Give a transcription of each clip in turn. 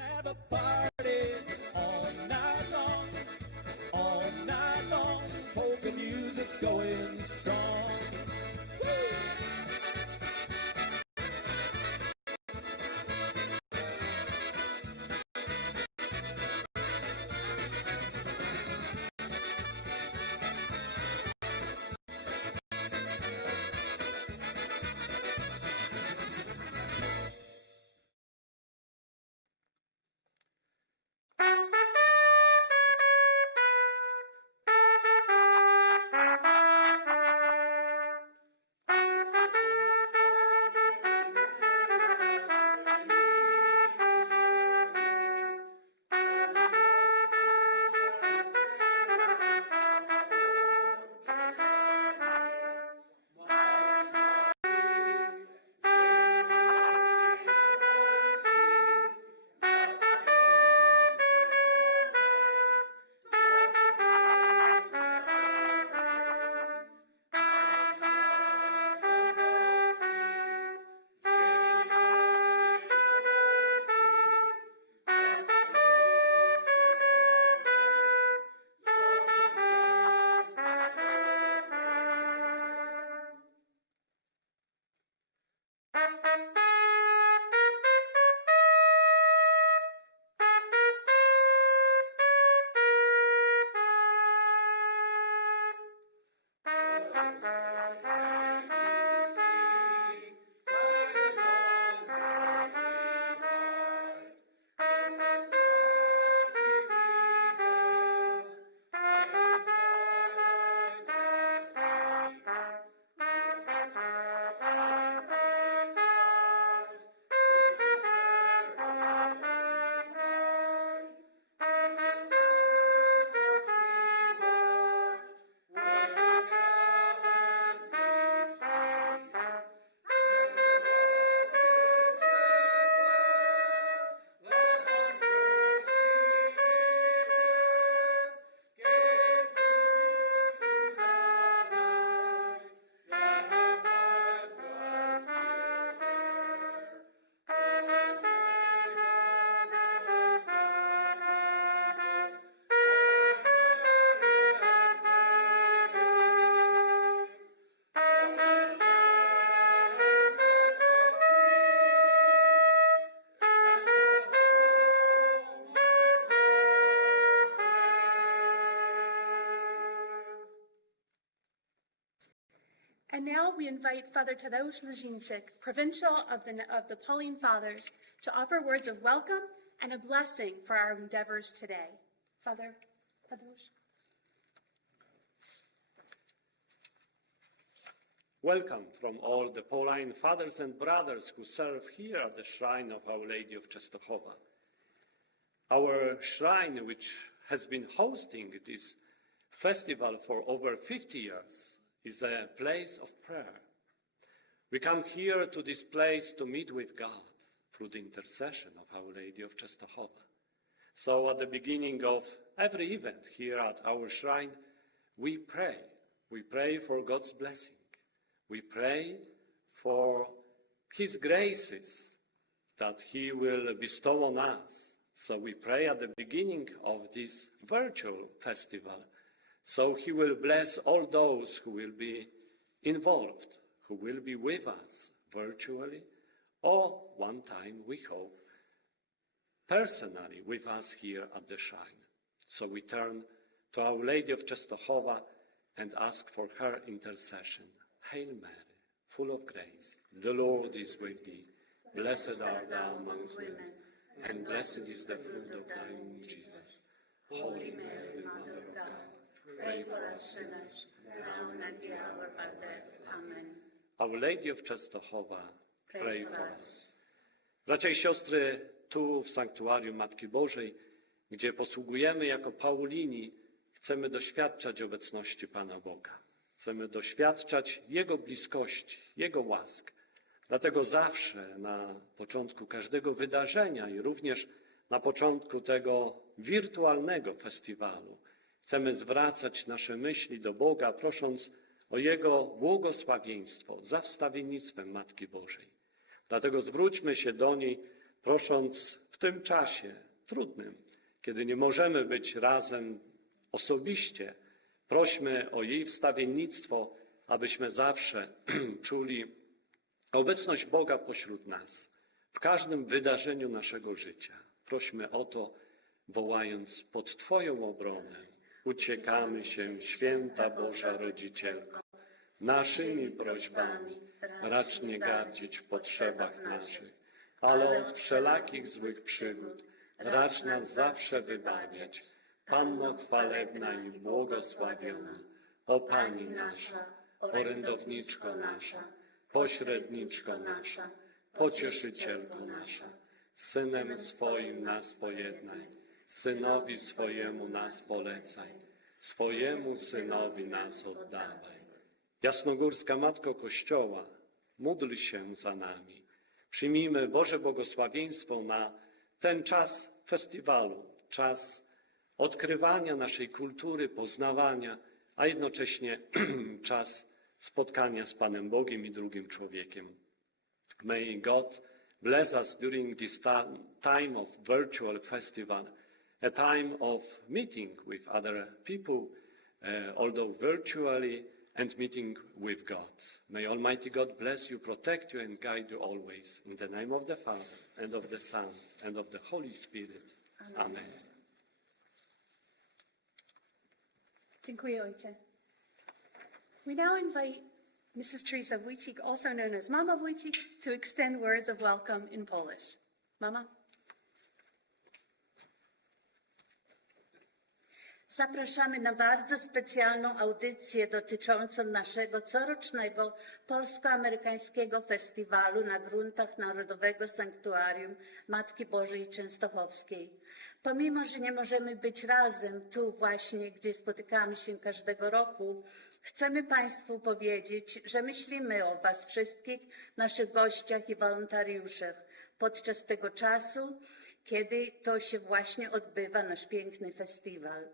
Have a party all night long, polka music's going strong. And now we invite Father Tadeusz Lezińczyk, Provincial of the Pauline Fathers, to offer words of welcome and a blessing for our endeavors today. Father Tadeusz. Welcome from all the Pauline fathers and brothers who serve here at the shrine of Our Lady of Częstochowa. Our shrine, which has been hosting this festival for over 50 years, is a place of prayer. We come here to this place to meet with God through the intercession of Our Lady of Częstochowa. So at the beginning of every event here at our shrine, we pray. We pray for God's blessing. We pray for His graces that He will bestow on us. So we pray at the beginning of this virtual festival. So He will bless all those who will be involved, who will be with us virtually, or one time, we hope, personally with us here at the shrine. So we turn to Our Lady of Częstochowa and ask for her intercession. Hail Mary, full of grace, the Lord is with thee. Blessed art thou amongst women, and blessed is the fruit of thy womb, Jesus. Holy Mary, Mother of God, pray for us sinners, now and at the hour of our death. Amen. Our Lady of Częstochowa, pray for us. Bracia i siostry, tu w sanktuarium Matki Bożej, gdzie posługujemy jako Paulini, chcemy doświadczać obecności Pana Boga. Chcemy doświadczać Jego bliskości, Jego łask. Dlatego zawsze na początku każdego wydarzenia i również na początku tego wirtualnego festiwalu chcemy zwracać nasze myśli do Boga, prosząc o Jego błogosławieństwo za wstawiennictwem Matki Bożej. Dlatego zwróćmy się do niej, prosząc w tym czasie trudnym, kiedy nie możemy być razem osobiście, prośmy o jej wstawiennictwo, abyśmy zawsze czuli obecność Boga pośród nas, w każdym wydarzeniu naszego życia. Prośmy o to, wołając pod Twoją obronę. Uciekamy się, święta Boża Rodzicielko, naszymi prośbami, racz nie gardzić w potrzebach naszych, ale od wszelakich złych przygód racz nas zawsze wybawiać. Panno chwalebna i błogosławiona, o Pani nasza, orędowniczko nasza, pośredniczko nasza, pocieszycielko nasza, Synem swoim nas pojednaj, Synowi swojemu nas polecaj, swojemu Synowi nas oddawaj. Jasnogórska Matko Kościoła, módl się za nami. Przyjmijmy Boże błogosławieństwo na ten czas festiwalu, czas odkrywania naszej kultury, poznawania, a jednocześnie czas spotkania z Panem Bogiem i drugim człowiekiem. May God bless us during this time of virtual festival, a time of meeting with other people, although virtually, and meeting with God. May Almighty God bless you, protect you, and guide you always. In the name of the Father, and of the Son, and of the Holy Spirit. Amen. Dziękuję, Ojcze. We now invite Mrs. Teresa Wójcik, also known as Mama Wójcik, to extend words of welcome in Polish. Mama? Zapraszamy na bardzo specjalną audycję dotyczącą naszego corocznego Polsko-Amerykańskiego Festiwalu na gruntach Narodowego Sanktuarium Matki Bożej Częstochowskiej. Pomimo, że nie możemy być razem tu właśnie, gdzie spotykamy się każdego roku, chcemy Państwu powiedzieć, że myślimy o Was wszystkich, naszych gościach i wolontariuszach podczas tego czasu, kiedy to się właśnie odbywa nasz piękny festiwal.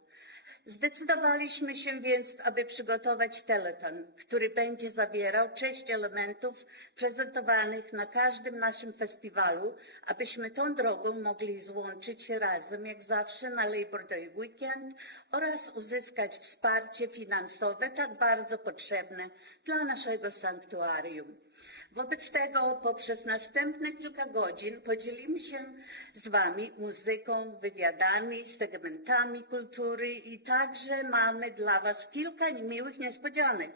Zdecydowaliśmy się więc, aby przygotować teleton, który będzie zawierał 6 elementów prezentowanych na każdym naszym festiwalu, abyśmy tą drogą mogli złączyć się razem, jak zawsze, na Labor Day Weekend oraz uzyskać wsparcie finansowe tak bardzo potrzebne dla naszego sanktuarium. Wobec tego poprzez następne kilka godzin podzielimy się z Wami muzyką, wywiadami, segmentami kultury i także mamy dla Was kilka miłych niespodzianek.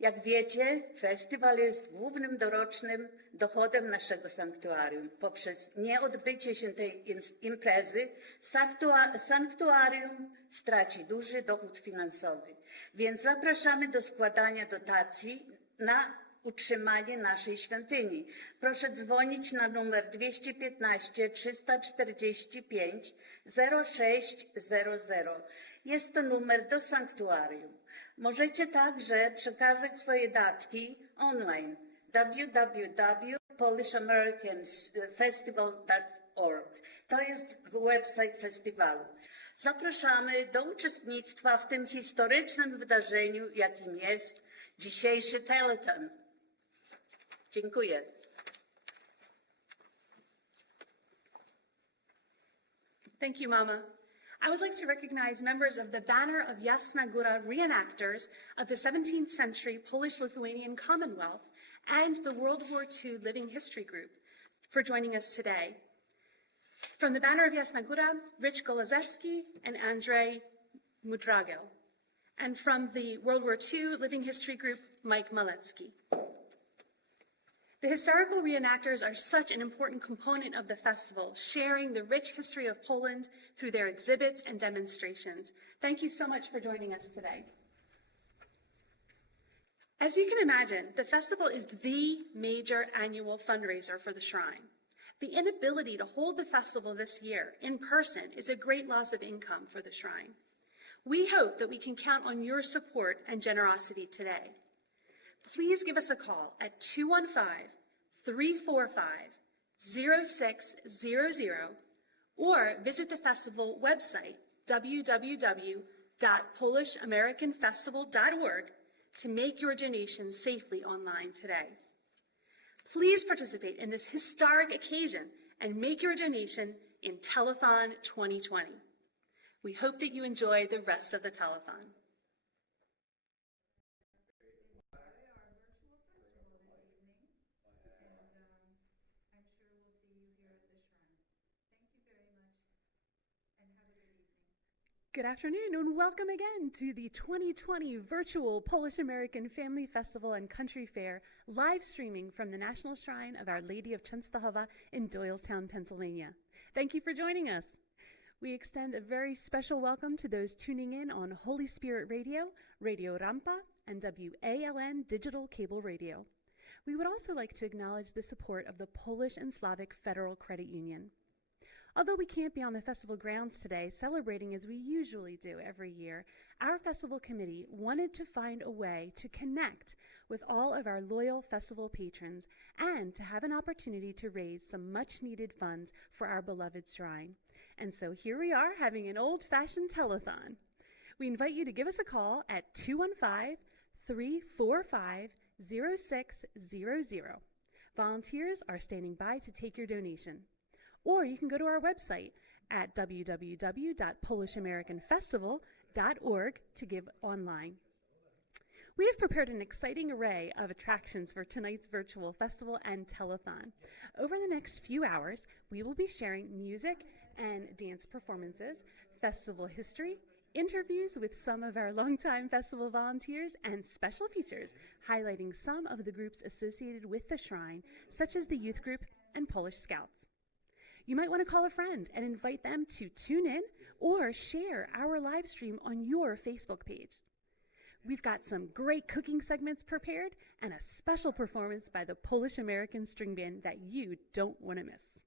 Jak wiecie, festiwal jest głównym dorocznym dochodem naszego sanktuarium. Poprzez nieodbycie się tej imprezy sanktuarium straci duży dochód finansowy. Więc zapraszamy do składania dotacji na utrzymanie naszej świątyni. Proszę dzwonić na numer 215 345 0600. Jest to numer do sanktuarium. Możecie także przekazać swoje datki online www.polishamericanfestival.org. To jest website festiwalu. Zapraszamy do uczestnictwa w tym historycznym wydarzeniu, jakim jest dzisiejszy teleton. Dziękuję. Thank you, Mama. I would like to recognize members of the Banner of Jasna Góra reenactors of the 17th century Polish-Lithuanian Commonwealth and the World War II Living History Group for joining us today. From the Banner of Jasna Góra, Rich Golazewski and Andrzej Mudragil. And from the World War II Living History Group, Mike Malecki. The historical reenactors are such an important component of the festival, sharing the rich history of Poland through their exhibits and demonstrations. Thank you so much for joining us today. As you can imagine, the festival is the major annual fundraiser for the shrine. The inability to hold the festival this year in person is a great loss of income for the shrine. We hope that we can count on your support and generosity today. Please give us a call at 215-345-0600 or visit the festival website, www.polishamericanfestival.org, to make your donation safely online today. Please participate in this historic occasion and make your donation in Telethon 2020. We hope that you enjoy the rest of the telethon. Good afternoon and welcome again to the 2020 virtual Polish-American Family Festival and Country Fair, live streaming from the National Shrine of Our Lady of Częstochowa in Doylestown, Pennsylvania. Thank you for joining us. We extend a very special welcome to those tuning in on Holy Spirit Radio, Radio Rampa, and WALN Digital Cable Radio. We would also like to acknowledge the support of the Polish and Slavic Federal Credit Union. Although we can't be on the festival grounds today celebrating as we usually do every year, our festival committee wanted to find a way to connect with all of our loyal festival patrons and to have an opportunity to raise some much-needed funds for our beloved shrine. And so here we are having an old-fashioned telethon. We invite you to give us a call at 215-345-0600. Volunteers are standing by to take your donation. Or you can go to our website at www.polishamericanfestival.org to give online. We have prepared an exciting array of attractions for tonight's virtual festival and telethon. Over the next few hours, we will be sharing music and dance performances, festival history, interviews with some of our longtime festival volunteers, and special features highlighting some of the groups associated with the shrine, such as the youth group and Polish Scouts. You might want to call a friend and invite them to tune in or share our live stream on your Facebook page. We've got some great cooking segments prepared and a special performance by the Polish-American String Band that you don't want to miss.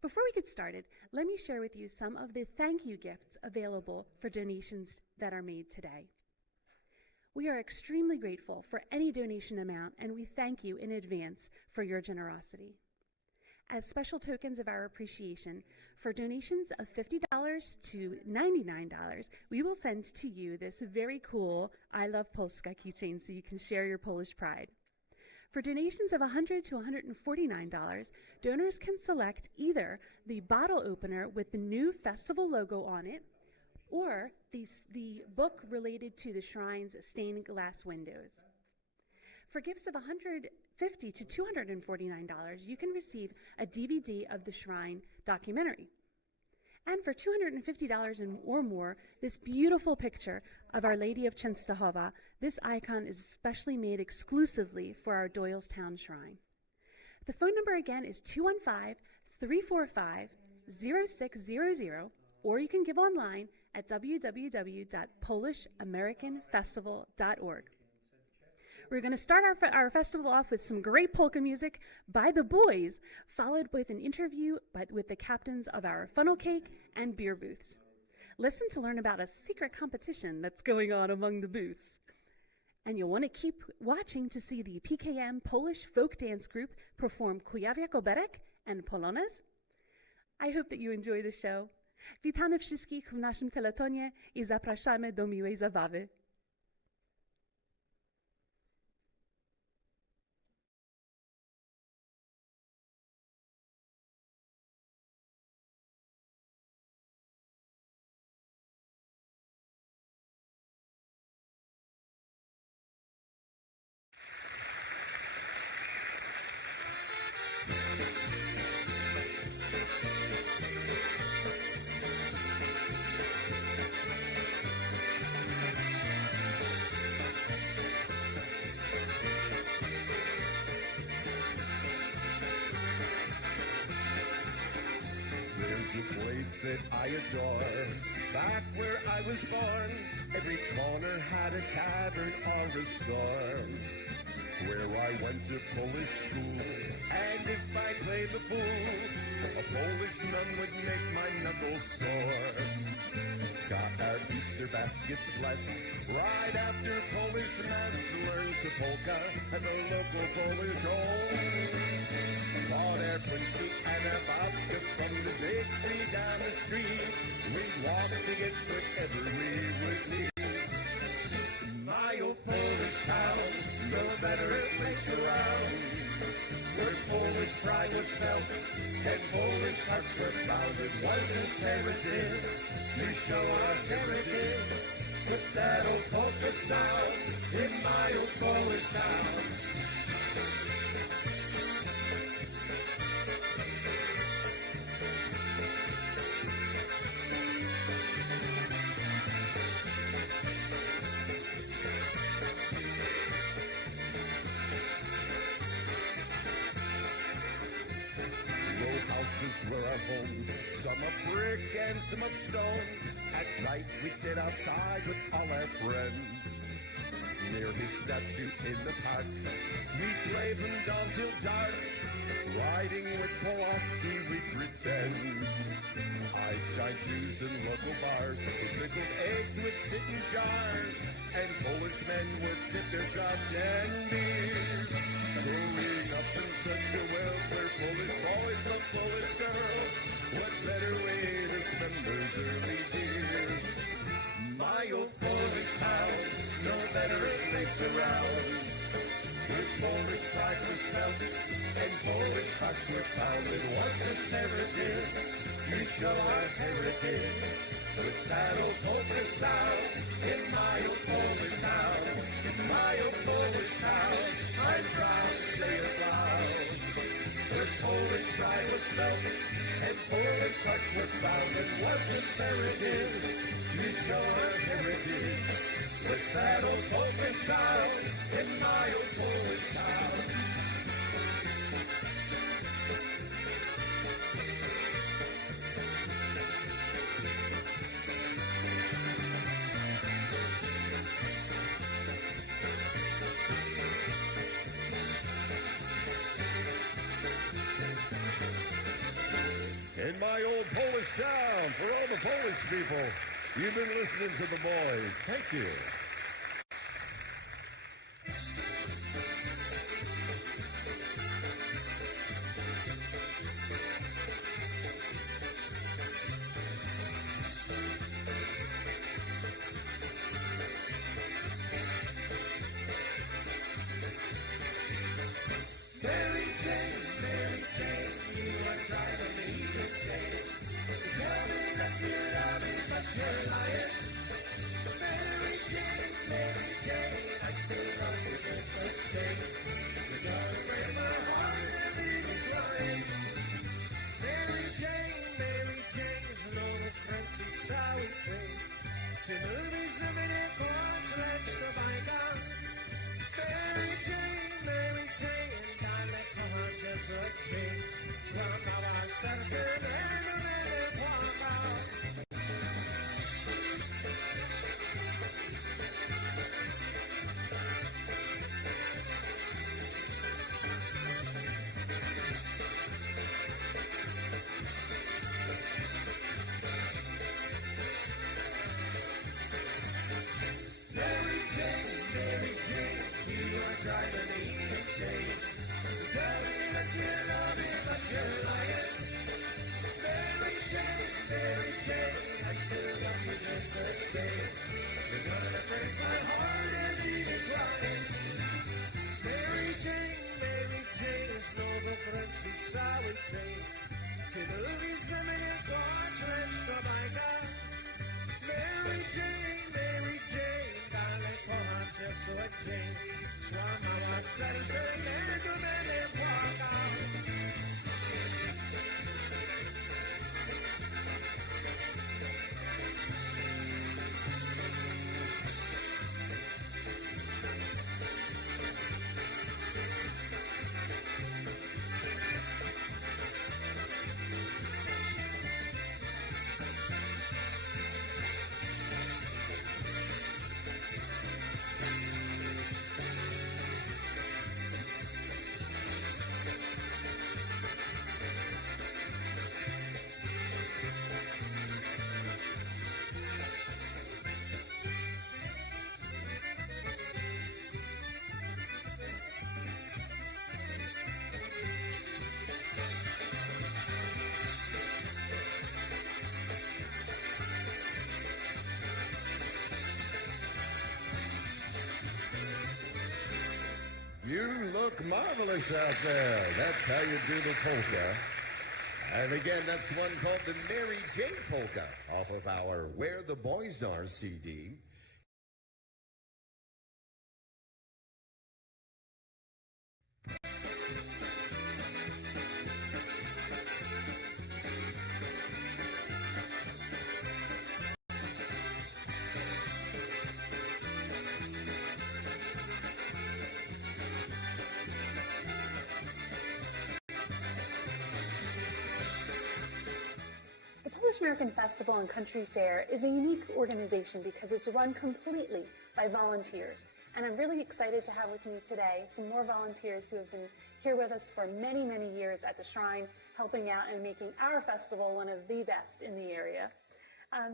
Before we get started, let me share with you some of the thank you gifts available for donations that are made today. We are extremely grateful for any donation amount, and we thank you in advance for your generosity. As special tokens of our appreciation, for donations of $50 to $99, we will send to you this very cool I Love Polska keychain so you can share your Polish pride. For donations of $100 to $149, donors can select either the bottle opener with the new festival logo on it or the book related to the shrine's stained glass windows. For gifts of $150 to $249, you can receive a DVD of the Shrine documentary. And for $250 or more, this beautiful picture of Our Lady of Częstochowa. This icon is especially made exclusively for our Doylestown Shrine. The phone number again is 215-345-0600, or you can give online at www.polishamericanfestival.org. We're going to start our festival off with some great polka music by the boys, followed with an interview with the captains of our funnel cake and beer booths. Listen to learn about a secret competition that's going on among the booths. And you'll want to keep watching to see the PKM Polish folk dance group perform Kujawia Koberek and Polonez. I hope that you enjoy the show. Witamy wszystkich w naszym teletonie I zapraszamy do miłej zabawy. That I adore. Back where I was born, every corner had a tavern or a store. Where I went to Polish school, and if I played the fool, a Polish nun would make my knuckles sore. Got our Easter baskets blessed right after Polish mass. Learned to polka at the local Polish home. Bought our pinky and a vodka from the bakery down the street. We'd walk to get whatever we would need. My old Polish town, no better place around, where Polish pride was felt and Polish hearts were founded, was imperative. You show our heritage with that old polka sound in my old Polish town. Houses were our homes, some of brick and some of stone. At night we sit outside with all our friends. Near his statue in the park, we played from dawn till dark. Riding with Pulaski we pretend. I'd shine shoes in local bars, pickled eggs would sit in jars, and Polish men would sip their shots and beers. Growing up in such a welfare, Polish boys love Polish girls. What better way to spend those early years? My old Polish town, no better place around. With Polish pride was felt, and Polish hearts were founded. What's imperative? We show our heritage with that old polka sound in my old Polish town. In my old Polish town, I'm proud to say it loud. With Polish pride was felt, and Polish hearts were founded. What's imperative? We show our heritage with that old polka sound in my old Polish town. In my old Polish town, for all the Polish people, you've been listening to the boys. Thank you. Mary Jane, you are driving me insane. Tell me that you love me, but you're lying. Mary Jane, I still love you just the same. You're gonna break my heart and leave me crying. Mary Jane, is an old French Sally train. To movies and video courts, let's survive out. Mary Jane, darling, come on, just a dream. From our sunset and the river Polka. Mary Jane, you are driving me insane. Tell me that you love me, but you're lying. Mary Jane, I still love you just the same. You're gonna break my heart and leave me crying. Mary Jane is no French Sally train. To movies and video courts, let's survive. Mary Jane, darling, come on, just a dream. From our sunset and the river Polka. You look marvelous out there. That's how you do the polka. And again, that's one called the Mary Jane Polka off of our Where the Boys Are CD. The Polish-American Festival and Country Fair is a unique organization because it's run completely by volunteers. And I'm really excited to have with me today some more volunteers who have been here with us for many, many years at the Shrine, helping out and making our festival one of the best in the area.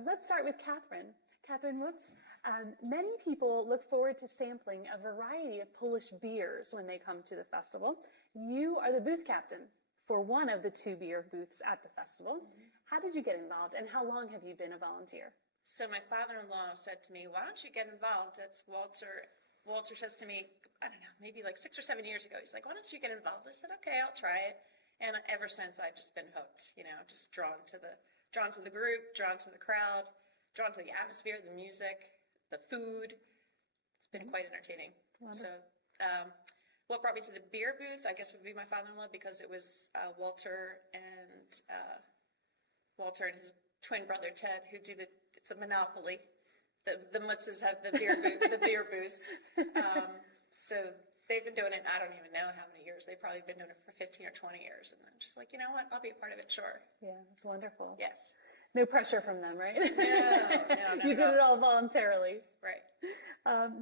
Let's start with Catherine. Catherine Woods. Many people look forward to sampling a variety of Polish beers when they come to the festival. You are the booth captain for one of the 2 beer booths at the festival. How did you get involved, and how long have you been a volunteer? So my father-in-law said to me, why don't you get involved? That's Walter. Walter says to me, I don't know, maybe like 6 or 7 years ago, he's like, why don't you get involved? I said, okay, I'll try it. And ever since, I've just been hooked, just drawn to the group, drawn to the crowd, drawn to the atmosphere, the music, the food. It's been quite entertaining. Wonderful. So what brought me to the beer booth, I guess, would be my father-in-law, because it was Walter and his twin brother Ted, who do it's a monopoly. The Mutzes have the beer booths. So they've been doing it, I don't even know how many years. They've probably been doing it for 15 or 20 years. And I'm just like, you know what, I'll be a part of it, sure. Yeah, it's wonderful. Yes. No pressure from them, right? No, You did it all voluntarily. Right.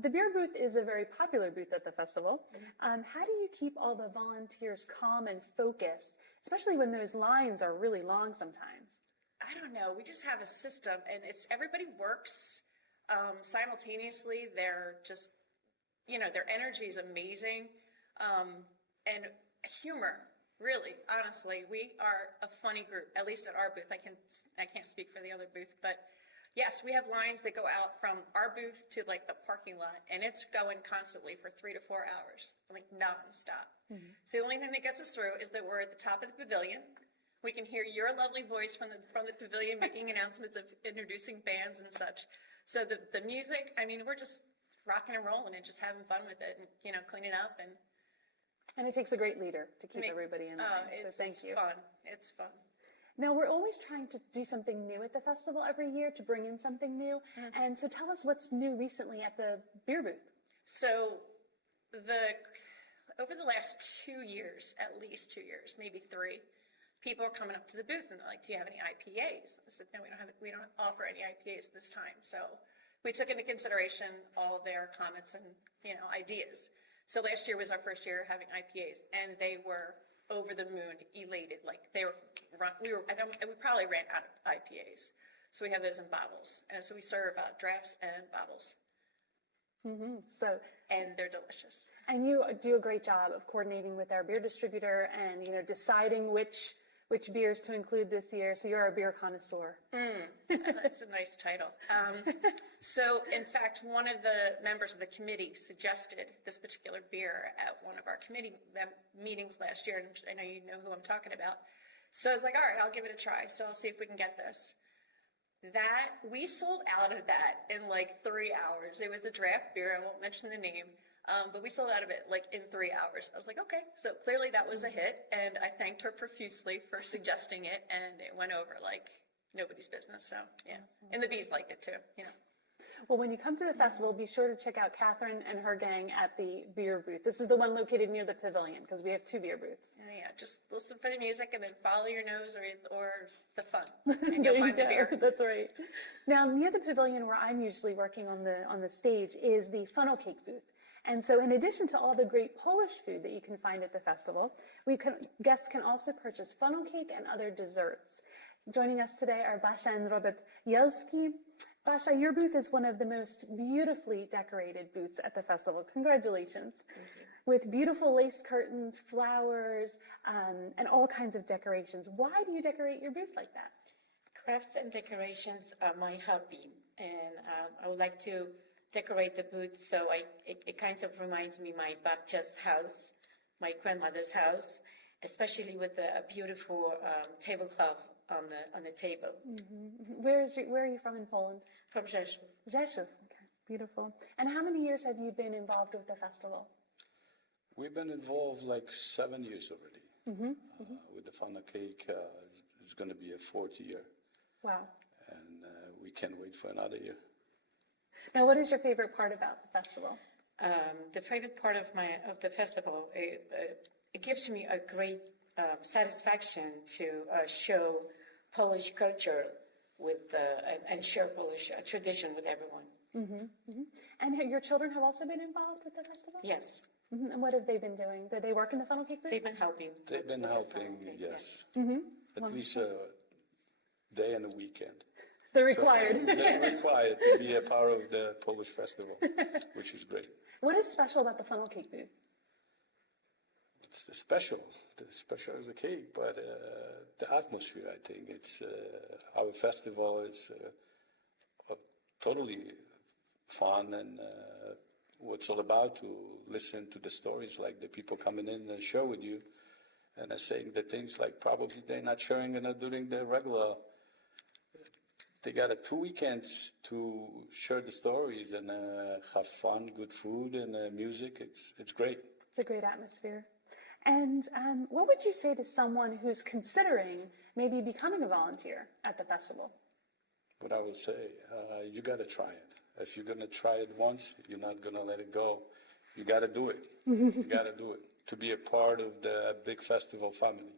The beer booth is a very popular booth at the festival. How do you keep all the volunteers calm and focused, especially when those lines are really long sometimes? I don't know. We just have a system, and everybody works simultaneously. They're just, their energy is amazing, and humor. Really, honestly, we are a funny group. At least at our booth, I can't speak for the other booth, but yes, we have lines that go out from our booth to like the parking lot, and it's going constantly for 3 to 4 hours, like nonstop. So the only thing that gets us through is that we're at the top of the pavilion. We can hear your lovely voice from the pavilion making announcements of introducing bands and such. So the music, we're just rocking and rolling and just having fun with it, and cleaning up And it takes a great leader to keep everybody in line, so thank you. It's fun. Now, we're always trying to do something new at the festival every year, to bring in something new. And so tell us what's new recently at the beer booth. So over the last 2 years, at least 2 years, maybe 3, people are coming up to the booth and they're like, do you have any IPAs? I said, no, we don't offer any IPAs this time. So we took into consideration all of their comments and, ideas. So last year was our first year having IPAs, and they were over the moon elated. Like we probably ran out of IPAs. So we have those in bottles. And so we serve drafts and bottles. And they're delicious. And you do a great job of coordinating with our beer distributor and, deciding which beers to include this year. So you're a beer connoisseur. That's a nice title. So, in fact, one of the members of the committee suggested this particular beer at one of our committee meetings last year, and I know you know who I'm talking about. So I was like, all right, I'll give it a try. So I'll see if we can get this. We sold out of that in like 3 hours. It was a draft beer. I won't mention the name. But we sold out of it like in 3 hours. I was like, okay, so clearly that was a hit, and I thanked her profusely for suggesting it, and it went over like nobody's business. So yeah, and the bees liked it too. Well, when you come to the festival, be sure to check out Catherine and her gang at the beer booth. This is the one located near the pavilion, because we have 2 beer booths. Yeah, just listen for the music and then follow your nose or the fun, and you'll find the beer. That's right. Now, near the pavilion where I'm usually working on the stage is the funnel cake booth. And so in addition to all the great Polish food that you can find at the festival, guests can also purchase funnel cake and other desserts. Joining us today are Basia and Robert Jelski. Basia, your booth is one of the most beautifully decorated booths at the festival. Congratulations. Thank you. With beautiful lace curtains, flowers, and all kinds of decorations. Why do you decorate your booth like that? Crafts and decorations are my hobby, and I would like to decorate the booth, so it kind of reminds me my Babcia's house, my grandmother's house, especially with a beautiful tablecloth on the table. Where are you from in Poland? From Rzeszów. Rzeszów. Okay, beautiful. And how many years have you been involved with the festival? We've been involved like 7 years already. With the funnel cake, it's going to be a fourth year, Wow. and we can't wait for another year. Now, what is your favorite part about the festival? The favorite part of the festival, it gives me a great satisfaction to show Polish culture and share Polish tradition with everyone. And your children have also been involved with the festival? Yes, And what have they been doing? Did they work in the funnel cake booth? they've been helping. They've been with the helping, funnel cake, yes, at least a day and a weekend. They're required. They're required to be a part of the Polish festival, which is great. What is special about the funnel cake booth? It's the special. The special is a cake, but the atmosphere, I think. It's our festival is totally fun, and what's all about to listen to the stories, like the people coming in and share with you, and are saying the things like probably they're not sharing during the regular. They got 2 weekends to share the stories and have fun, good food and music. It's great. It's a great atmosphere. And what would you say to someone who's considering maybe becoming a volunteer at the festival? What I would say, you got to try it. If you're going to try it once, you're not going to let it go. You got to do it. You got to do it to be a part of the big festival family.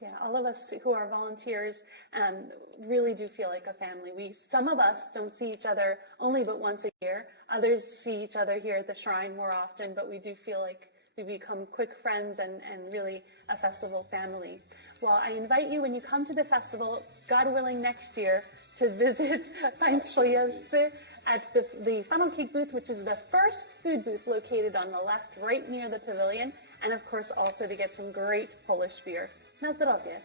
Yeah, all of us who are volunteers really do feel like a family. Some of us don't see each other only but once a year. Others see each other here at the shrine more often, but we do feel like we become quick friends and really a festival family. Well, I invite you when you come to the festival, God willing next year, to visit Państwo Jelscy at the funnel cake booth, which is the first food booth located on the left, right near the pavilion, and of course also to get some great Polish beer. Na zdrowie.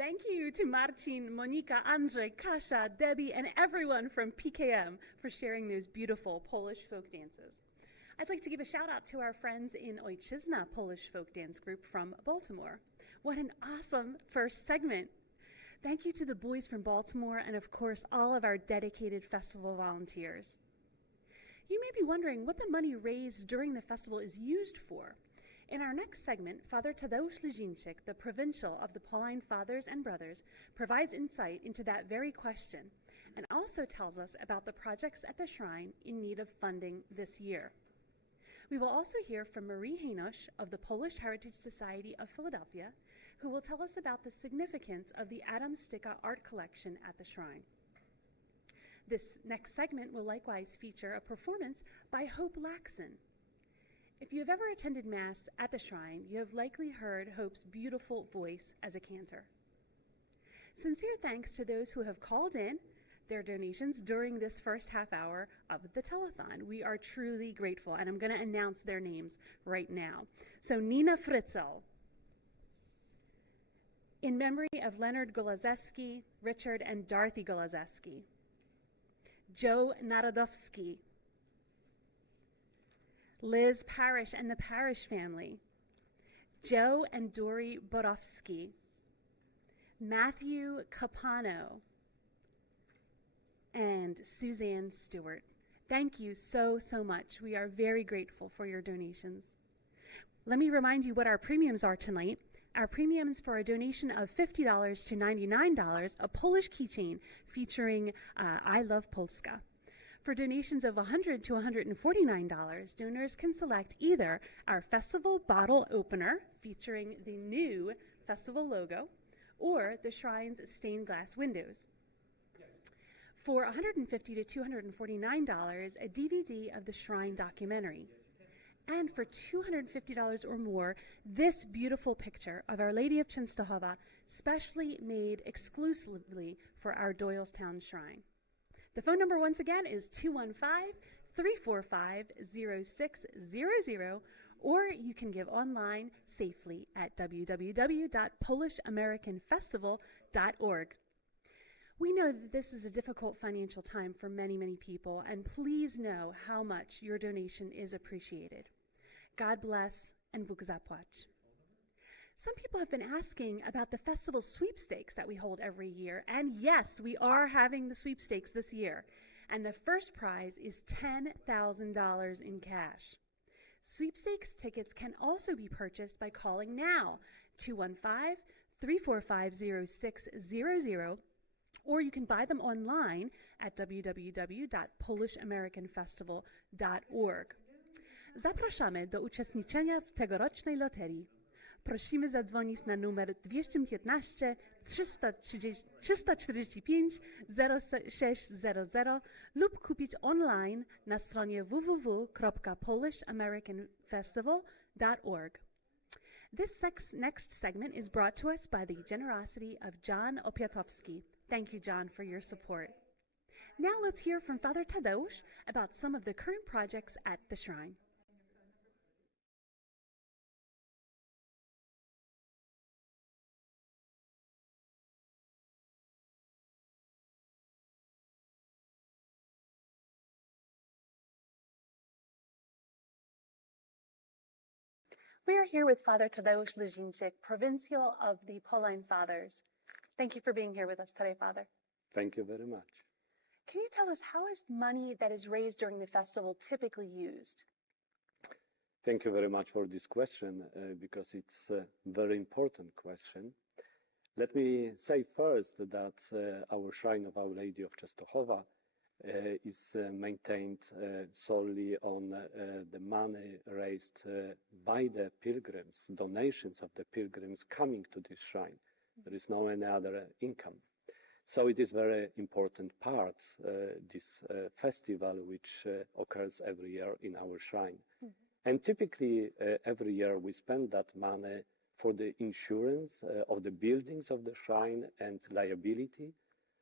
Thank you to Marcin, Monika, Andrzej, Kasia, Debbie, and everyone from PKM for sharing those beautiful Polish folk dances. I'd like to give a shout out to our friends in Ojczyzna Polish Folk Dance Group from Baltimore. What an awesome first segment. Thank you to the boys from Baltimore and, of course, all of our dedicated festival volunteers. You may be wondering what the money raised during the festival is used for. In our next segment, Father Tadeusz Lezińczyk, the provincial of the Pauline Fathers and Brothers, provides insight into that very question and also tells us about the projects at the shrine in need of funding this year. We will also hear from Marie Hainosh of the Polish Heritage Society of Philadelphia, who will tell us about the significance of the Adam Sticka art collection at the shrine. This next segment will likewise feature a performance by Hope Laxon. If you have ever attended Mass at the shrine, you have likely heard Hope's beautiful voice as a cantor. Sincere thanks to those who have called in their donations during this first half hour of the telethon. We are truly grateful, and I'm going to announce their names right now. So Nina Fritzel, in memory of Leonard Golazeski, Richard and Dorothy Golazeski. Joe Narodowski, Liz Parrish and the Parrish family, Joe and Dory Borowski, Matthew Capano, and Suzanne Stewart. Thank you so much. We are very grateful for your donations. Let me remind you what our premiums are tonight. Our premiums for a donation of $50 to $99, a Polish keychain featuring I Love Polska. For donations of $100 to $149, donors can select either our festival bottle opener featuring the new festival logo or the shrine's stained glass windows. For $150 to $249, a DVD of the shrine documentary. And for $250 or more, this beautiful picture of Our Lady of Częstochowa, specially made exclusively for our Doylestown Shrine. The phone number once again is 215-345-0600, or you can give online safely at www.polishamericanfestival.org. We know that this is a difficult financial time for many people, and please know how much your donation is appreciated. God bless and Bóg zapłać. Some people have been asking about the festival sweepstakes that we hold every year, and yes, we are having the sweepstakes this year, and the first prize is $10,000 in cash. Sweepstakes tickets can also be purchased by calling now, 215-345-0600, or you can buy them online at www.polishamericanfestival.org. Zapraszamy do uczestniczenia w tegorocznej loterii. Prosimy zadzwonić na numer 215 345 0600 lub kupić online na stronie www.polishamericanfestival.org. This next segment is brought to us by the generosity of John Opiatowski. Thank you, John, for your support. Now let's hear from Father Tadeusz about some of the current projects at the shrine. We are here with Father Tadeusz Lezińczyk, Provincial of the Pauline Fathers. Thank you for being here with us today, Father. Thank you very much. Can you tell us how is money that is raised during the festival typically used? Thank you very much for this question, because it's a very important question. Let me say first that our Shrine of Our Lady of Częstochowa is maintained solely on the money raised by the pilgrims, donations of the pilgrims coming to this shrine. There is no any other income. So it is very important part, this festival, which occurs every year in our shrine. And typically, every year we spend that money for the insurance of the buildings of the shrine and liability.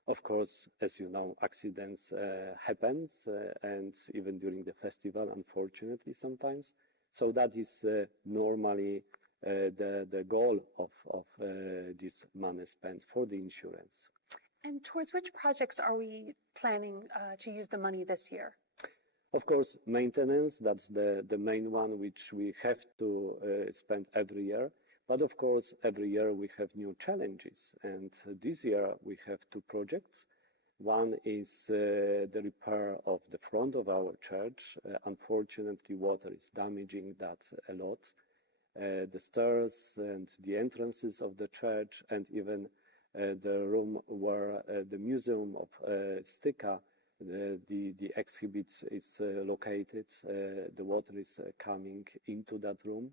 Of course, as you know, accidents happen, and even during the festival, unfortunately, sometimes. So that is normally the goal of this money spent for the insurance. And towards which projects are we planning to use the money this year? Of course, maintenance, that's the main one which we have to spend every year. But of course, every year we have new challenges. And this year we have two projects. One is the repair of the front of our church. Unfortunately, water is damaging that a lot. The stairs and the entrances of the church, and even the room where the Museum of Styka, the exhibits is located. The water is coming into that room.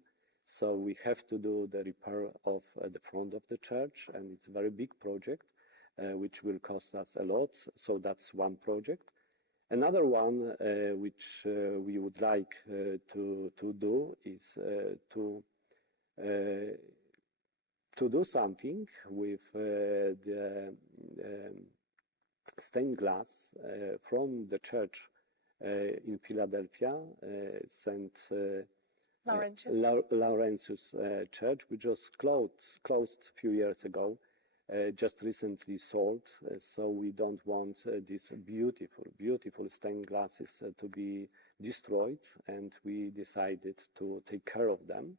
So we have to do the repair of the front of the church, and it's a very big project, which will cost us a lot. So that's one project. Another one which we would like to do is to do something with the stained glass from the church in Philadelphia, St. Laurentius Church, which was closed a few years ago, just recently sold. So we don't want these beautiful stained glasses to be destroyed, and we decided to take care of them.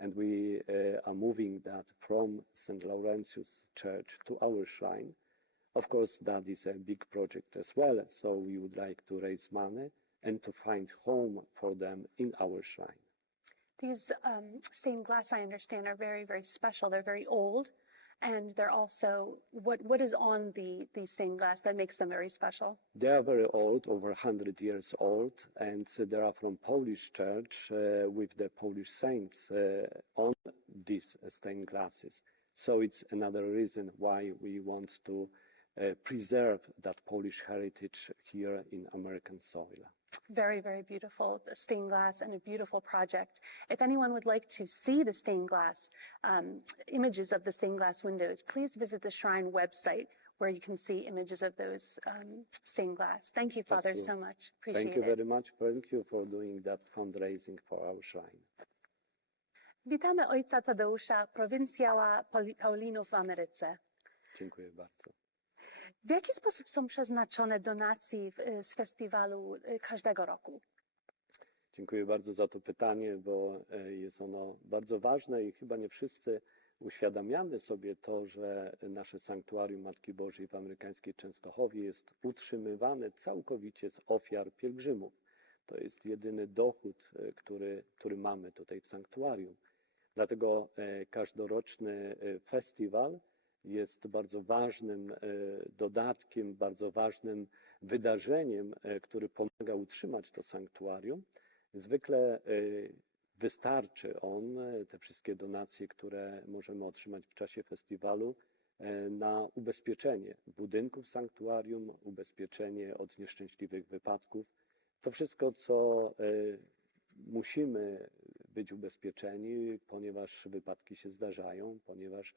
And we are moving that from St. Laurentius Church to our shrine. Of course, that is a big project as well, so we would like to raise money and to find home for them in our shrine. These stained glass, I understand, are very, very special. They're very old, and they're also, what is on the stained glass that makes them very special? They are very old, over 100 years old, and they are from Polish church with the Polish saints on these stained glasses. So it's another reason why we want to preserve that Polish heritage here in American soil. Very, very beautiful stained glass and a beautiful project. If anyone would like to see the stained glass, images of the stained glass windows, please visit the Shrine website where you can see images of those stained glass. Thank you, Father, so much. Appreciate Thank you it. very much. Thank you for doing that fundraising for our shrine. Witamy ojca Tadeusza, prowincjała Paulinów w Ameryce. Dziękuję bardzo. W jaki sposób są przeznaczone donacje z festiwalu każdego roku? Dziękuję bardzo za to pytanie, bo jest ono bardzo ważne i chyba nie wszyscy uświadamiamy sobie to, że nasze sanktuarium Matki Bożej w amerykańskiej Częstochowie jest utrzymywane całkowicie z ofiar pielgrzymów. To jest jedyny dochód, który mamy tutaj w sanktuarium. Dlatego każdoroczny festiwal jest bardzo ważnym dodatkiem, bardzo ważnym wydarzeniem, który pomaga utrzymać to sanktuarium. Zwykle wystarczy on, te wszystkie donacje, które możemy otrzymać w czasie festiwalu, na ubezpieczenie budynków sanktuarium, ubezpieczenie od nieszczęśliwych wypadków. To wszystko, co musimy być ubezpieczeni, ponieważ wypadki się zdarzają, ponieważ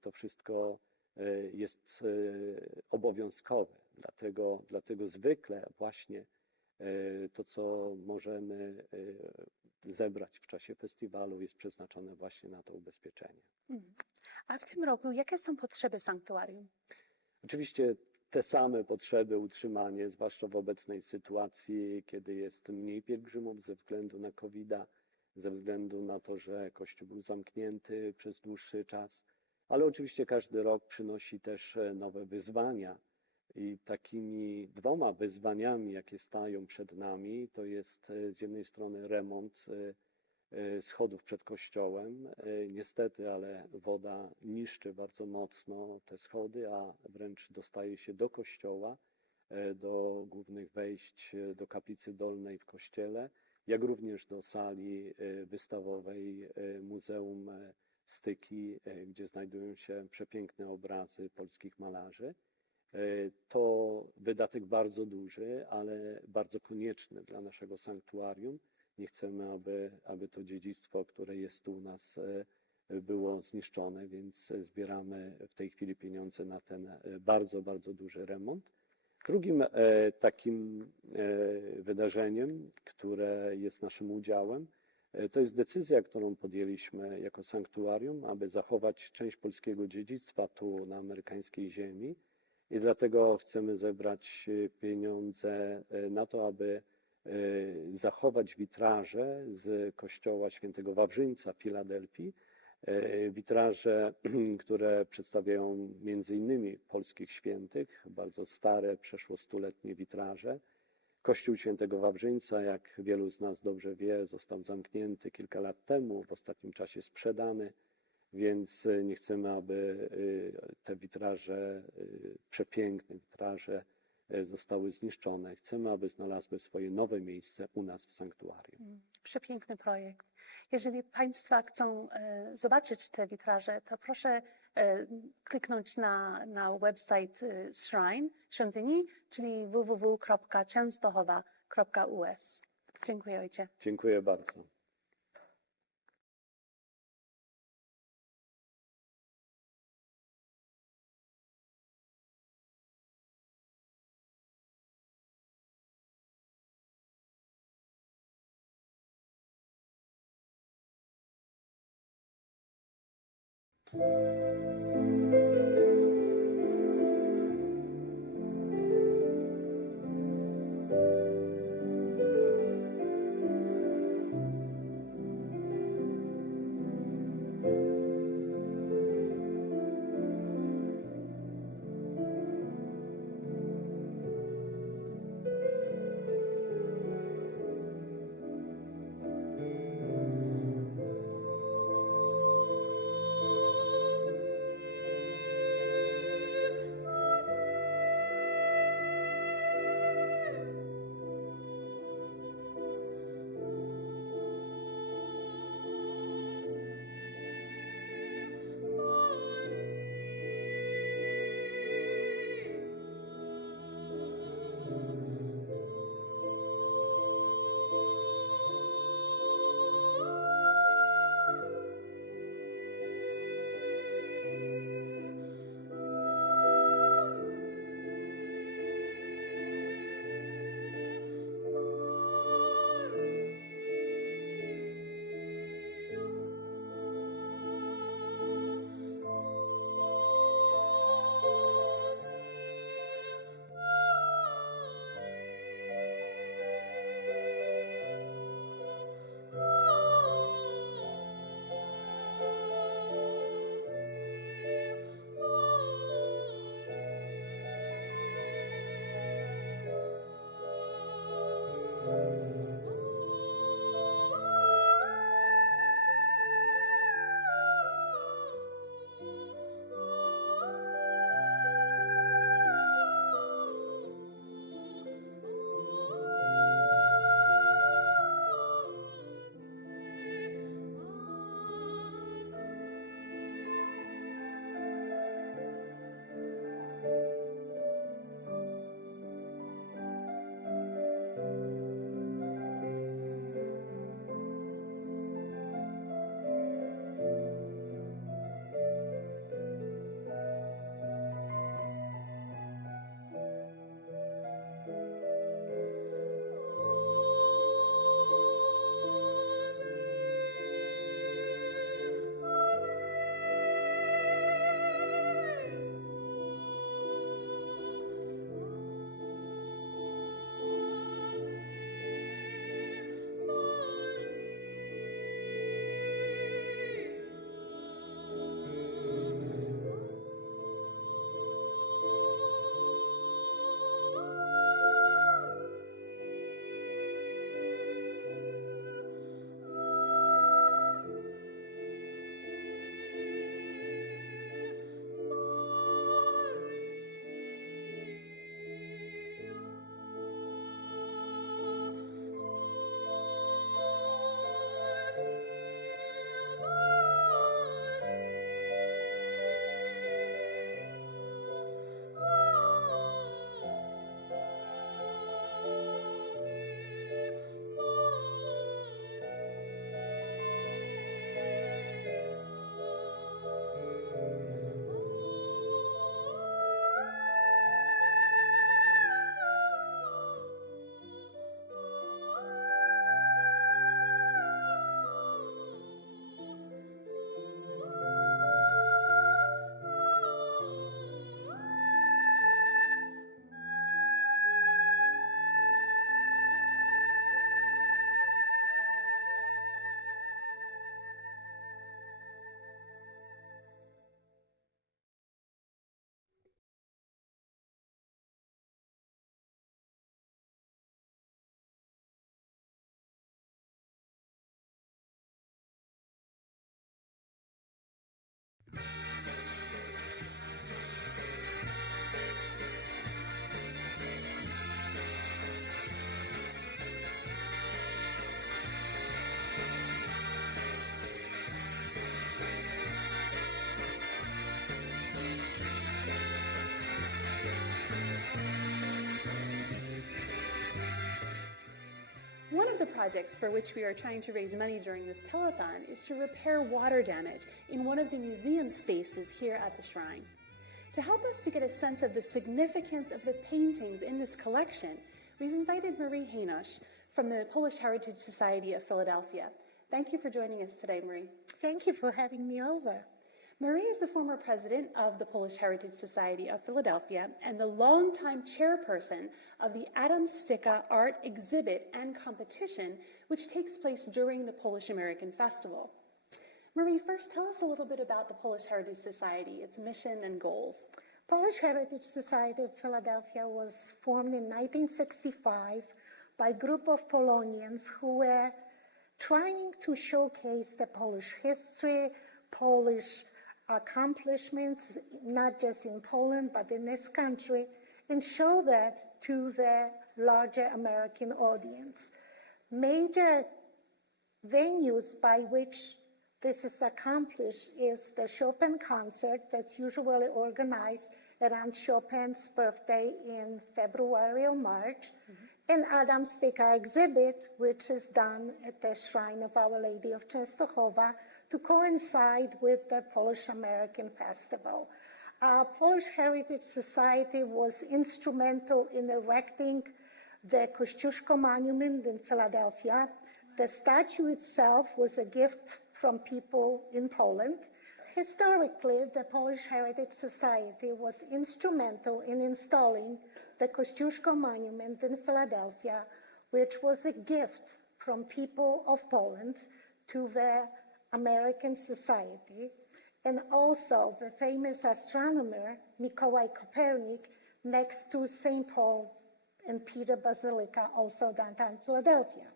to wszystko jest obowiązkowe. Dlatego zwykle właśnie to, co możemy zebrać w czasie festiwalu, jest przeznaczone właśnie na to ubezpieczenie. A w tym roku jakie są potrzeby sanktuarium? Oczywiście te same potrzeby, utrzymanie, zwłaszcza w obecnej sytuacji, kiedy jest mniej pielgrzymów ze względu na COVID-a, ze względu na to, że Kościół był zamknięty przez dłuższy czas. Ale oczywiście każdy rok przynosi też nowe wyzwania i takimi dwoma wyzwaniami, jakie stają przed nami, to jest z jednej strony remont schodów przed kościołem. Niestety, ale woda niszczy bardzo mocno te schody, a wręcz dostaje się do kościoła, do głównych wejść, do kaplicy dolnej w kościele, jak również do sali wystawowej Muzeum Styki, gdzie znajdują się przepiękne obrazy polskich malarzy. To wydatek bardzo duży, ale bardzo konieczny dla naszego sanktuarium. Nie chcemy, aby to dziedzictwo, które jest tu u nas, było zniszczone, więc zbieramy w tej chwili pieniądze na ten bardzo, bardzo duży remont. Drugim takim wydarzeniem, które jest naszym udziałem, To jest decyzja, którą podjęliśmy jako sanktuarium, aby zachować część polskiego dziedzictwa tu na amerykańskiej ziemi i dlatego chcemy zebrać pieniądze na to, aby zachować witraże z kościoła świętego Wawrzyńca w Filadelfii. Witraże, które przedstawiają między innymi polskich świętych, bardzo stare, przeszło stuletnie witraże. Kościół świętego Wawrzyńca, jak wielu z nas dobrze wie, został zamknięty kilka lat temu, w ostatnim czasie sprzedany, więc nie chcemy, aby te witraże, przepiękne witraże, zostały zniszczone. Chcemy, aby znalazły swoje nowe miejsce u nas w sanktuarium. Przepiękny projekt. Jeżeli Państwa chcą zobaczyć te witraże, to proszę kliknąć na website Shrine, świątyni, czyli www.częstochowa.us. Dziękuję, ojcze. Dziękuję bardzo. the projects for which we are trying to raise money during this telethon is to repair water damage in one of the museum spaces here at the shrine. To help us to get a sense of the significance of the paintings in this collection, we've invited Marie Hainosh from the Polish Heritage Society of Philadelphia. Thank you for joining us today, Marie. Thank you for having me over. Marie is the former president of the Polish Heritage Society of Philadelphia and the longtime chairperson of the Adam Stika Art Exhibit and Competition, which takes place during the Polish-American Festival. Marie, first tell us a little bit about the Polish Heritage Society, its mission and goals. Polish Heritage Society of Philadelphia was formed in 1965 by a group of Polonians who were trying to showcase the Polish history, Polish accomplishments, not just in Poland, but in this country, and show that to the larger American audience. Major venues by which this is accomplished is the Chopin concert that's usually organized around Chopin's birthday in February or March, and Adam Stika exhibit, which is done at the Shrine of Our Lady of Częstochowa to coincide with the Polish-American Festival. Polish Heritage Society was instrumental in erecting the Kościuszko Monument in Philadelphia. The statue itself was a gift from people in Poland. Historically, the Polish Heritage Society was instrumental in installing the Kościuszko Monument in Philadelphia, which was a gift from people of Poland to the American society, and also the famous astronomer Mikołaj Copernic next to St. Paul and Peter Basilica, also downtown Philadelphia.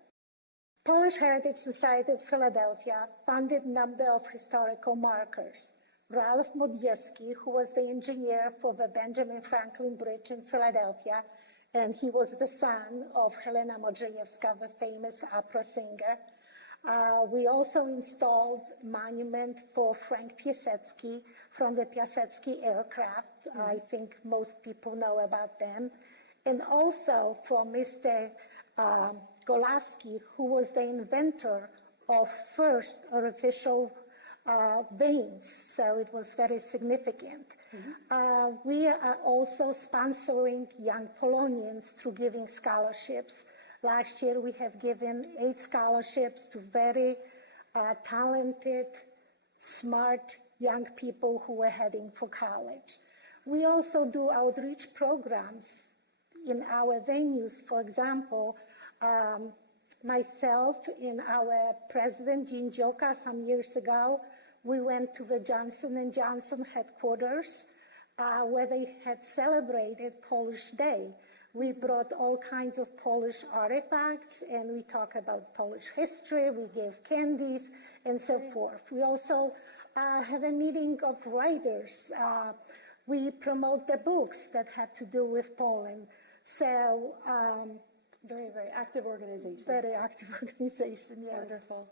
Polish Heritage Society of Philadelphia funded a number of historical markers. Ralph Modjeski, who was the engineer for the Benjamin Franklin Bridge in Philadelphia, and he was the son of Helena Modrzejewska, the famous opera singer. We also installed a monument for Frank Piasecki from the Piasecki aircraft. I think most people know about them. And also for Mr. Golaski, who was the inventor of first artificial veins, so it was very significant. We are also sponsoring young Polonians through giving scholarships. Last year, we have given 8 scholarships to very talented, smart young people who are heading for college. We also do outreach programs in our venues. For example, myself and our president, Jean Joka, some years ago, we went to the Johnson & Johnson headquarters where they had celebrated Polish Day. We brought all kinds of Polish artifacts, and we talk about Polish history. We gave candies and so forth. We also have a meeting of writers. We promote the books that had to do with Poland. So, very, very active organization. Very active organization, yes. Wonderful.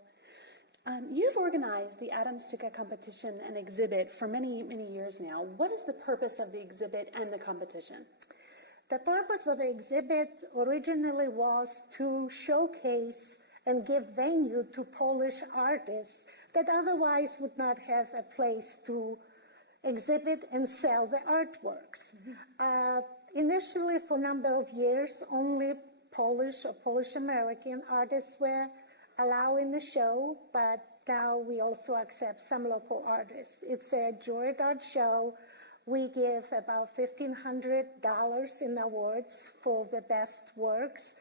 You've organized the Adam Stika competition and exhibit for many, many years now. What is the purpose of the exhibit and the competition? The purpose of the exhibit originally was to showcase and give venue to Polish artists that otherwise would not have a place to exhibit and sell the artworks. Initially, for a number of years, only Polish or Polish-American artists were allowed in the show, but now we also accept some local artists. It's a juried art show. We give about $1,500 in awards for the best works.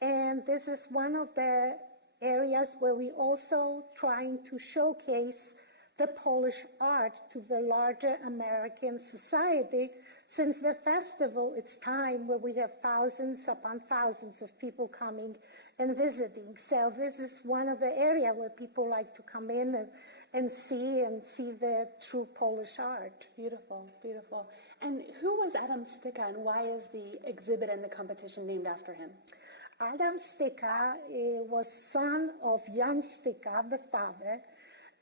And this is one of the areas where we also trying to showcase the Polish art to the larger American society. Since the festival, it's time where we have thousands upon thousands of people coming and visiting. So this is one of the areas where people like to come in and see the true Polish art. Beautiful, beautiful. And who was Adam Stika, and why is the exhibit and the competition named after him? Adam Stika was son of Jan Stika, the father.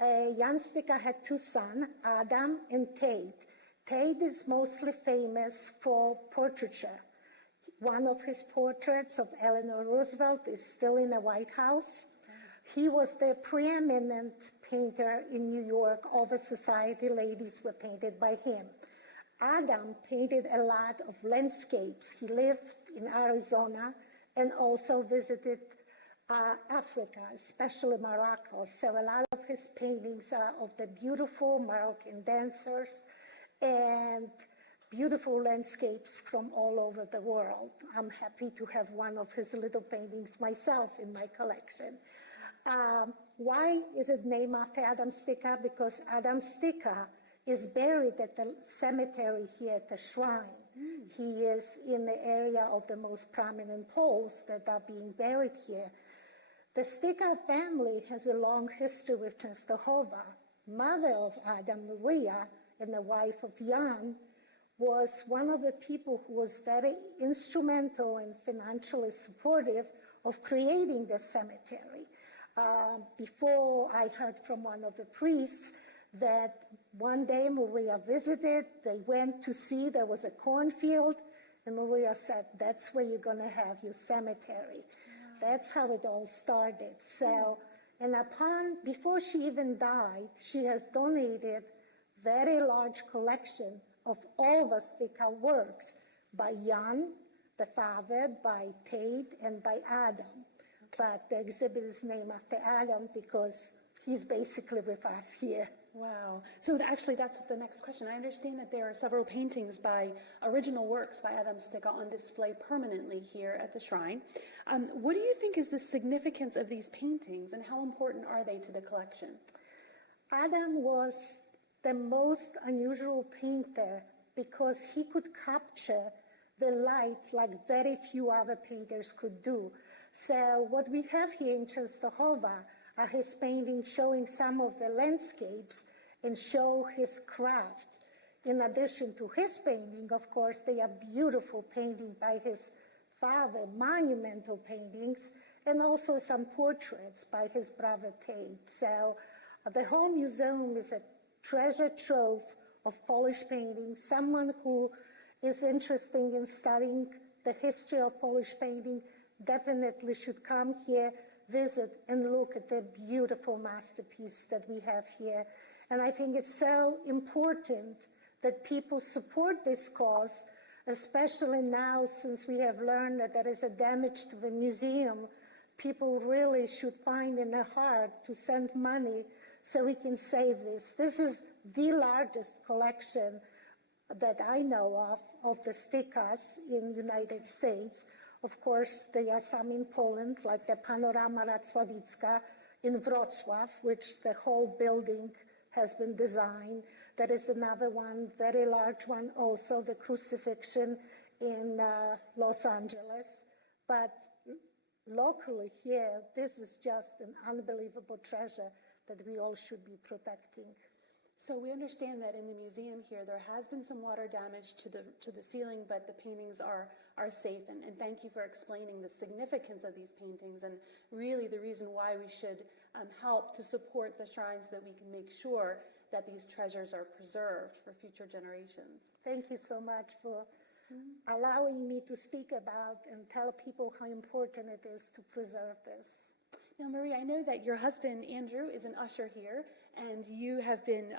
Jan Stika had 2 sons, Adam and Tate. Tate is mostly famous for portraiture. One of his portraits of Eleanor Roosevelt is still in the White House. He was the preeminent painter in New York. All the society ladies were painted by him. Adam painted a lot of landscapes. He lived in Arizona and also visited Africa, especially Morocco. So a lot of his paintings are of the beautiful Moroccan dancers and beautiful landscapes from all over the world. I'm happy to have one of his little paintings myself in my collection. Why is it named after Adam Stika? Because Adam Stika is buried at the cemetery here at the shrine. He is in the area of the most prominent Poles that are being buried here. The Stika family has a long history with Częstochowa. Mother of Adam, Maria, and the wife of Jan, was one of the people who was very instrumental and financially supportive of creating the cemetery. Before, I heard from one of the priests that one day Maria visited, they went to see there was a cornfield, and Maria said, that's where you're going to have your cemetery. That's how it all started. So, and before she even died, she has donated very large collection of all the Stika works by Jan, the father, by Tate, and by Adam. But the exhibit is named after Adam because he's basically with us here. Wow. So actually, that's the next question. I understand that there are several paintings by original works by Adam Stika on display permanently here at the shrine. What do you think is the significance of these paintings, and how important are they to the collection? Adam was the most unusual painter because he could capture the light like very few other painters could do. So what we have here in Częstochowa are his paintings showing some of the landscapes and show his craft. In addition to his painting, of course, they are beautiful paintings by his father, monumental paintings, and also some portraits by his brother Tate. So the whole museum is a treasure trove of Polish painting. Someone who is interested in studying the history of Polish painting definitely should come here, visit, and look at the beautiful masterpiece that we have here. And I think it's so important that people support this cause, especially now since we have learned that there is a damage to the museum. People really should find in their heart to send money so we can save this. This is the largest collection that I know of the Stikas in the United States. Of course, there are some in Poland, like the Panorama Racławicka in Wrocław, which the whole building has been designed. There is another one, very large one also, the Crucifixion in Los Angeles. But locally here, this is just an unbelievable treasure that we all should be protecting. So we understand that in the museum here, there has been some water damage to the ceiling, but the paintings are safe. And thank you for explaining the significance of these paintings and really the reason why we should help to support the shrines so that we can make sure that these treasures are preserved for future generations. Thank you so much for allowing me to speak about and tell people how important it is to preserve this. Now, Marie, I know that your husband, Andrew, is an usher here, and you have been,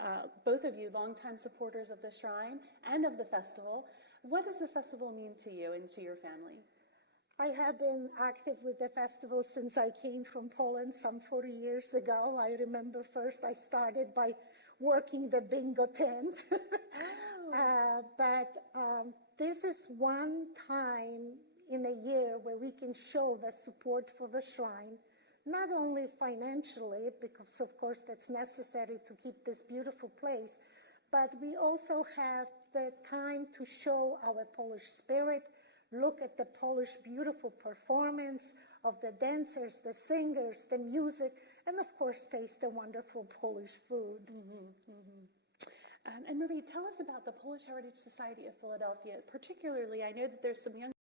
both of you, longtime supporters of the shrine and of the festival. What does the festival mean to you and to your family? I have been active with the festival since I came from Poland some 40 years ago. I remember first I started by working the bingo tent. But this is one time in a year where we can show the support for the shrine, not only financially, because of course that's necessary to keep this beautiful place, but we also have the time to show our Polish spirit, look at the Polish beautiful performance of the dancers, the singers, the music, and of course taste the wonderful Polish food. And Marie, tell us about the Polish Heritage Society of Philadelphia. Particularly, I know that there's some young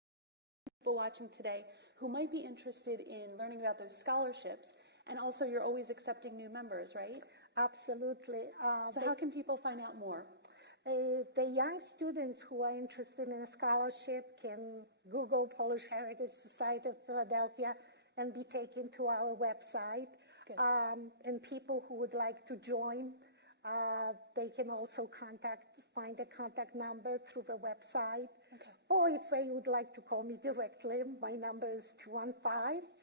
people watching today who might be interested in learning about those scholarships, and also you're always accepting new members, right? Absolutely. So how can people find out more? The young students who are interested in a scholarship can Google Polish Heritage Society of Philadelphia and be taken to our website. And people who would like to join, they can also find a contact number through the website. Or if they would like to call me directly, my number is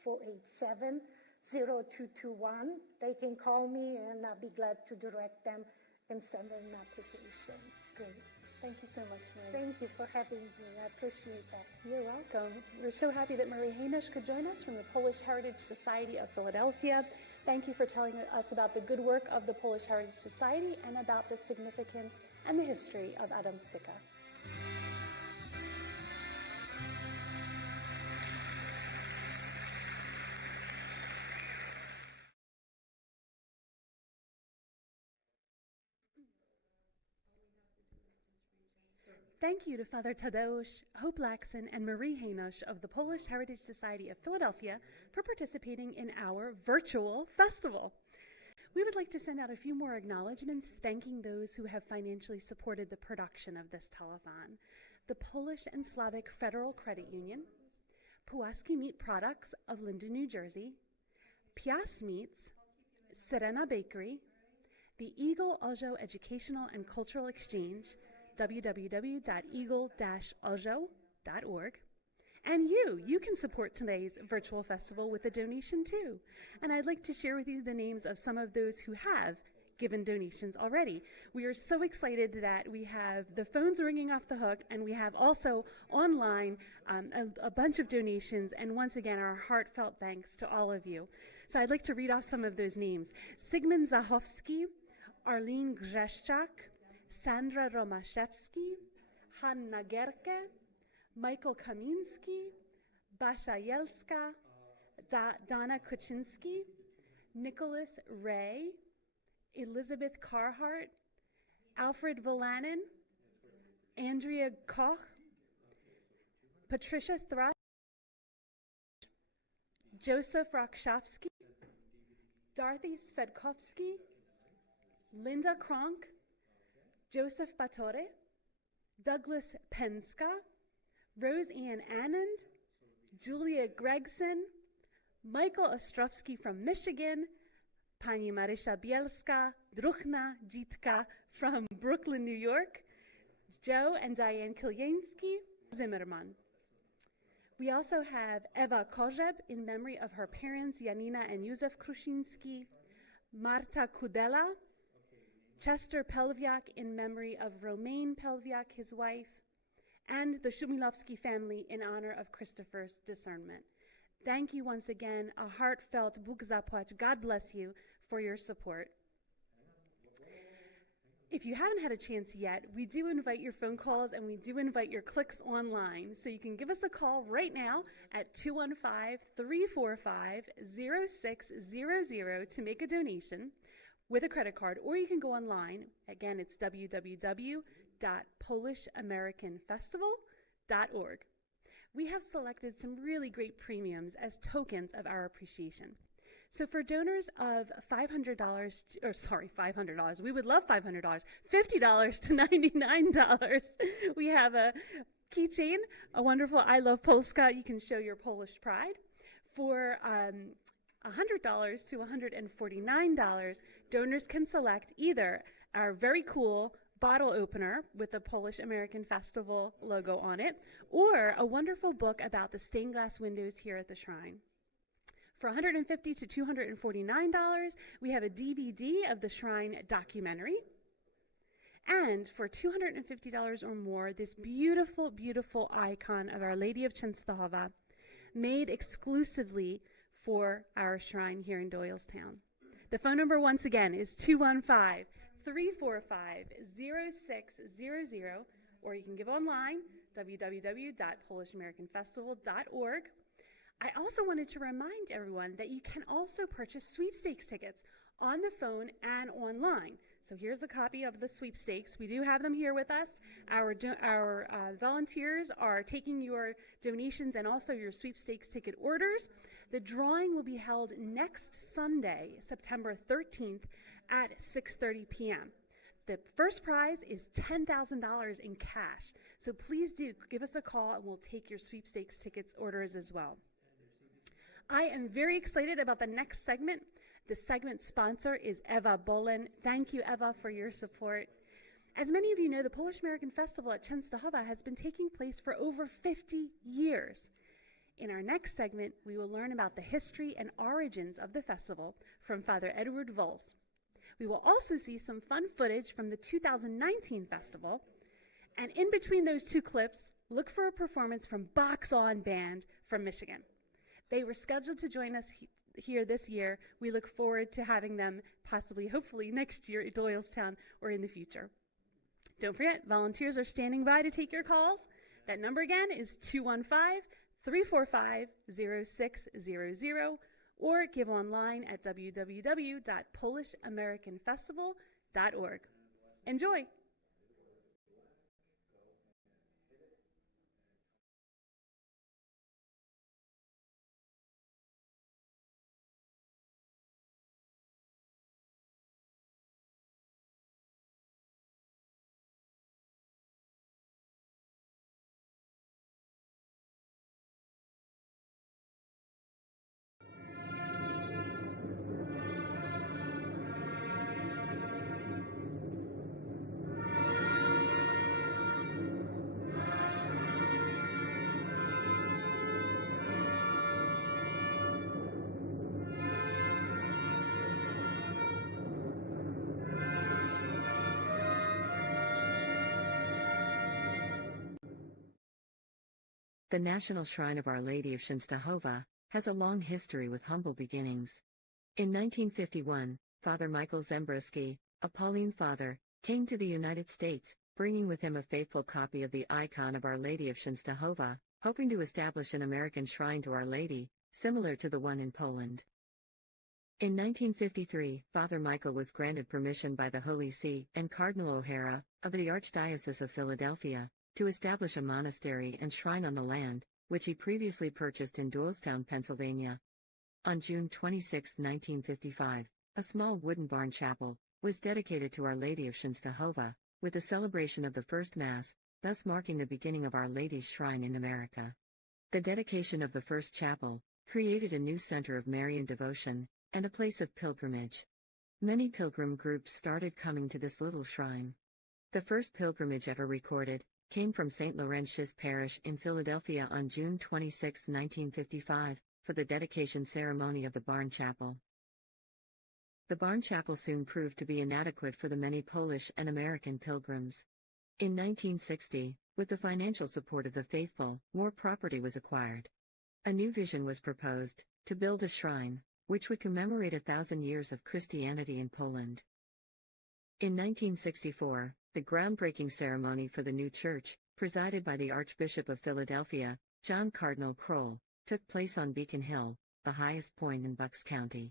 215-487-0221. They can call me and I'll be glad to direct them and send them an application. Great. Thank you so much, Marie. Thank you for having me. I appreciate that. You're welcome. We're so happy that Marie Hanisch could join us from the Polish Heritage Society of Philadelphia. Thank you for telling us about the good work of the Polish Heritage Society and about the significance and the history of Adam Styka. Thank you to Father Tadeusz Hoplaxon and Marie Hanisch of the Polish Heritage Society of Philadelphia for participating in our virtual festival. We would like to send out a few more acknowledgments thanking those who have financially supported the production of this telethon. The Polish and Slavic Federal Credit Union, Pulaski Meat Products of Linden, New Jersey, Piast Meats, Serena Bakery, the Eagle Ojo Educational and Cultural Exchange, www.eagle-ojo.org. And you can support today's virtual festival with a donation too. And I'd like to share with you the names of some of those who have given donations already. We are so excited that we have the phones ringing off the hook, and we have also online a bunch of donations, and once again, our heartfelt thanks to all of you. So I'd like to read off some of those names. Sigmund Zachowski, Arlene Grzeszczak, Sandra Romaszewski, Hanna Gerke, Michael Kamiński, Basia Jelska, Donna Kuczynski, Nicholas Ray, Elizabeth Carhart, Alfred Volanin, Andrea Koch, Patricia Thrush, Joseph Rakshowski, Dorothy Svedkovsky, Linda Kronk, Joseph Batore, Douglas Penska, Rose Ann Anand, Julia Gregson, Michael Ostrowski from Michigan, Pani Marysia Bielska, Druchna Jitka from Brooklyn, New York, Joe and Diane Kilyansky, Zimmerman. We also have Eva Kozeb in memory of her parents, Janina and Józef Kruszyński, Marta Kudela, Chester Pelviak in memory of Romain Pelviak, his wife, and the Shumilovsky family in honor of Christopher's discernment. Thank you once again, a heartfelt Bóg zapłać, God bless you, for your support. If you haven't had a chance yet, we do invite your phone calls and we do invite your clicks online. So you can give us a call right now at 215-345-0600 to make a donation with a credit card, or you can go online. Again, it's www.polishamericanfestival.org. We have selected some really great premiums as tokens of our appreciation. So for donors of $500, we would love $500, $50 to $99, we have a keychain, a wonderful I Love Polska. You can show your Polish pride. For $100 to $149, donors can select either our very cool bottle opener with the Polish-American Festival logo on it, or a wonderful book about the stained glass windows here at the shrine. For $150 to $249, we have a DVD of the shrine documentary. And for $250 or more, this beautiful, beautiful icon of Our Lady of Częstochowa, made exclusively for our shrine here in Doylestown. The phone number, once again, is 215-345-0600, or you can give online, www.polishamericanfestival.org. I also wanted to remind everyone that you can also purchase sweepstakes tickets on the phone and online. So here's a copy of the sweepstakes. We do have them here with us. Our volunteers are taking your donations and also your sweepstakes ticket orders. The drawing will be held next Sunday, September 13th at 6:30 p.m. The first prize is $10,000 in cash. So please do give us a call and we'll take your sweepstakes tickets orders as well. I am very excited about the next segment. The segment sponsor is Eva Bolin. Thank you, Eva, for your support. As many of you know, the Polish-American Festival at Częstochowa has been taking place for over 50 years. In our next segment, we will learn about the history and origins of the festival from Father Edward Vols. We will also see some fun footage from the 2019 festival. And in between those two clips, look for a performance from Box On Band from Michigan. They were scheduled to join us here this year. We look forward to having them possibly, hopefully, next year at Doylestown or in the future. Don't forget, volunteers are standing by to take your calls. That number again is 215-345-0600 or give online at www.polishamericanfestival.org. Enjoy! The National Shrine of Our Lady of Częstochowa has a long history with humble beginnings. In 1951, Father Michael Zembrowski, a Pauline father, came to the United States, bringing with him a faithful copy of the icon of Our Lady of Częstochowa, hoping to establish an American shrine to Our Lady, similar to the one in Poland. In 1953, Father Michael was granted permission by the Holy See and Cardinal O'Hara of the Archdiocese of Philadelphia to establish a monastery and shrine on the land, which he previously purchased in Doylestown, Pennsylvania. On June 26, 1955, a small wooden barn chapel was dedicated to Our Lady of Częstochowa, with the celebration of the first Mass, thus marking the beginning of Our Lady's shrine in America. The dedication of the first chapel created a new center of Marian devotion and a place of pilgrimage. Many pilgrim groups started coming to this little shrine. The first pilgrimage ever recorded came from St. Laurentius Parish in Philadelphia on June 26, 1955, for the dedication ceremony of the barn chapel. The barn chapel soon proved to be inadequate for the many Polish and American pilgrims. In 1960, with the financial support of the faithful, more property was acquired. A new vision was proposed, to build a shrine, which would commemorate 1,000 years of Christianity in Poland. In 1964, the groundbreaking ceremony for the new church, presided by the Archbishop of Philadelphia, John Cardinal Kroll, took place on Beacon Hill, the highest point in Bucks County.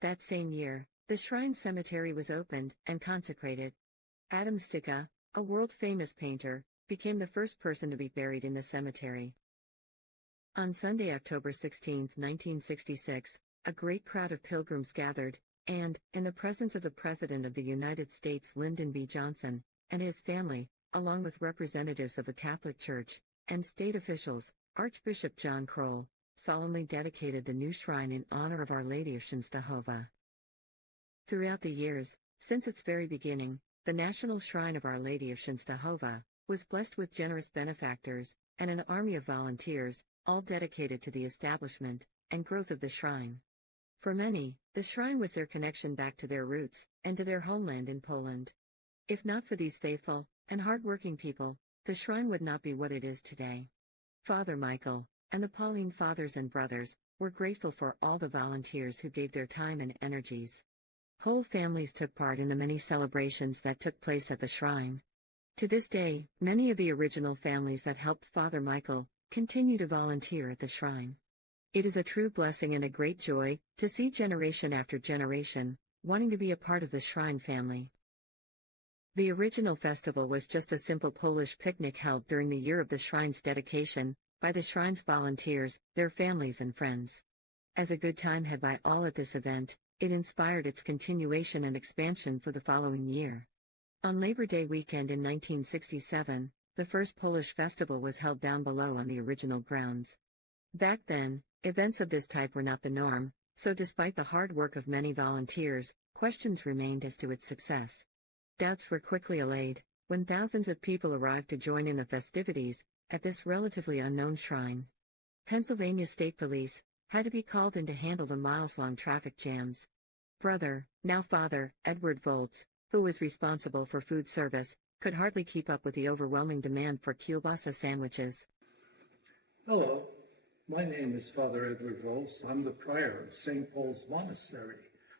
That same year, the shrine cemetery was opened and consecrated. Adam Sticka, a world-famous painter, became the first person to be buried in the cemetery. On Sunday, October 16, 1966, a great crowd of pilgrims gathered, and, in the presence of the President of the United States Lyndon B. Johnson, and his family, along with representatives of the Catholic Church and state officials, Archbishop John Kroll solemnly dedicated the new shrine in honor of Our Lady of Częstochowa. Throughout the years, since its very beginning, the National Shrine of Our Lady of Częstochowa was blessed with generous benefactors and an army of volunteers, all dedicated to the establishment and growth of the shrine. For many, the shrine was their connection back to their roots and to their homeland in Poland. If not for these faithful and hard-working people, the shrine would not be what it is today. Father Michael and the Pauline fathers and brothers were grateful for all the volunteers who gave their time and energies. Whole families took part in the many celebrations that took place at the shrine. To this day, many of the original families that helped Father Michael continue to volunteer at the shrine. It is a true blessing and a great joy to see generation after generation wanting to be a part of the shrine family. The original festival was just a simple Polish picnic held during the year of the shrine's dedication by the shrine's volunteers, their families and friends. As a good time had by all at this event, it inspired its continuation and expansion for the following year. On Labor Day weekend in 1967, the first Polish festival was held down below on the original grounds. Back then, events of this type were not the norm, so despite the hard work of many volunteers, questions remained as to its success. Doubts were quickly allayed when thousands of people arrived to join in the festivities at this relatively unknown shrine. Pennsylvania State Police had to be called in to handle the miles-long traffic jams. Brother, now father, Edward Volz, who was responsible for food service, could hardly keep up with the overwhelming demand for kielbasa sandwiches. Hello, my name is Father Edward Volz. I'm the prior of St. Paul's Monastery,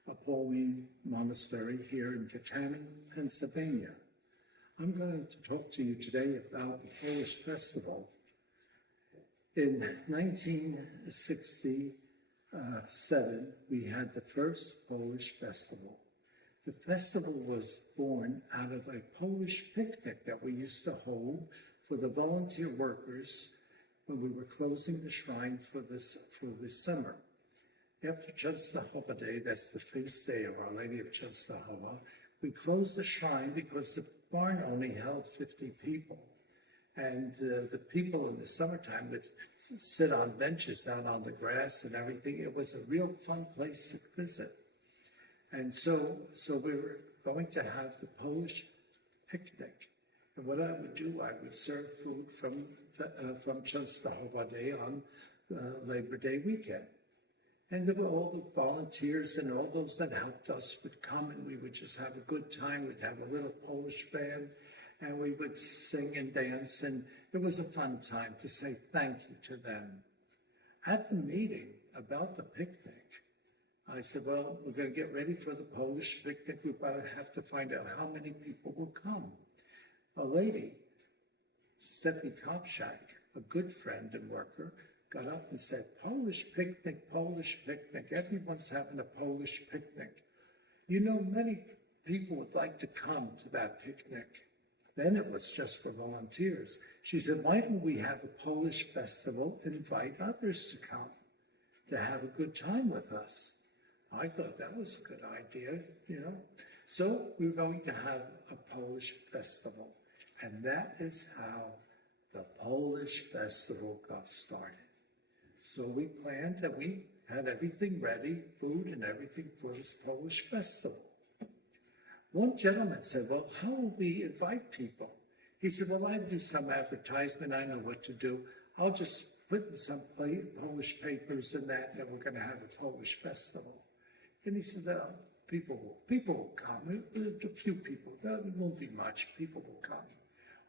a Pauline monastery here in Wityalny, Pennsylvania. I'm going to talk to you today about the Polish Festival. In 1967, we had the first Polish Festival. The festival was born out of a Polish picnic that we used to hold for the volunteer workers when we were closing the shrine for this summer. After Częstochowa Day, that's the feast day of Our Lady of Częstochowa, we closed the shrine because the barn only held 50 people. And the people in the summertime would sit on benches out on the grass and everything. It was a real fun place to visit. And so we were going to have the Polish picnic. And what I would do, I would serve food from Częstochowa Day on Labor Day weekend. And there were all the volunteers and all those that helped us would come, and we would just have a good time. We'd have a little Polish band, and we would sing and dance, and it was a fun time to say thank you to them. At the meeting about the picnic, I said, well, we're going to get ready for the Polish picnic. We're going to have to find out how many people will come. A lady, Stephanie Kopczak, a good friend and worker, got up and said, Polish picnic, everyone's having a Polish picnic. You know, many people would like to come to that picnic. Then it was just for volunteers. She said, why don't we have a Polish festival, invite others to come to have a good time with us? I thought that was a good idea, you know. So we were going to have a Polish festival. And that is how the Polish festival got started. So we planned and we had everything ready, food and everything for this Polish festival. One gentleman said, well, how will we invite people? He said, well, I do some advertisement. I know what to do. I'll just put in some Polish papers and that, and we're going to have a Polish festival. And he said, well, people will come. A few people. It won't be much. People will come.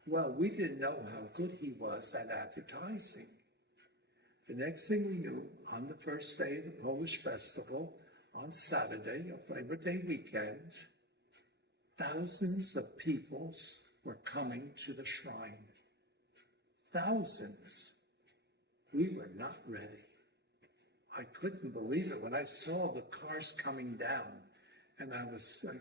Well, we didn't know how good he was at advertising. The next thing we knew, on the first day of the Polish festival, on Saturday of Labor Day weekend, thousands of people were coming to the shrine. Thousands. We were not ready. I couldn't believe it when I saw the cars coming down. And I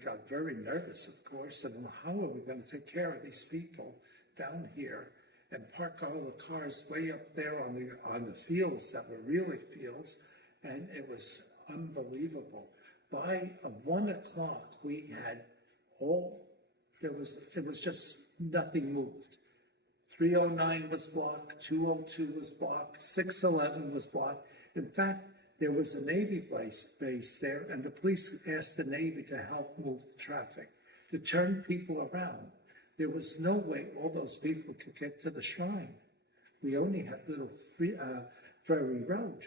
got very nervous, of course, and how are we going to take care of these people down here and park all the cars way up there on the fields that were really fields? And it was unbelievable. By 1 o'clock, we had it was just nothing moved. 309 was blocked, 202 was blocked, 611 was blocked. In fact, there was a Navy base there, and the police asked the Navy to help move the traffic, to turn people around. There was no way all those people could get to the shrine. We only had little ferry road.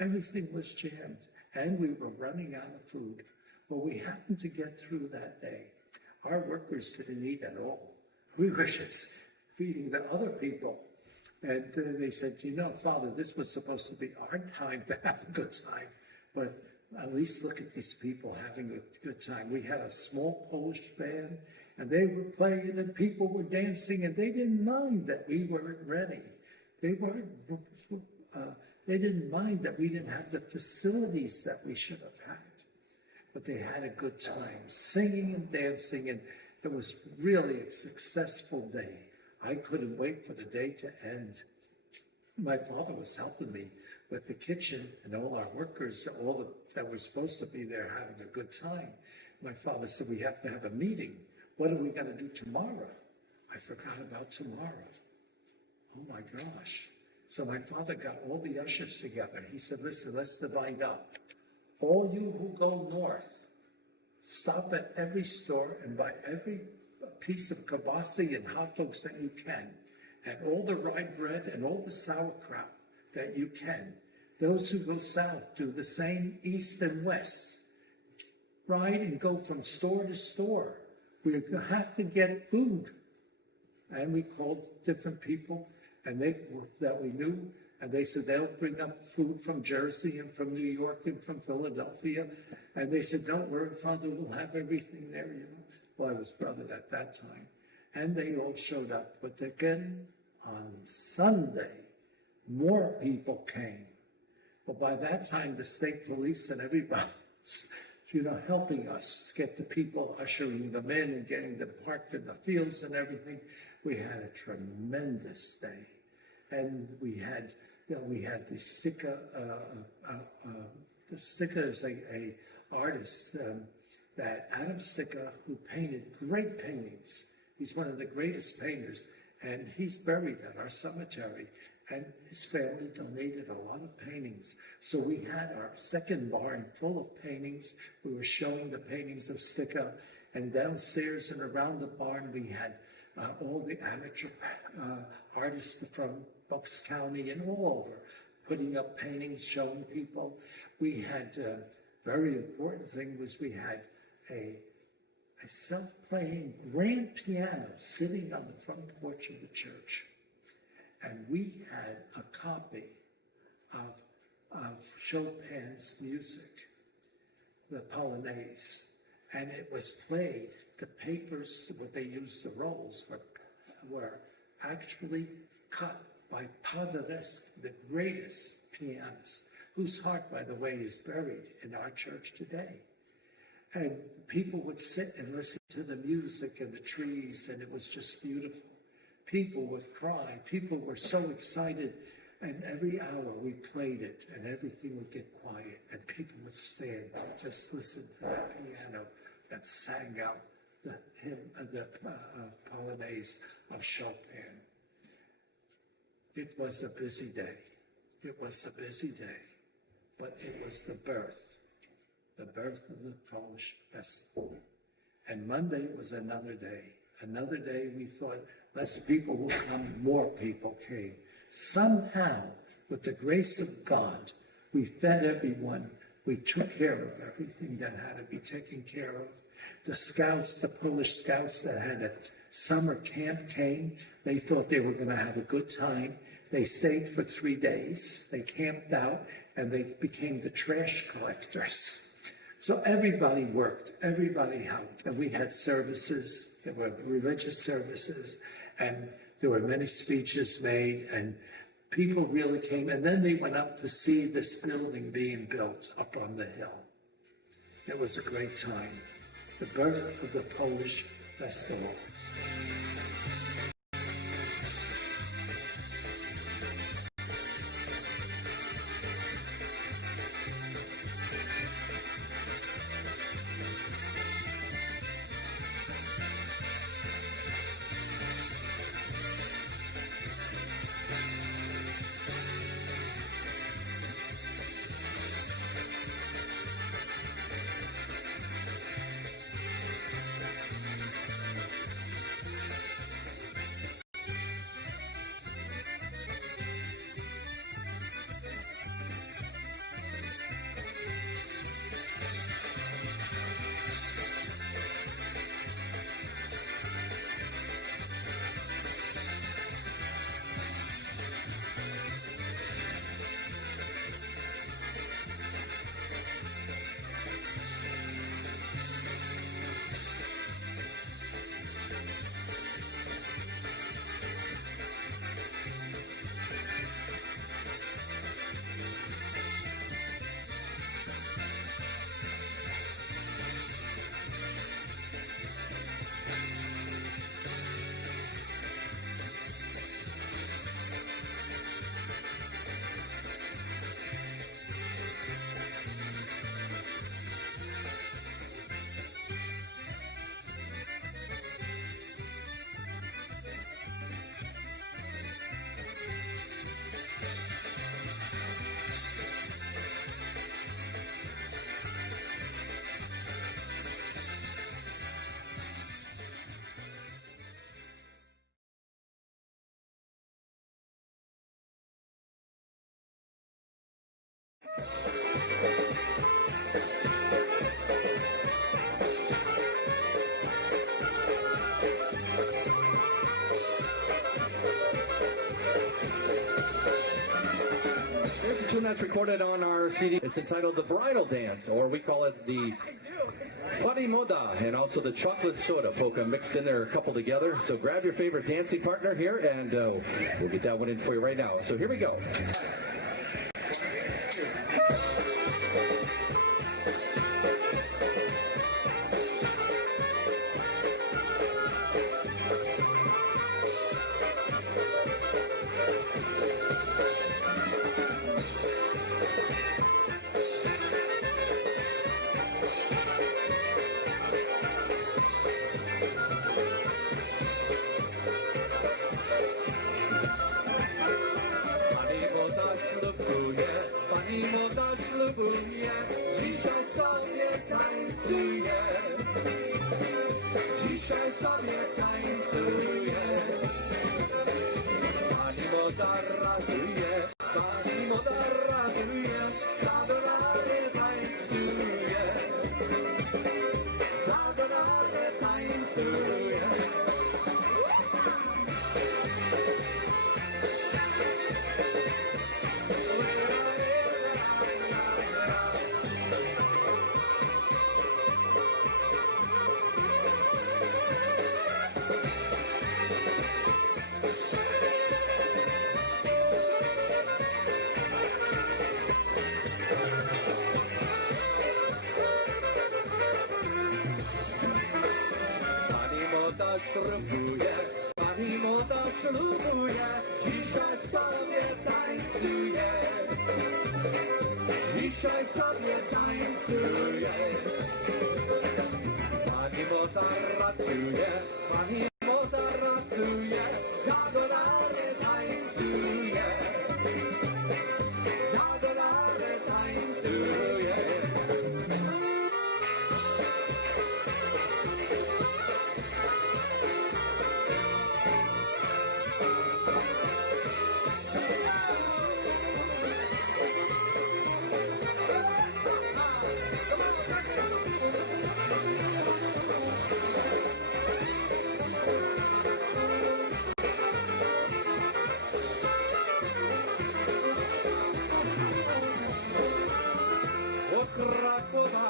Everything was jammed, and we were running out of food. Well, we happened to get through that day. Our workers didn't eat at all. We were just feeding the other people. And they said, you know, Father, this was supposed to be our time to have a good time, but at least look at these people having a good time. We had a small Polish band, and they were playing, and people were dancing, and they didn't mind that we weren't ready. They didn't mind that we didn't have the facilities that we should have had. But they had a good time, singing and dancing, and it was really a successful day. I couldn't wait for the day to end. My father was helping me with the kitchen and all our workers, that were supposed to be there having a good time. My father said, we have to have a meeting. What are we going to do tomorrow? I forgot about tomorrow. Oh my gosh. So my father got all the ushers together. He said, listen, let's divide up. All you who go north, stop at every store and buy every piece of kibasi and hot dogs that you can, and all the rye bread and all the sauerkraut that you can. Those who go south do the same, east and west. Ride and go from store to store. We have to get food. And we called different people and that we knew, and they said they'll bring up food from Jersey and from New York and from Philadelphia. And they said, don't worry, Father, we'll have everything there, you know. Well, I was brother at that time. And they all showed up. But again, on Sunday, more people came. But by that time, the state police and everybody was, you know, helping us get the people, ushering them in and getting them parked in the fields and everything. We had a tremendous day. And we had the Sika, the Sika is a artist that Adam Sika, who painted great paintings. He's one of the greatest painters, and he's buried at our cemetery. And his family donated a lot of paintings. So we had our second barn full of paintings. We were showing the paintings of Sika. And downstairs and around the barn, we had all the amateur artists from Bucks County and all over putting up paintings, showing people. We had, very important thing was we had a self-playing grand piano sitting on the front porch of the church. And we had a copy of Chopin's music, the Polonaise, and it was played. The papers, what they used, the rolls, were actually cut by Paderewski, the greatest pianist, whose heart, by the way, is buried in our church today. And people would sit and listen to the music and the trees, and it was just beautiful. People would cry. People were so excited. And every hour we played it, and everything would get quiet, and people would stand and just listen to that piano that sang out the hymn, the Polonaise of Chopin. It was a busy day. It was a busy day, but it was the birth of the Polish Festival. And Monday was another day. Another day we thought less people will come, more people came. Somehow, with the grace of God, we fed everyone. We took care of everything that had to be taken care of. The scouts, the Polish scouts that had a summer camp came. They thought they were going to have a good time. They stayed for 3 days. They camped out, and they became the trash collectors. So everybody worked. Everybody helped. And we had services. There were religious services, and there were many speeches made, and people really came. And then they went up to see this building being built up on the hill. It was a great time. The birth of the Polish Festival. that's recorded on our CD. It's entitled The Bridal Dance, or we call it the Putty Moda, and also the Chocolate Soda polka mixed in there, coupled together. So grab your favorite dancing partner here, and we'll get that one in for you right now. So here we go. Pani moda ślubuje, dzisiaj sobie tańcuje. Dzisiaj sobie tańcuje. Pani moda raduje, pani moda raduje, zadoranie tańcuje. Zadoranie tańcuje. Ślubuje, pani moda ślubuje, dzisiaj sobie tańcuje. Dzisiaj sobie tańcuje. Pani moda ratuje, pani moda ratuje, za dolary tańcuje. Za dolary tańcuje. Krakowa,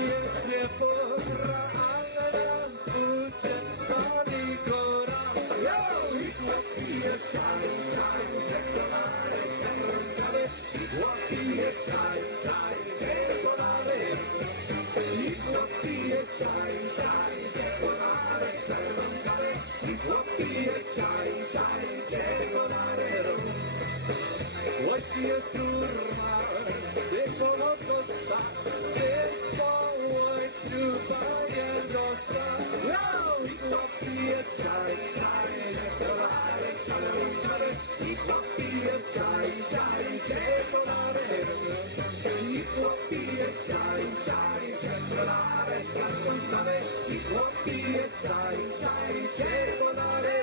jedzie pora, ale nam uciekali gora. I chłopie czaj, czaj, czekolady, czekolady. I chłopie czaj, czaj, czekolady. I chłopie czaj, czaj, czekolady, czekolady. I chłopie czaj, czaj, czekolady. Właśnie surma, ty pomocą sta, ty połączył panie dosa. I chłopie czaj, czaj, czekolady, czekolady. I chłopie czaj, czaj, czekolady. I chłopie czaj, czaj, czekolady, czekolady. I chłopie czaj, czaj, czekolady.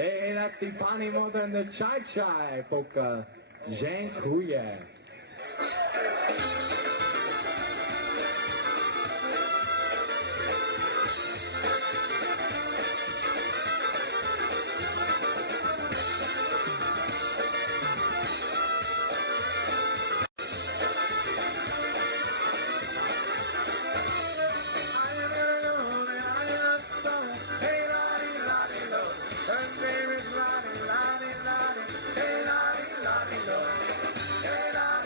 Hey, that's the Pani Moda and the Chai Chai polka. Dziękuję. Hey,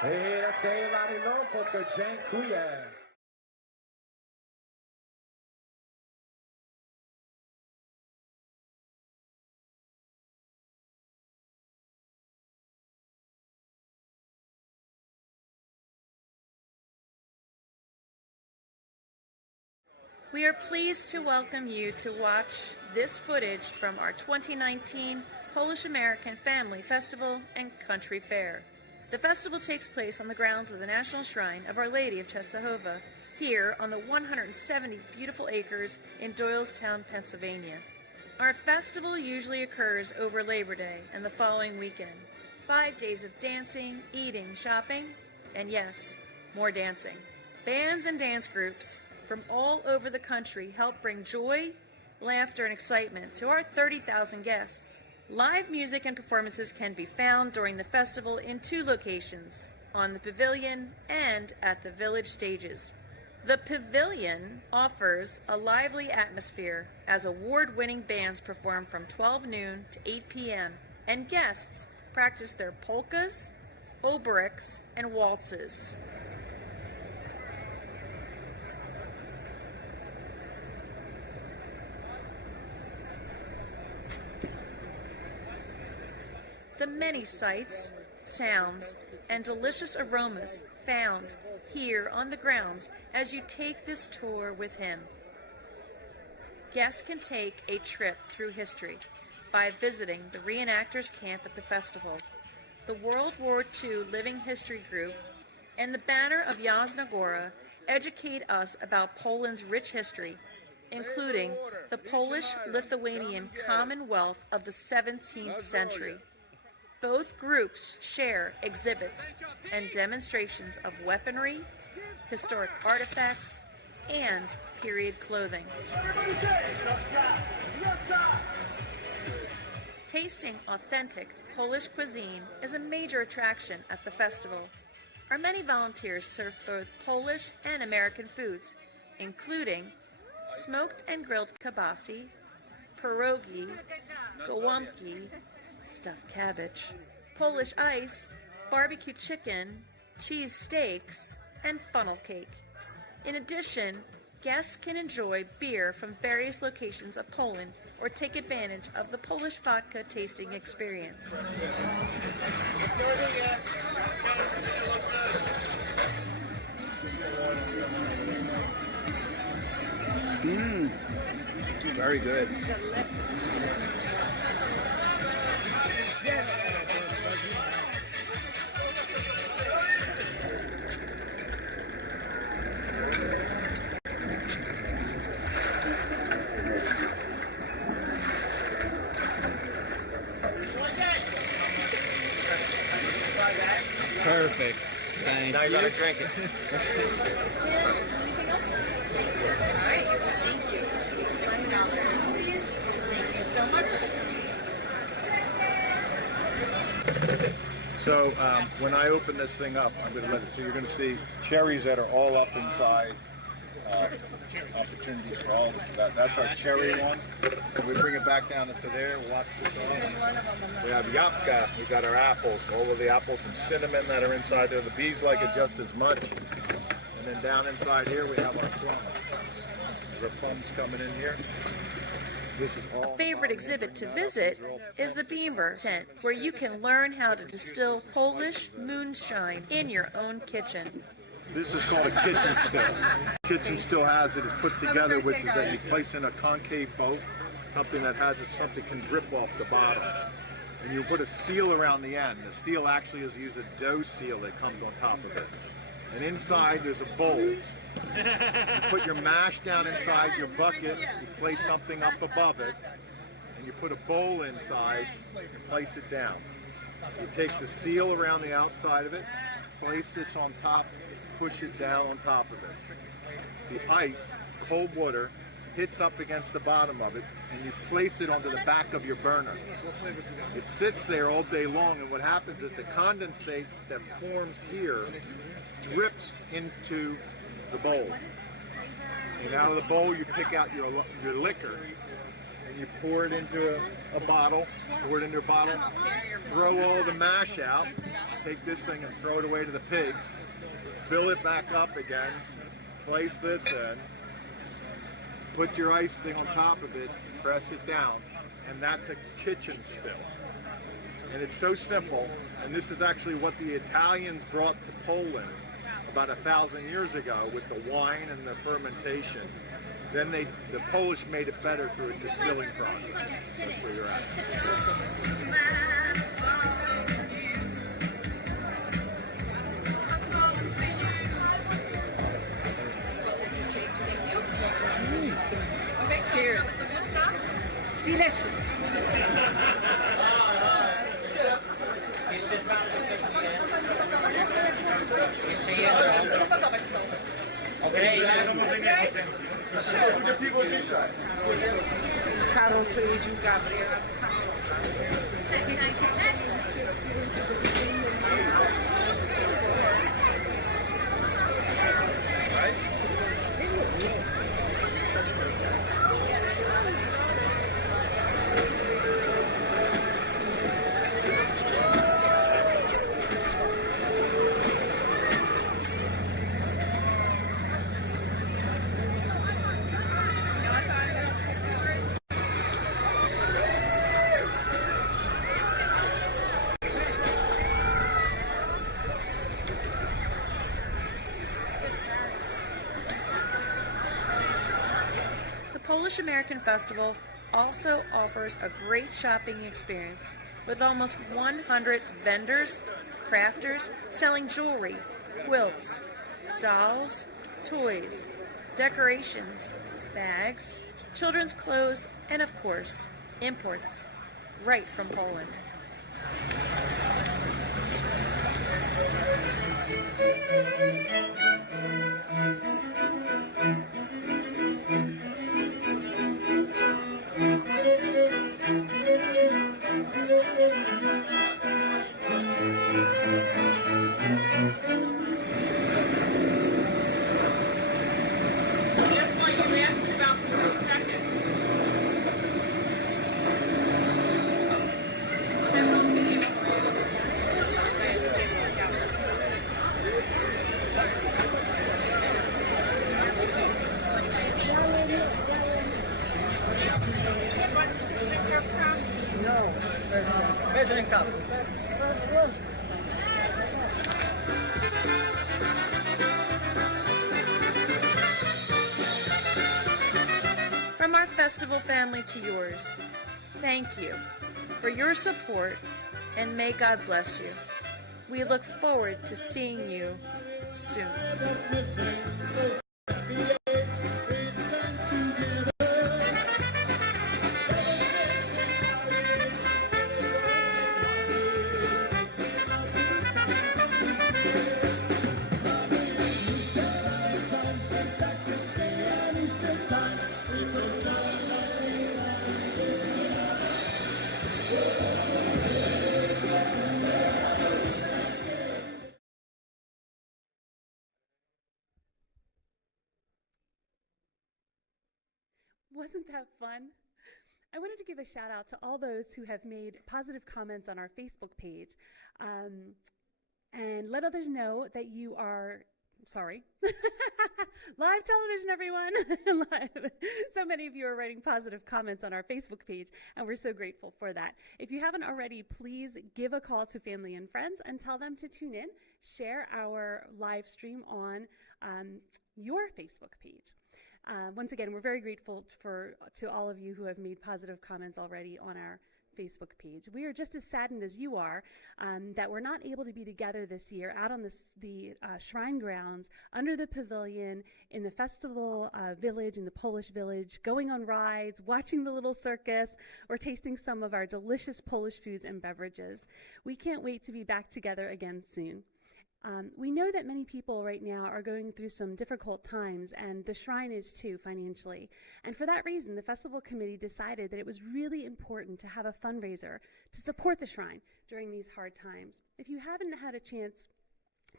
Hej, säger Larilo, polka, dziękuję. We are pleased to welcome you to watch this footage from our 2019 Polish-American Family Festival and Country Fair. The festival takes place on the grounds of the National Shrine of Our Lady of Częstochowa, here on the 170 beautiful acres in Doylestown, Pennsylvania. Our festival usually occurs over Labor Day and the following weekend. 5 days of dancing, eating, shopping, and yes, more dancing. Bands and dance groups from all over the country help bring joy, laughter, and excitement to our 30,000 guests. Live music and performances can be found during the festival in 2 locations, on the Pavilion and at the Village stages. The Pavilion offers a lively atmosphere as award-winning bands perform from 12 noon to 8 p.m. and guests practice their polkas, obereks, and waltzes. The many sights, sounds, and delicious aromas found here on the grounds as you take this tour with him. Guests can take a trip through history by visiting the reenactors camp at the festival, the World War II Living History Group, and the Banner of Jasna Gora educate us about Poland's rich history, including the Polish-Lithuanian Commonwealth of the 17th century. Both groups share exhibits and demonstrations of weaponry, historic artifacts, and period clothing. Tasting authentic Polish cuisine is a major attraction at the festival. Our many volunteers serve both Polish and American foods, including smoked and grilled kibasi, pierogi, gołąbki, stuffed cabbage, Polish ice, barbecue chicken, cheese steaks, and funnel cake. In addition, guests can enjoy beer from various locations of Poland or take advantage of the Polish vodka tasting experience. Very good. Perfect. Thank now you gotta drink it. All right, thank you. $6, please. Thank you so much. So when I open this thing up, I'm going to let it. So you're going to see cherries that are all up inside. Opportunities for all that. That's our cherry one. And we bring it back down into there. We'll watch this on. We have yapka. We got our apples. All of the apples and cinnamon that are inside there. The bees like it just as much. And then down inside here we have our plums. The plums coming in here. A favorite exhibit to visit is the Beaver tent, where you can learn how to distill Polish moonshine in your own kitchen. This is called a kitchen still. Kitchen still has it. It's put together, which is that you place in a concave boat, something that has something can drip off the bottom. And you put a seal around the end. The seal actually is used a dough seal that comes on top of it. And inside there's a bowl. You put your mash down inside your bucket, you place something up above it, and you put a bowl inside and place it down. You take the seal around the outside of it, place this on top, push it down on top of it. The ice, cold water, hits up against the bottom of it, and you place it onto the back of your burner. It sits there all day long, and what happens is the condensate that forms here drips into the bowl. And out of the bowl, you pick out your liquor, and You pour it into a bottle, throw all the mash out, take this thing and throw it away to the pigs, fill it back up again, place this in, put your ice thing on top of it, press it down, and that's a kitchen still. And it's so simple, and this is actually what the Italians brought to Poland about 1,000 years ago with the wine and the fermentation. Then the Polish made it better through a distilling process. That's where you're at. Cheers. Delicious. Karol, Luigi, Gabriela. Polish-American Festival also offers a great shopping experience with almost 100 vendors, crafters selling jewelry, quilts, dolls, toys, decorations, bags, children's clothes, and of course, imports right from Poland. From our festival family to yours, thank you for your support and may God bless you. We look forward to seeing you soon. Wasn't that fun? I wanted to give a shout out to all those who have made positive comments on our Facebook page and let others know that you are, sorry, live television, everyone. Live. So many of you are writing positive comments on our Facebook page, and we're so grateful for that. If you haven't already, please give a call to family and friends and tell them to tune in. Share our live stream on your Facebook page. Once again, we're very grateful to all of you who have made positive comments already on our Facebook page. We are just as saddened as you are that we're not able to be together this year out on the shrine grounds, under the pavilion, in the festival village, in the Polish village, going on rides, watching the little circus, or tasting some of our delicious Polish foods and beverages. We can't wait to be back together again soon. We know that many people right now are going through some difficult times, and the shrine is too, financially. And for that reason, the festival committee decided that it was really important to have a fundraiser to support the shrine during these hard times. If you haven't had a chance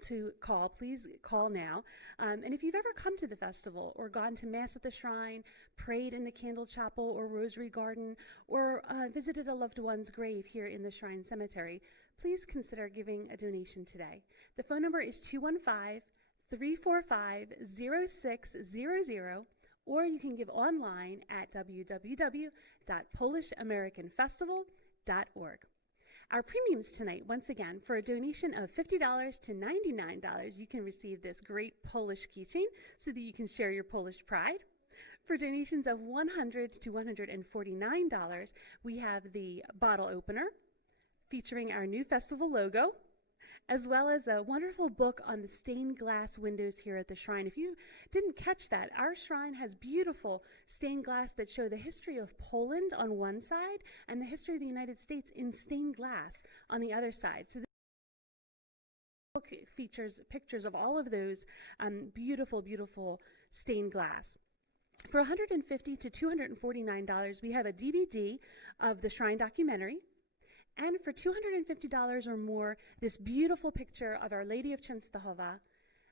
to call, please call now. And if you've ever come to the festival or gone to Mass at the shrine, prayed in the Candle Chapel or Rosary Garden, or visited a loved one's grave here in the Shrine Cemetery, please consider giving a donation today. The phone number is 215-345-0600, or you can give online at www.polishamericanfestival.org. Our premiums tonight, once again, for a donation of $50 to $99, you can receive this great Polish keychain so that you can share your Polish pride. For donations of $100 to $149, we have the bottle opener featuring our new festival logo, as well as a wonderful book on the stained glass windows here at the shrine. If you didn't catch that, our shrine has beautiful stained glass that show the history of Poland on one side and the history of the United States in stained glass on the other side. So this book features pictures of all of those beautiful, beautiful stained glass. For $150 to $249, we have a DVD of the shrine documentary. And for $250 or more, this beautiful picture of Our Lady of Częstochowa,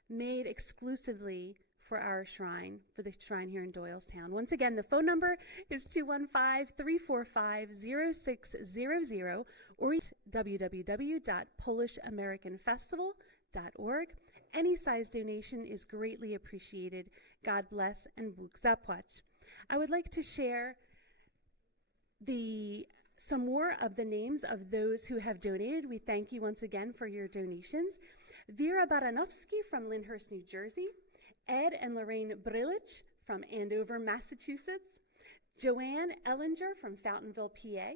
made exclusively for our shrine, for the shrine here in Doylestown. Once again, the phone number is 215-345-0600, or www.polishamericanfestival.org. Any size donation is greatly appreciated. God bless and Bóg zapłać. I would like to share some more of the names of those who have donated. We thank you once again for your donations. Vera Baranowski from Lyndhurst, New Jersey. Ed and Lorraine Brilich from Andover, Massachusetts. Joanne Ellinger from Fountainville, PA.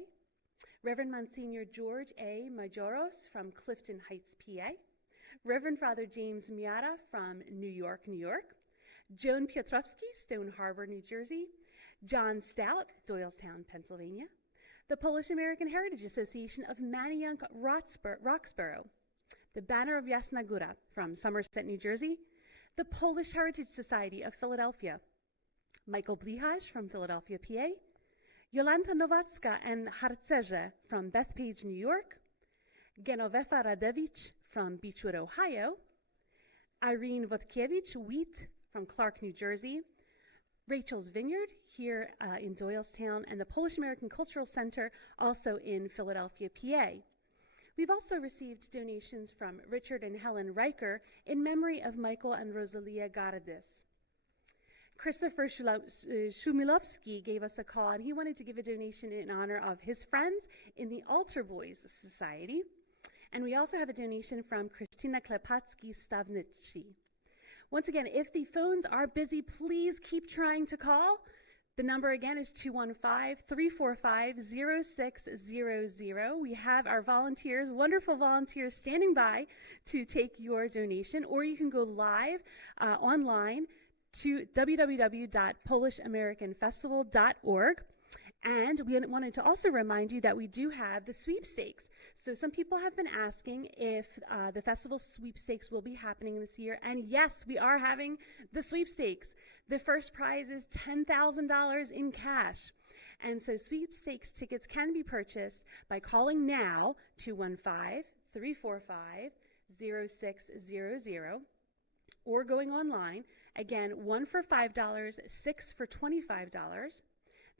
Reverend Monsignor George A. Majoros from Clifton Heights, PA. Reverend Father James Miata from New York, New York. Joan Piotrowski, Stone Harbor, New Jersey. John Stout, Doylestown, Pennsylvania. The Polish-American Heritage Association of Manayunk, Roxborough. The Banner of Jasna Góra from Somerset, New Jersey. The Polish Heritage Society of Philadelphia. Michael Blihasz from Philadelphia, PA. Jolanta Nowacka and Harcerze from Bethpage, New York. Genovefa Radewicz from Beechwood, Ohio. Irene Wodkiewicz Wheat from Clark, New Jersey. Rachel's Vineyard here in Doylestown, and the Polish American Cultural Center also in Philadelphia, PA. We've also received donations from Richard and Helen Riker in memory of Michael and Rosalia Garadis. Christopher Shumilowski gave us a call, and he wanted to give a donation in honor of his friends in the Altar Boys Society. And we also have a donation from Christina Klepacki-Stavnici. Once again, if the phones are busy, please keep trying to call. The number again is 215-345-0600. We have our volunteers, wonderful volunteers, standing by to take your donation, or you can go live online to www.polishamericanfestival.org. And we wanted to also remind you that we do have the sweepstakes. So some people have been asking if the festival sweepstakes will be happening this year. And yes, we are having the sweepstakes. The first prize is $10,000 in cash. And so sweepstakes tickets can be purchased by calling now, 215-345-0600, or going online. Again, 1 for $5, 6 for $25.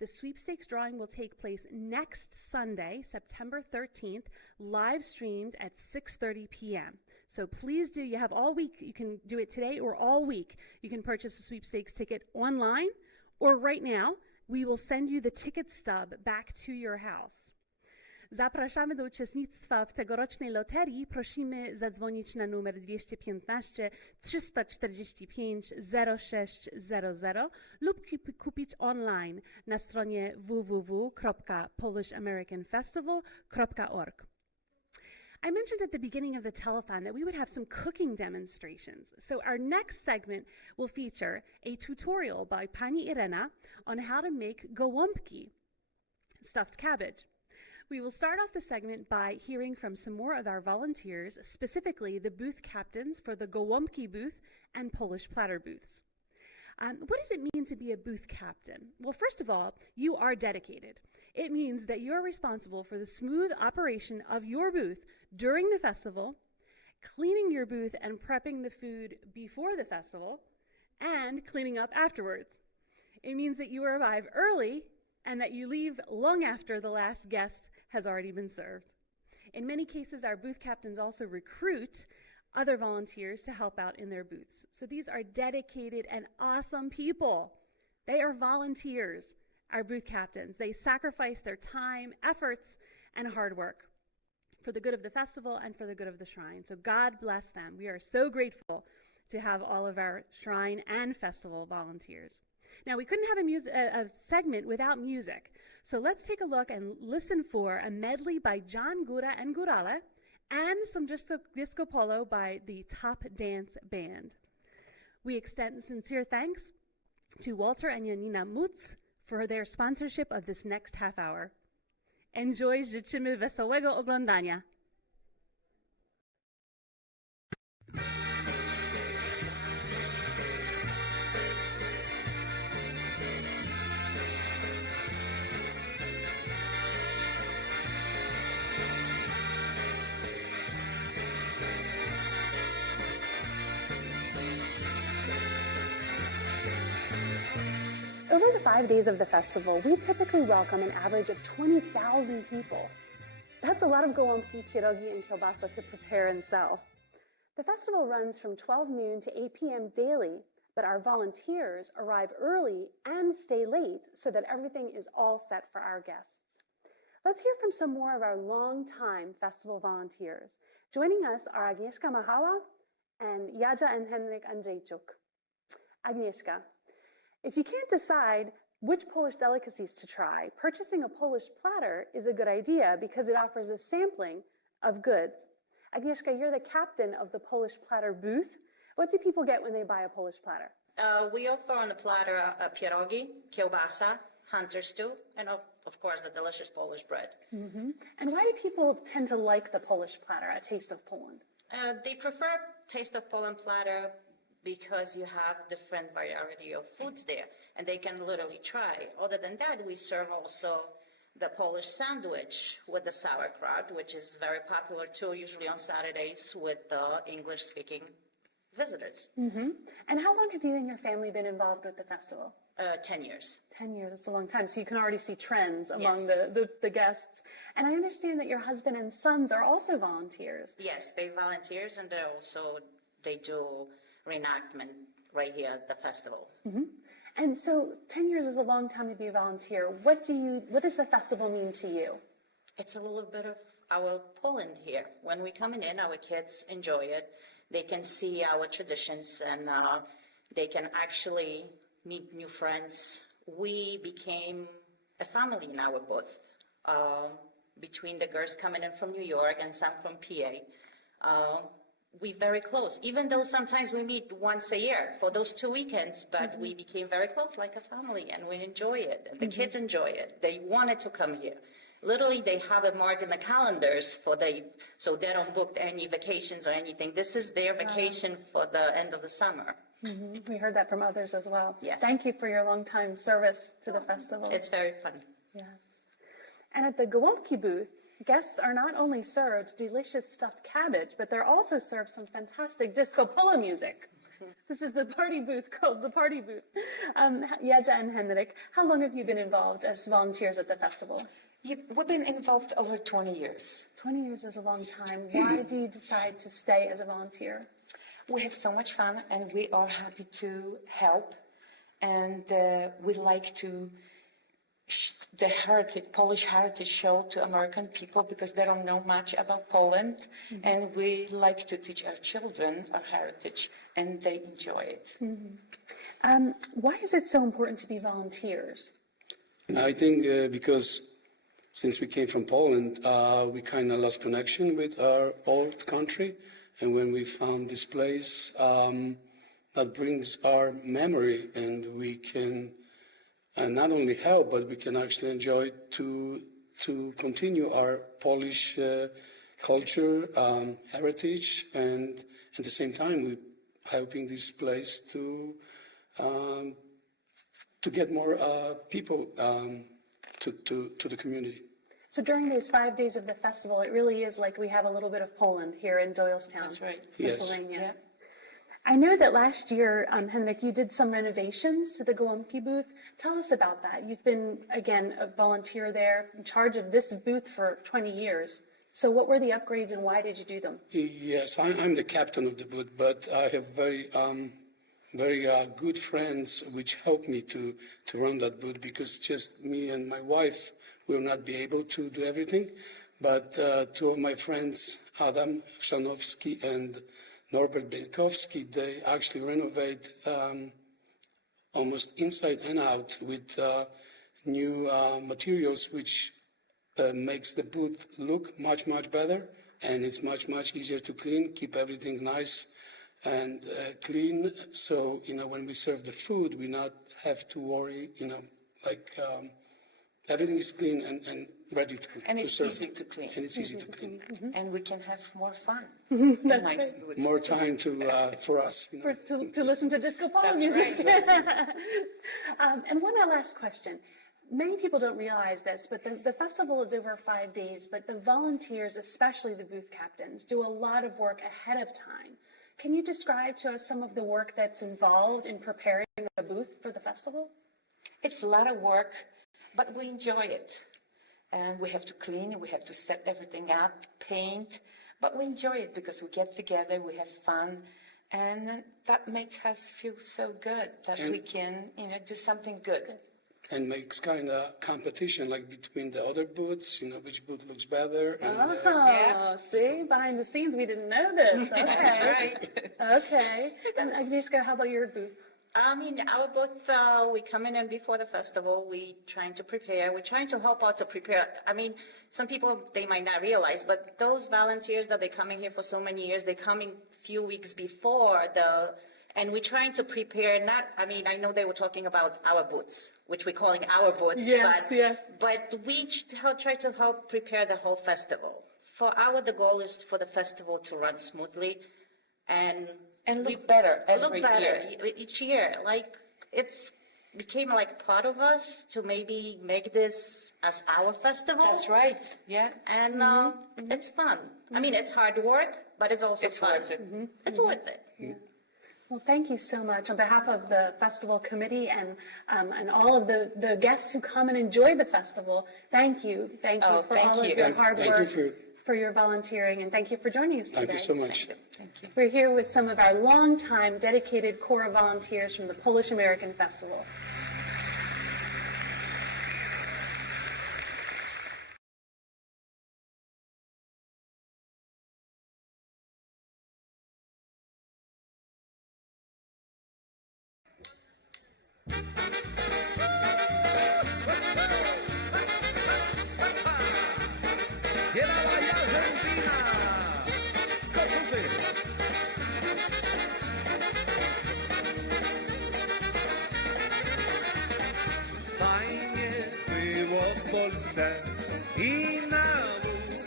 The sweepstakes drawing will take place next Sunday, September 13th, live streamed at 6:30 p.m. So please do, you have all week, you can do it today or all week. You can purchase a sweepstakes ticket online, or right now, we will send you the ticket stub back to your house. Zapraszamy do uczestnictwa w tegorocznej loterii. Prosimy zadzwonić na numer 215 345 0600 lub kupić online na stronie www.polishamericanfestival.org. I mentioned at the beginning of the telethon that we would have some cooking demonstrations. So our next segment will feature a tutorial by Pani Irena on how to make gołąbki, stuffed cabbage. We will start off the segment by hearing from some more of our volunteers, specifically the booth captains for the gołąbki booth and Polish platter booths. What does it mean to be a booth captain? Well, first of all, you are dedicated. It means that you are responsible for the smooth operation of your booth during the festival, cleaning your booth and prepping the food before the festival, and cleaning up afterwards. It means that you arrive early and that you leave long after the last guest has already been served. In many cases, our booth captains also recruit other volunteers to help out in their booths. So these are dedicated and awesome people. They are volunteers, our booth captains. They sacrifice their time, efforts, and hard work for the good of the festival and for the good of the shrine. So God bless them. We are so grateful to have all of our shrine and festival volunteers. Now, we couldn't have a segment without music, so let's take a look and listen for a medley by John Gura and Gurale and some disco polo by the Top Dance Band. We extend sincere thanks to Walter and Janina Mutz for their sponsorship of this next half hour. Enjoy, życzymy wesołego oglądania. Over the 5 days of the festival, we typically welcome an average of 20,000 people. That's a lot of gołąbki, pierogi, and kielbasa to prepare and sell. The festival runs from 12 noon to 8 p.m. daily, but our volunteers arrive early and stay late so that everything is all set for our guests. Let's hear from some more of our long-time festival volunteers. Joining us are Agnieszka Machała and Jadzia and Henryk Andrzejczuk. Agnieszka, if you can't decide which Polish delicacies to try, purchasing a Polish platter is a good idea because it offers a sampling of goods. Agnieszka, you're the captain of the Polish platter booth. What do people get when they buy a Polish platter? We offer on the platter pierogi, kielbasa, hunter stew, and of course the delicious Polish bread. Mm-hmm. And why do people tend to like the Polish platter, A Taste of Poland? They prefer Taste of Poland platter because you have different variety of foods there, and they can literally try. Other than that, we serve also the Polish sandwich with the sauerkraut, which is very popular too, usually on Saturdays with the English-speaking visitors. Mm-hmm. And how long have you and your family been involved with the festival? 10 years. 10 years, that's a long time. So you can already see trends among Yes. the guests. And I understand that your husband and sons are also volunteers. Yes, they volunteers, and they do reenactment right here at the festival. Mm-hmm. And so 10 years is a long time to be a volunteer. What does the festival mean to you? It's a little bit of our Poland here. When we come in, our kids enjoy it. They can see our traditions, and they can actually meet new friends. We became a family in our booth, between the girls coming in from New York and some from PA. We're very close, even though sometimes we meet once a year for those 2 weekends, but we became very close, like a family, and we enjoy it. And the kids enjoy it. They wanted to come here. Literally, they have it marked in the calendars so they don't book any vacations or anything. This is their vacation for the end of the summer. Mm-hmm. We heard that from others as well. Yes. Thank you for your long-time service to the festival. It's very fun. Yes. And at the gołąbki booth, guests are not only served delicious stuffed cabbage, but they're also served some fantastic disco polo music. This is the party booth called the Party Booth. Jadzia and Henryk, how long have you been involved as volunteers at the festival? We've been involved over 20 years. 20 years is a long time. Why do you decide to stay as a volunteer? We have so much fun, and we are happy to help. And we like to the Polish heritage show to American people because they don't know much about Poland. Mm-hmm. And we like to teach our children our heritage, and they enjoy it. Mm-hmm. Why is it so important to be volunteers? I think because since we came from Poland, we kind of lost connection with our old country. And when we found this place, that brings our memory, and we can not only help, but we can actually enjoy to continue our Polish culture, heritage, and at the same time, we're helping this place to get more people to the community. So during those 5 days of the festival, it really is like we have a little bit of Poland here in Doylestown, That's right. Yes. Pennsylvania. Yeah. I know that last year, Henrik, you did some renovations to the Gołąbki booth. Tell us about that. You've been, again, a volunteer there, in charge of this booth for 20 years. So what were the upgrades and why did you do them? Yes, I'm the captain of the booth, but I have very good friends which help me to run that booth, because just me and my wife will not be able to do everything. But two of my friends, Adam Chrzanowski and Norbert Bienkowski, they actually renovate almost inside and out with new materials, which makes the booth look much, much better, and it's much, much easier to clean, keep everything nice and clean. So, when we serve the food, we not have to worry, everything is clean and ready to serve. And it's easy to clean. And it's easy to clean. And we can have more fun. That's Nice. More time for us. To listen to disco polo That's music. right. And one last question. Many people don't realize this, but the festival is over 5 days, but the volunteers, especially the booth captains, do a lot of work ahead of time. Can you describe to us some of the work that's involved in preparing a booth for the festival? It's a lot of work, but we enjoy it. And we have to clean, we have to set everything up, paint, but we enjoy it because we get together, we have fun, and that makes us feel so good that we can, do something good. And makes kind of competition, like between the other booths, which booth looks better. And, See, behind the scenes, we didn't know this. Okay. That's right. Okay. And Agnieszka, how about your booth? Our booth, we come in and before the festival, we trying to prepare. We're trying to help out to prepare. Some people, they might not realize, but those volunteers that they're coming here for so many years, they come in a few weeks before and we're trying to prepare, I know they were talking about our booths, which we're calling our booths. Yes, yes. But we try to help prepare the whole festival. The goal is for the festival to run smoothly and look better every year. Each year. It's became like part of us to maybe make this as our festival. That's right, yeah. And it's fun. It's hard work, but it's also fun. Worth it. It's worth it. Yeah. Well, thank you so much on behalf of the festival committee and all of the guests who come and enjoy the festival. Thank you. Thank you for all of your hard work, for your volunteering, and thank you for joining us today. Thank you so much. Thank you. We're here with some of our longtime dedicated Corps of volunteers from the Polish-American Festival. Fajnie było w Polsce i na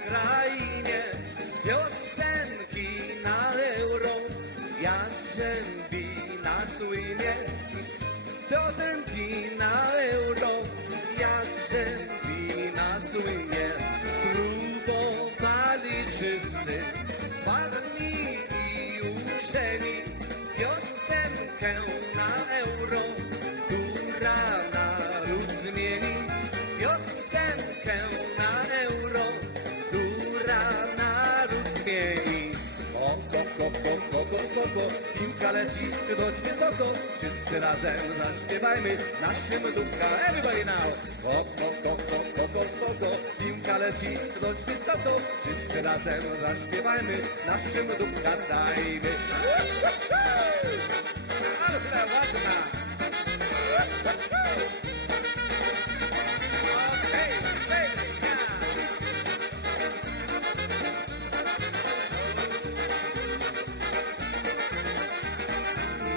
Ukrainie, z piosenki na euro, jakże wina słynie. Piosenki na euro, jakże wina słynie. Próbowali wszyscy, sławni i uczeni, piosenkę na euro, która naród zmieni. Piosenkę na euro, która naród zmieni. Spoko, piłka leci dość wysoko, wszyscy razem zaśpiewajmy naszym dupka. Everybody now! Spoko, piłka leci dość wysoko, wszyscy razem zaśpiewajmy naszym dupka. Dajmy! Ale ładna!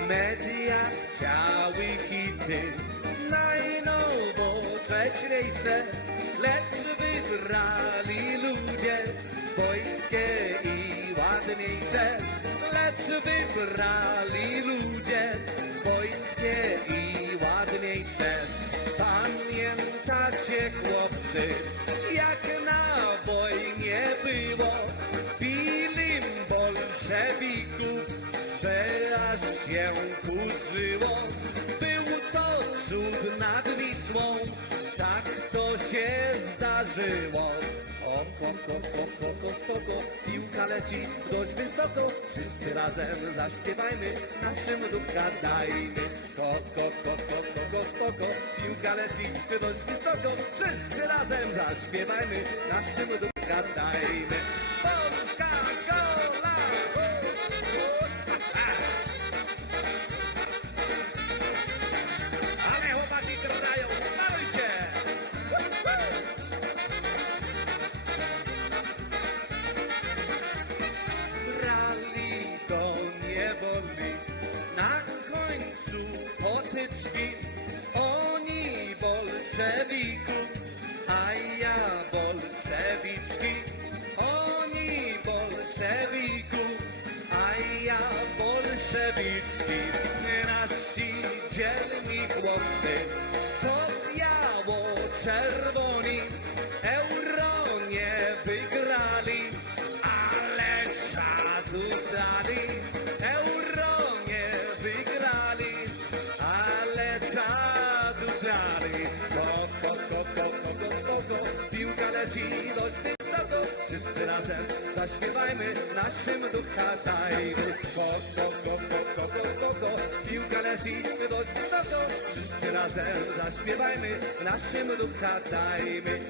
Media chciały hity najnowocześniejsze, lecz wybrali ludzie swojskie i ładniejsze. Lecz wybrali ludzie swojskie i ładniejsze. Pamiętacie, chłopcy, jak się kurzyło. Był to cud nad Wisłą, tak to się zdarzyło. Spoko, piłka leci dość wysoko, wszyscy razem zaśpiewajmy, naszym dupka dajmy. Spoko, piłka leci dość wysoko, wszyscy razem zaśpiewajmy, naszym dupka dajmy. Polska gola! Ale chłopaki gadają, smarujcie! Brali do niewoli, na końcu potyczki, oni bolszewików, a ja bolszewiczki. Oni bolszewików, a ja bolszewicki. Nasi dzielni chłopcy, to biało-czerwoni, euro nie wygrali, ale czadu dali. Euro nie wygrali, ale czadu dali. Piłka leci dość wysoko, wszyscy razem zaśpiewajmy, naszym ducha dajmy. Piłka leci dość wysoko, wszyscy razem zaśpiewajmy, naszym ducha dajmy.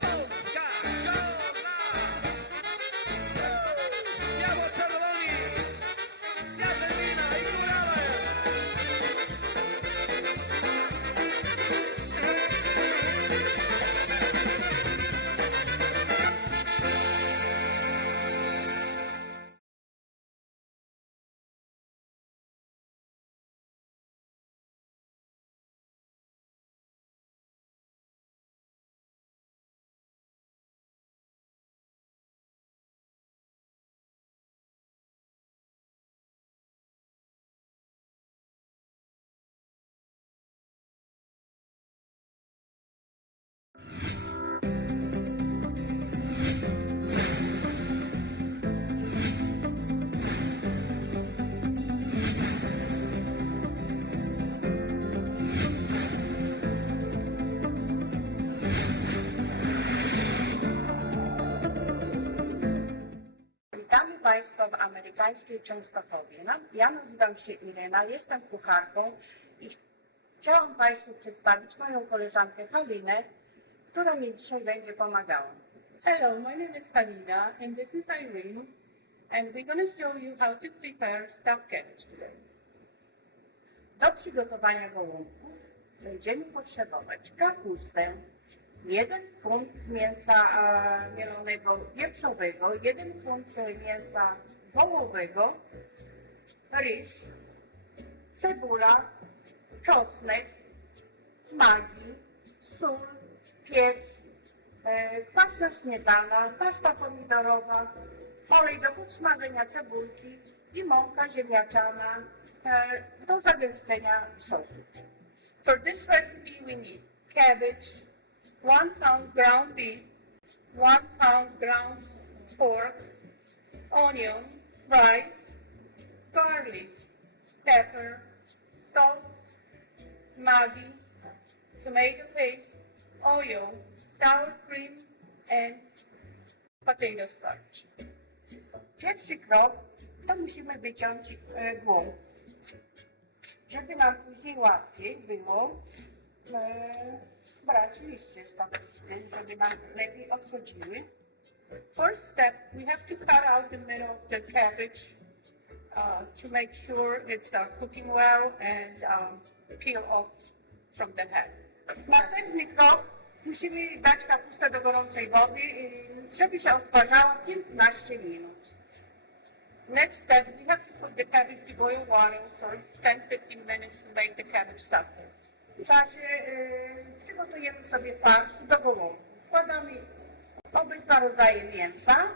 Polska gola! Biało-czerwoni! Jarzębina i Górale! Witamy Państwa w amerykańskiej Częstochowie. Ja nazywam się Irena, jestem kucharką i chciałam Państwu przedstawić moją koleżankę Halinę, która mi dzisiaj będzie pomagała. Hello, my name is Halina, and this is Irene, and we're going to show you how to prepare stuffed cabbage today. Do przygotowania gołąbków będziemy potrzebować kapustę, 1 funt mięsa mielonego wieprzowego, 1 funt mięsa wołowego, ryż, cebula, czosnek, magi, sól, pieprz, kwaśna śmietana, pasta pomidorowa, olej do podsmażenia cebulki i mąka ziemniaczana do zagęszczenia sosu. For this recipe, we need cabbage, 1 pound ground beef, 1 pound ground pork, onion, rice, garlic, pepper, salt, Maggi, tomato paste, oil, sour cream, and potato starch. Pierwszy krok to musimy wyciąć głąb. Żeby nam później łatwiej było brać liście z kapusty, żeby nam lepiej odchodziły. First step, we have to cut out the middle of the cabbage to make sure it's cooking well and peel off from the head. Następny krok, musimy dać kapustę do gorącej wody, żeby się odparzała 15 minut. Next step, we have to put the cabbage to boil water for 10-15 minutes to make the cabbage softer. W czasie przygotujemy sobie farsz do gołąbków. Wkładamy obydwa rodzaje mięsa,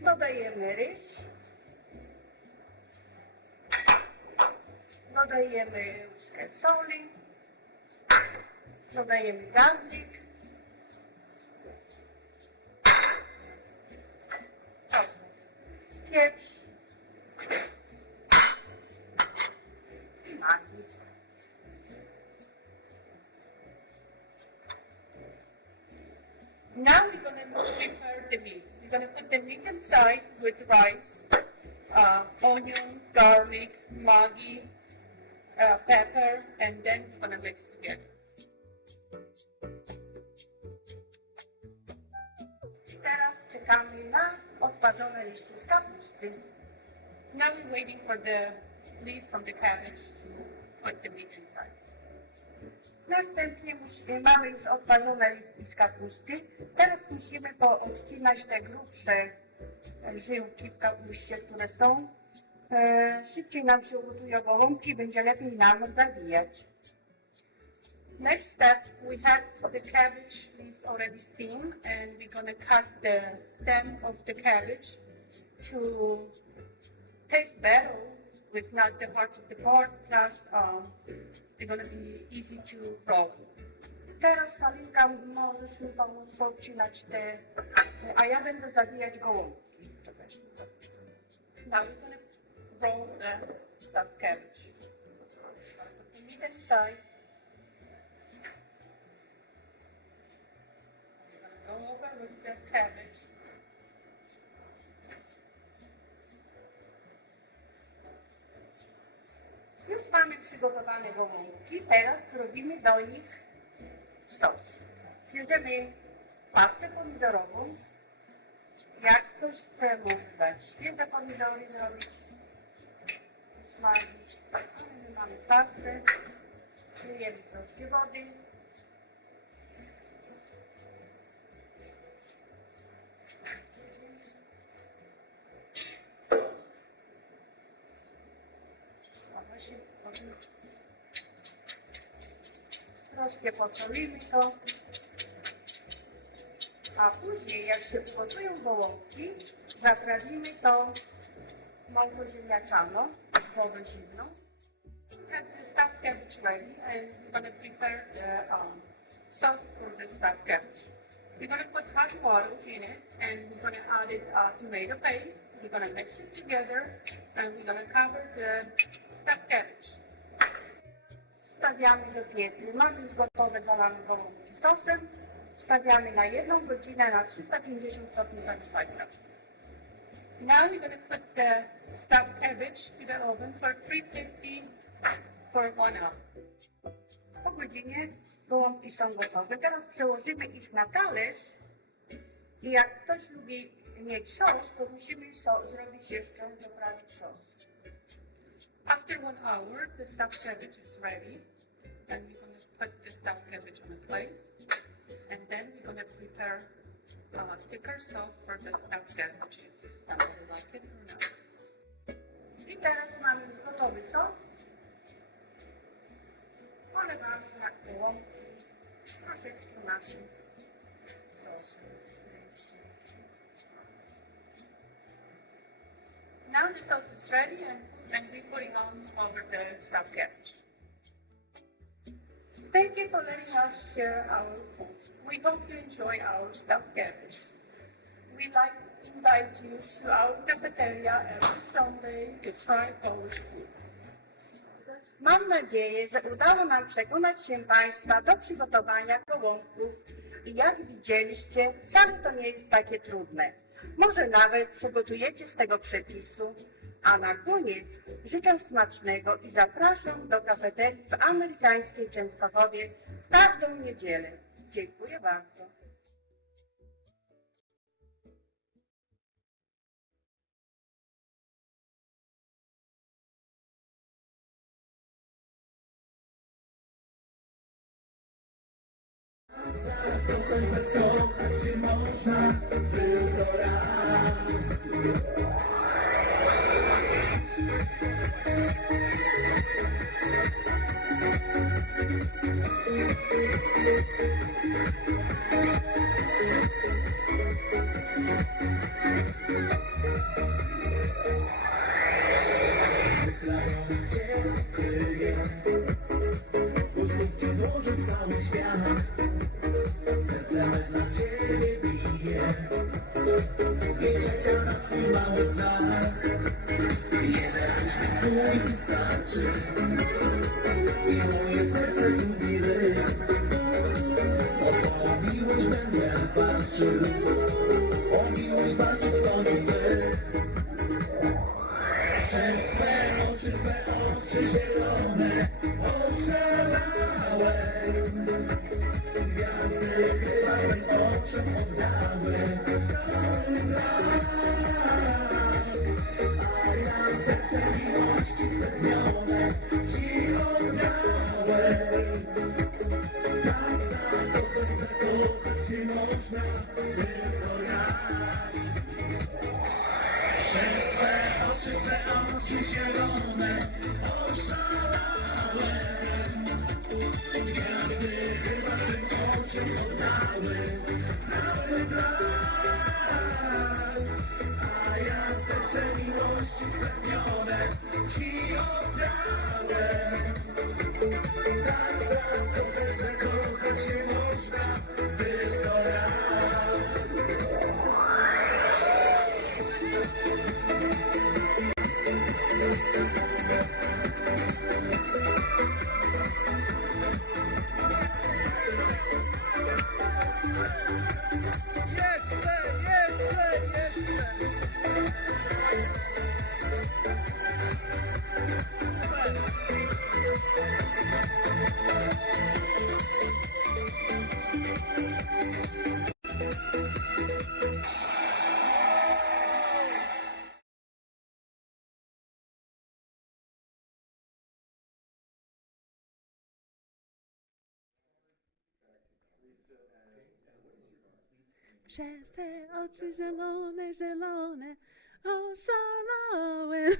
dodajemy ryż, dodajemy łyżkę soli, dodajemy garlic, pieprz i magii. Now we're going to prepare the meat. We're going to put the meat inside with rice, onion, garlic, maggi, pepper, and then we're going to mix together. Teraz czekamy na odparzone liście z kapusty. Now we're waiting for the leaf from the cabbage to put the meat inside. Następnie mamy już odparzone listki z kapusty. Teraz musimy poodcinać te grubsze żyłki w kapuście, które są. Szybciej nam się ugotują gołąbki, będzie lepiej nam zabijać. Next step, we have the cabbage leaves already steamed, and we're going to cut the stem of the cabbage to taste better with not the heart of the pork, plus they're going to be easy to roll. Teraz, Halinka, możesz mi pomóc poobcinać te, a ja będę zabijać gołąbki. Now we're going to roll the stuffed cabbage. Put the meat inside. Go over with the cabbage. Już mamy przygotowane gołąbki, teraz robimy do nich sos. Bierzemy pastę pomidorową. Jak ktoś chce, może dać świeże pomidory zrobić, smażyć. Ale my mamy pastę, czujemy troszkę wody. Troszkę posolimy to, a później, jak się ugotują gołąbki, zaprawimy to mąką ziemniaczaną z wodą zimną. Have the stuffed cabbage ready, and we're going to prepare the sauce for the stuffed cabbage. We're going to put hot water in it, and we're going to add it tomato paste. We're going to mix it together, and we're going to cover the stuffed cabbage. Stawiamy do piecu. Mamy już gotowe zalane gołąbki sosem. Stawiamy na 1 godzinę na 350 stopni Fahrenheita. Now we're going to put the stuffed cabbage to the oven for 350 for 1 hour. Po godzinie gołąbki są gotowe. Teraz przełożymy ich na talerz i jak ktoś lubi mieć sos, to musimy zrobić jeszcze, doprawić sos. After 1 hour, the stuffed cabbage is ready, and we're going to put the stuffed cabbage on a plate, and then we're going to prepare thicker sauce for the stuffed cabbage, if somebody like it or not. I teraz mamy już gotowy sos. Polewamy na gołąbki troszeczkę naszym sosem. Now the sauce is ready, and we're putting on over the stuffed cabbage. Thank you for letting us share our food. We hope you enjoy our stuffed cabbage. We'd like to invite you to our cafeteria every Sunday to try Polish food. Mam nadzieję, że udało nam przekonać się Państwa do przygotowania gołąbków i jak widzieliście, wcale to nie jest takie trudne. Może nawet przygotujecie z tego przepisu, a na koniec życzę smacznego i zapraszam do kafeterii w amerykańskiej Częstochowie w każdą niedzielę. Dziękuję bardzo. Serce me na ciebie bije. miłość będę walczył, o miłość walczyć to nie wstyd. Przez Twe oczy zielone oszalałem. Gwiazdy chyba tym oczom oddały cały blask. A ja serce miłości spragnione Ci oddałem. Tak zakochać się można tylko raz. Przez Twe oczy zielone oszalałem. Gwiazdy chyba tym oczom oddały cały blask. A ja serce miłości spragnione Ci oddałem. Tak zakochać się można tylko raz. Przez te oczy zielone, zielone, oszalałem.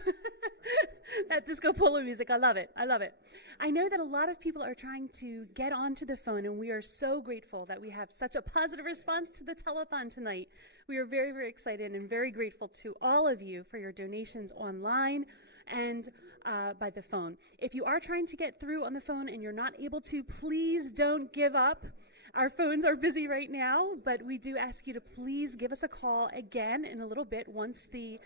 That disco polo music, I love it. I love it. I know that a lot of people are trying to get onto the phone, and we are so grateful that we have such a positive response to the telethon tonight. We are very, very excited and very grateful to all of you for your donations online and by the phone. If you are trying to get through on the phone and you're not able to, please don't give up. Our phones are busy right now, but we do ask you to please give us a call again in a little bit once the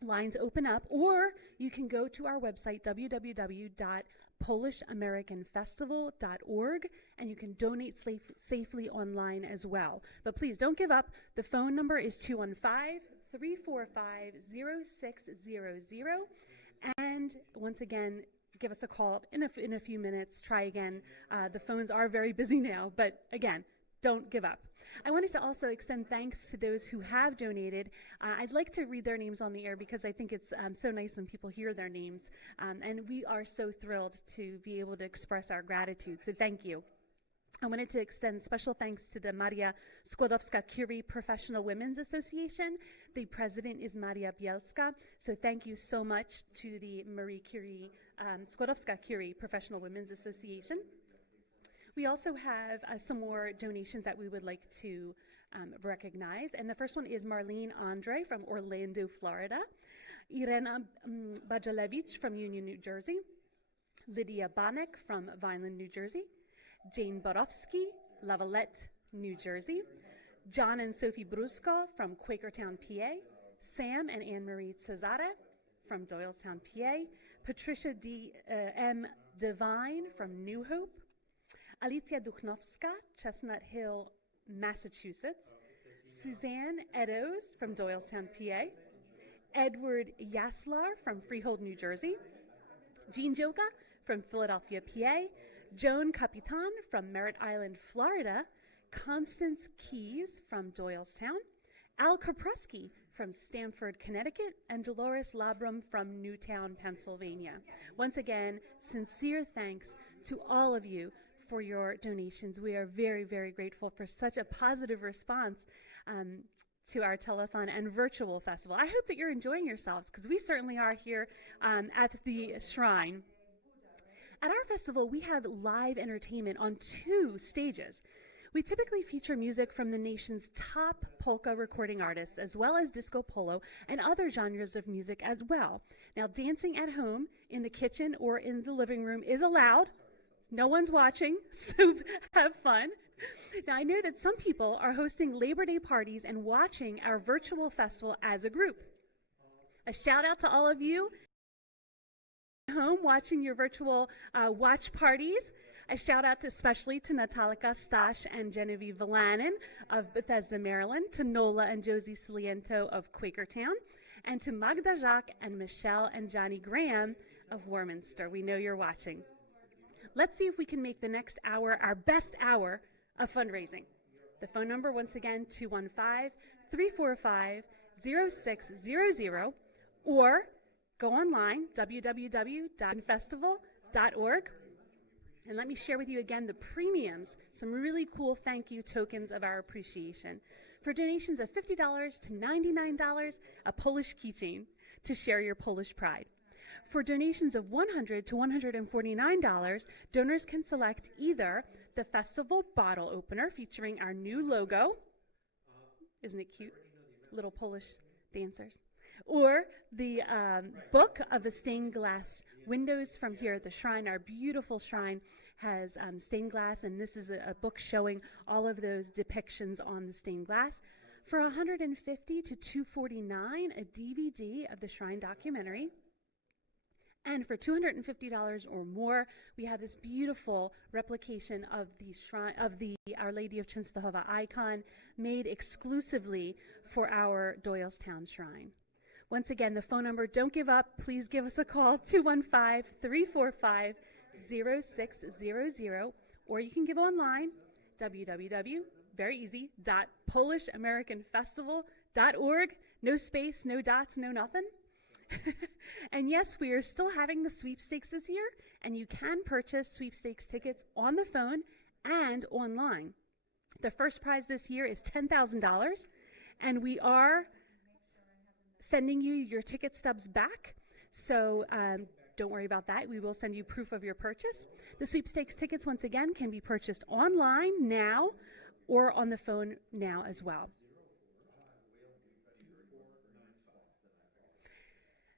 lines open up, or you can go to our website, www.polishamericanfestival.org, and you can donate safely online as well. But please don't give up. The phone number is 215-345-0600, and once again, give us a call in a few minutes. Try again. The phones are very busy now, but again, don't give up. I wanted to also extend thanks to those who have donated. I'd like to read their names on the air because I think it's so nice when people hear their names. And we are so thrilled to be able to express our gratitude. So thank you. I wanted to extend special thanks to the Maria Skłodowska-Curie Professional Women's Association. The president is Maria Bielska. So thank you so much to the Marie Curie Skłodowska-Curie Professional Women's Association. We also have some more donations that we would like to recognize. And the first one is Marlene Andre from Orlando, Florida. Irena Bajalevich from Union, New Jersey. Lydia Banek from Vineland, New Jersey. Jane Borowski, Lavalette, New Jersey. John and Sophie Brusko from Quakertown, PA. Sam and Anne-Marie Cesare from Doylestown, PA. Patricia M. Devine from New Hope. Alicia Duchnowska, Chestnut Hill, Massachusetts. Suzanne Eddowes from Doylestown, PA. Edward Yaslar from Freehold, New Jersey. Jean Joka from Philadelphia, PA. Joan Capitan from Merritt Island, Florida. Constance Keys from Doylestown. Al Kaprusky from Stamford, Connecticut, and Dolores Labrum from Newtown, Pennsylvania. Once again, sincere thanks to all of you for your donations. We are very, very grateful for such a positive response to our telethon and virtual festival. I hope that you're enjoying yourselves, because we certainly are here at the Shrine. At our festival, we have live entertainment on 2 stages. We typically feature music from the nation's top polka recording artists, as well as disco polo and other genres of music as well. Now, dancing at home, in the kitchen, or in the living room is allowed. No one's watching, so have fun. Now, I know that some people are hosting Labor Day parties and watching our virtual festival as a group. A shout out to all of you at home watching your virtual watch parties. A shout out especially to Natalika Stash and Genevieve Valanin of Bethesda, Maryland, to Nola and Josie Saliento of Quakertown, and to Magda Jacques and Michelle and Johnny Graham of Warminster. We know you're watching. Let's see if we can make the next hour our best hour of fundraising. The phone number, once again, 215-345-0600, or go online, www.festival.org. And let me share with you again the premiums, some really cool thank you tokens of our appreciation. For donations of $50 to $99, a Polish keychain to share your Polish pride. For donations of $100 to $149, donors can select either the festival bottle opener featuring our new logo. Isn't it cute? Little Polish dancers. Or the book of the stained glass windows from here at the shrine. Our beautiful shrine has stained glass, and this is a book showing all of those depictions on the stained glass. For $150 to $249, a DVD of the shrine documentary. And for $250 or more, we have this beautiful replication of the shrine of the Our Lady of Częstochowa icon, made exclusively for our Doylestown shrine. Once again, the phone number, don't give up. Please give us a call, 215-345-0600, or you can give online, very easy, .PolishAmericanFestival.org. No space, no dots, no nothing. And yes, we are still having the sweepstakes this year, and you can purchase sweepstakes tickets on the phone and online. The first prize this year is $10,000, and we are sending you your ticket stubs back, so don't worry about that. We will send you proof of your purchase. The sweepstakes tickets, once again, can be purchased online now or on the phone now as well.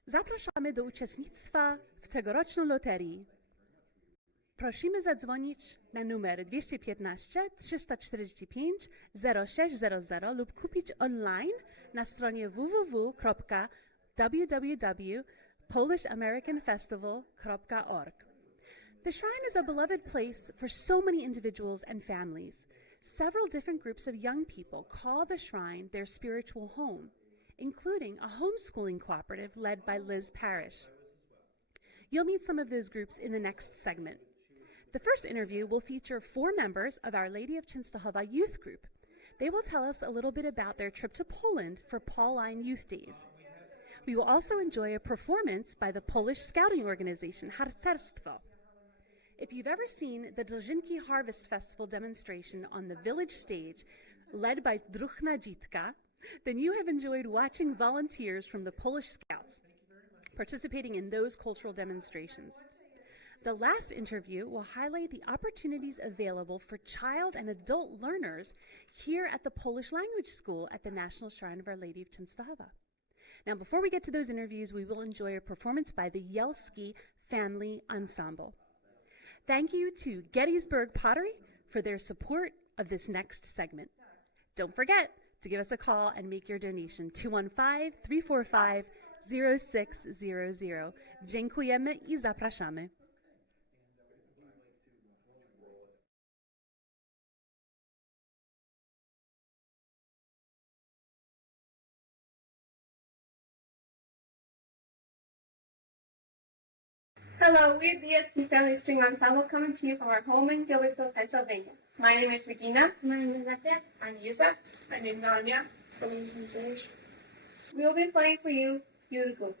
Zapraszamy do uczestnictwa w tegorocznej loterii. Prosimy zadzwonić na numer 215 345 0600 lub kupić online na stronie www.polishamericanfestival.org. The shrine is a beloved place for so many individuals and families. Several different groups of young people call the shrine their spiritual home, including a homeschooling cooperative led by Liz Parrish. You'll meet some of those groups in the next segment. The first interview will feature 4 members of Our Lady of Częstochowa youth group. They will tell us a little bit about their trip to Poland for Pauline Youth Days. We will also enjoy a performance by the Polish scouting organization Harcerstwo. If you've ever seen the Dożynki Harvest Festival demonstration on the village stage led by Druhna Dzitka, then you have enjoyed watching volunteers from the Polish Scouts participating in those cultural demonstrations. The last interview will highlight the opportunities available for child and adult learners here at the Polish Language School at the National Shrine of Our Lady of Częstochowa. Now, before we get to those interviews, we will enjoy a performance by the Yelski Family Ensemble. Thank you to Gettysburg Pottery for their support of this next segment. Don't forget to give us a call and make your donation, 215-345-0600. Dziękujemy I zapraszamy. Hello, we're the ESP Family String Ensemble coming to you from our home in Gilbertville, Pennsylvania. My name is Regina. My name is Zafia. I'm Yusuf. My name is Anya. My name is James. We will be playing for you Beautiful.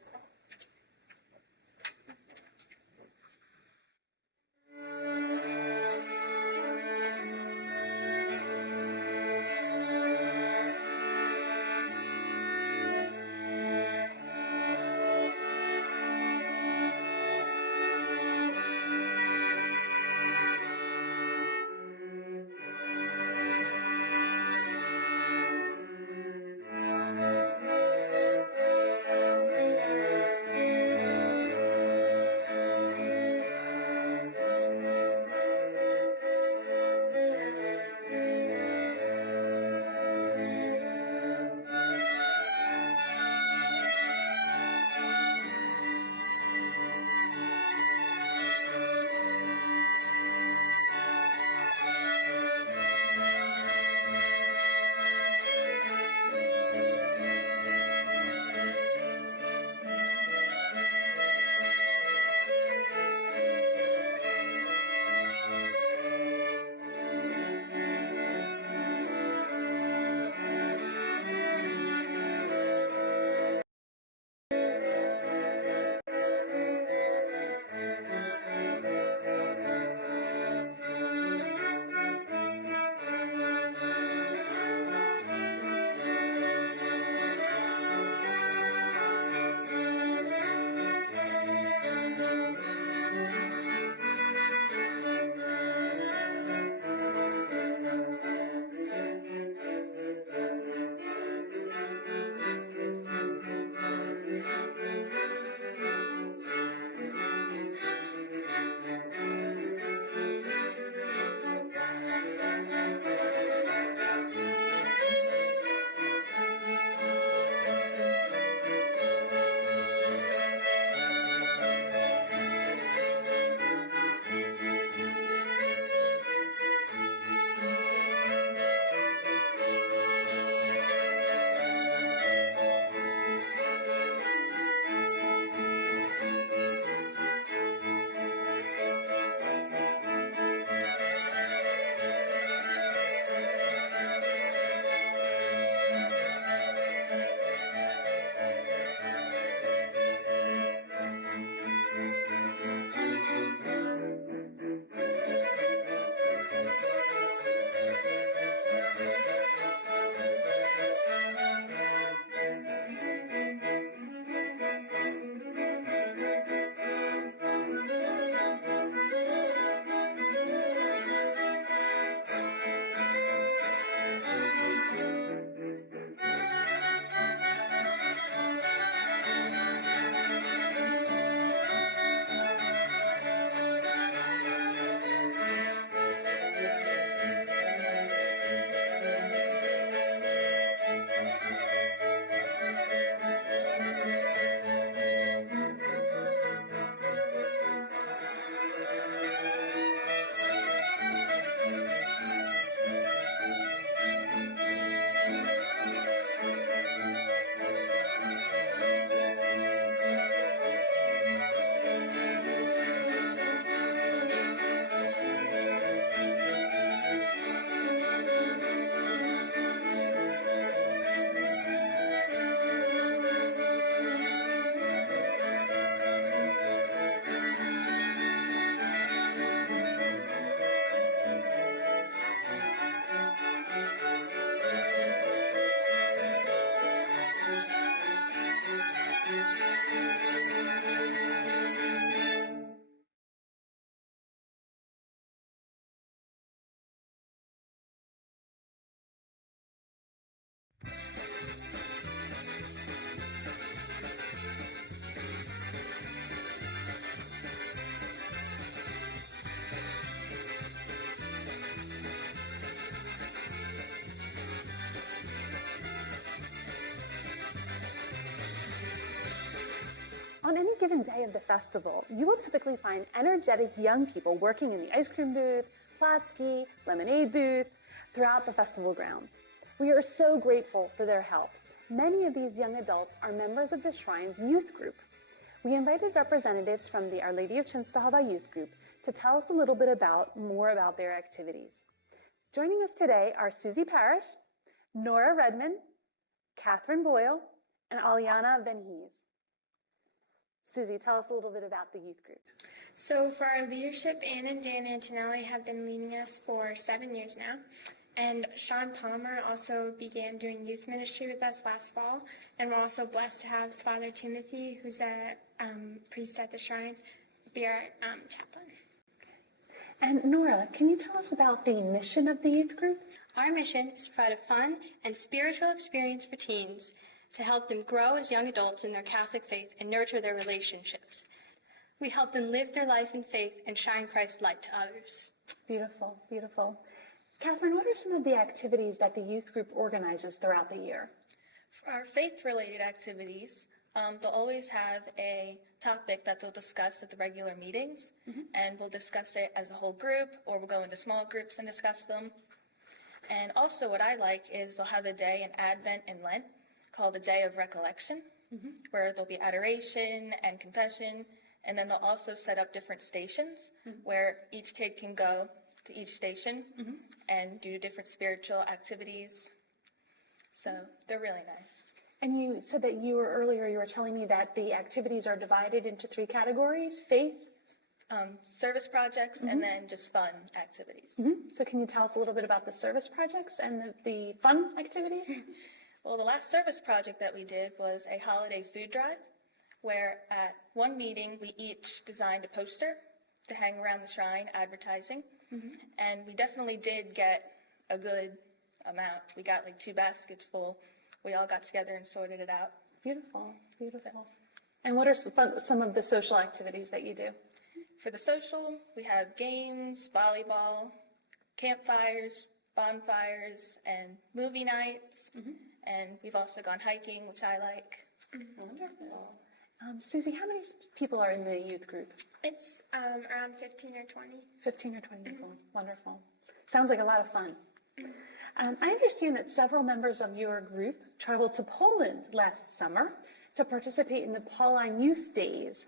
On any given day of the festival, you will typically find energetic young people working in the ice cream booth, flat ski, lemonade booth, throughout the festival grounds. We are so grateful for their help. Many of these young adults are members of the Shrine's youth group. We invited representatives from the Our Lady of Częstochowa youth group to tell us a little bit more about their activities. Joining us today are Susie Parrish, Nora Redman, Catherine Boyle, and Aliana Benhiz. Susie, tell us a little bit about the youth group. So for our leadership, Ann and Dan Antonelli have been leading us for 7 years now. And Sean Palmer also began doing youth ministry with us last fall. And we're also blessed to have Father Timothy, who's a priest at the Shrine, be our chaplain. And Nora, can you tell us about the mission of the youth group? Our mission is to provide a fun and spiritual experience for teens to help them grow as young adults in their Catholic faith and nurture their relationships. We help them live their life in faith and shine Christ's light to others. Beautiful, beautiful. Catherine, what are some of the activities that the youth group organizes throughout the year? For our faith-related activities, they'll always have a topic that they'll discuss at the regular meetings, and we'll discuss it as a whole group, or we'll go into small groups and discuss them. And also what I like is they'll have a day in Advent and Lent called a Day of Recollection, where there'll be adoration and confession, and then they'll also set up different stations where each kid can go to each station and do different spiritual activities. So they're really nice. And you said that you were telling me that the activities are divided into 3 categories: faith, service projects, and then just fun activities. So can you tell us a little bit about the service projects and the fun activities? Well, the last service project that we did was a holiday food drive, where at one meeting we each designed a poster to hang around the shrine advertising. And we definitely did get a good amount. We got like 2 baskets full. We all got together and sorted it out. Beautiful, beautiful. And what are some of the social activities that you do? For the social, we have games, volleyball, campfires, bonfires, and movie nights. And we've also gone hiking, which I like. Wonderful. Susie, how many people are in the youth group? It's around 15 or 20. 15 or 20 people. Wonderful. Sounds like a lot of fun. I understand that several members of your group traveled to Poland last summer to participate in the Pauline Youth Days.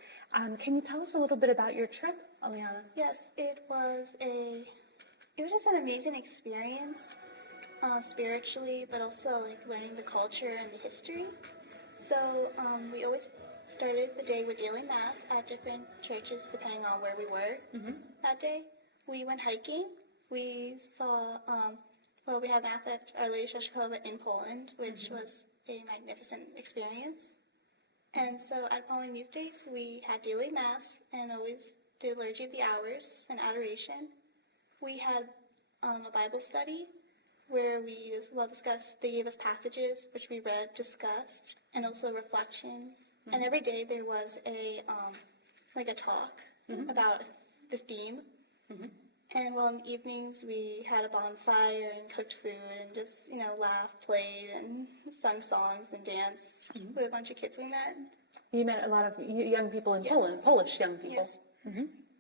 Can you tell us a little bit about your trip, Aliana? Yes, it was just an amazing experience, spiritually, but also like learning the culture and the history. So we always started the day with daily mass at different churches depending on where we were that day. We went hiking. We saw, we had mass at Our Lady of Częstochowa in Poland, which was a magnificent experience. And so at Pauline Youth Days, we had daily mass and always did Liturgy of the Hours and adoration. We had a Bible study where we discussed, they gave us passages which we read, discussed, and also reflections. And every day there was a talk about the theme. And in the evenings we had a bonfire and cooked food and just, laughed, played, and sung songs and danced with a bunch of kids we met. You met a lot of young people in Poland, Polish young people. Yes.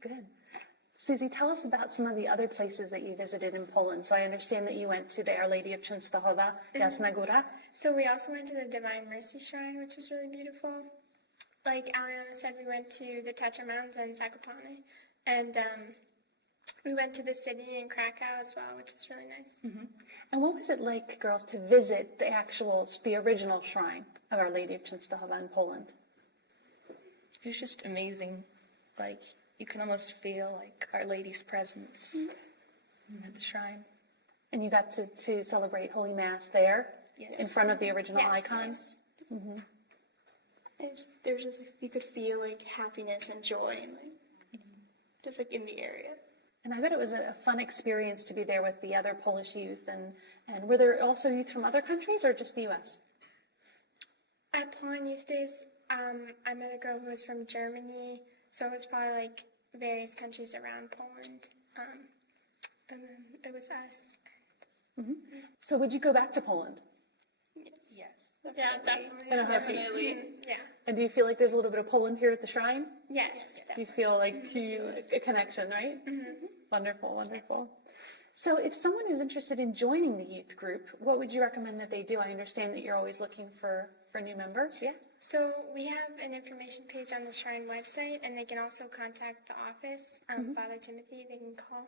Good. Susie, tell us about some of the other places that you visited in Poland. So I understand that you went to the Our Lady of Częstochowa, Jasna Góra. So we also went to the Divine Mercy Shrine, which was really beautiful. Like Aliana said, we went to the Tatra Mountains and Zakopane. And we went to the city in Krakow as well, which is really nice. And what was it like, girls, to visit the original shrine of Our Lady of Częstochowa in Poland? It was just amazing. Like, you can almost feel like Our Lady's presence at the shrine. And you got to celebrate Holy Mass there in front of the original icon? Yes. There was just, you could feel like happiness and joy and just like in the area. And I bet it was a fun experience to be there with the other Polish youth. And were there also youth from other countries or just the U.S.? At Poland Youth Days, I met a girl who was from Germany, so it was probably like various countries around Poland, and then it was us. Mm-hmm. So would you go back to Poland? Yes. Yeah, definitely. In a heartbeat? Definitely. Yeah. And do you feel like there's a little bit of Poland here at the shrine? Yes. Do you feel like a connection, right? Mm-hmm. Wonderful, wonderful. So if someone is interested in joining the youth group, what would you recommend that they do? I understand that you're always looking for new members, yeah? So we have an information page on the Shrine website, and they can also contact the office, Father Timothy, they can call.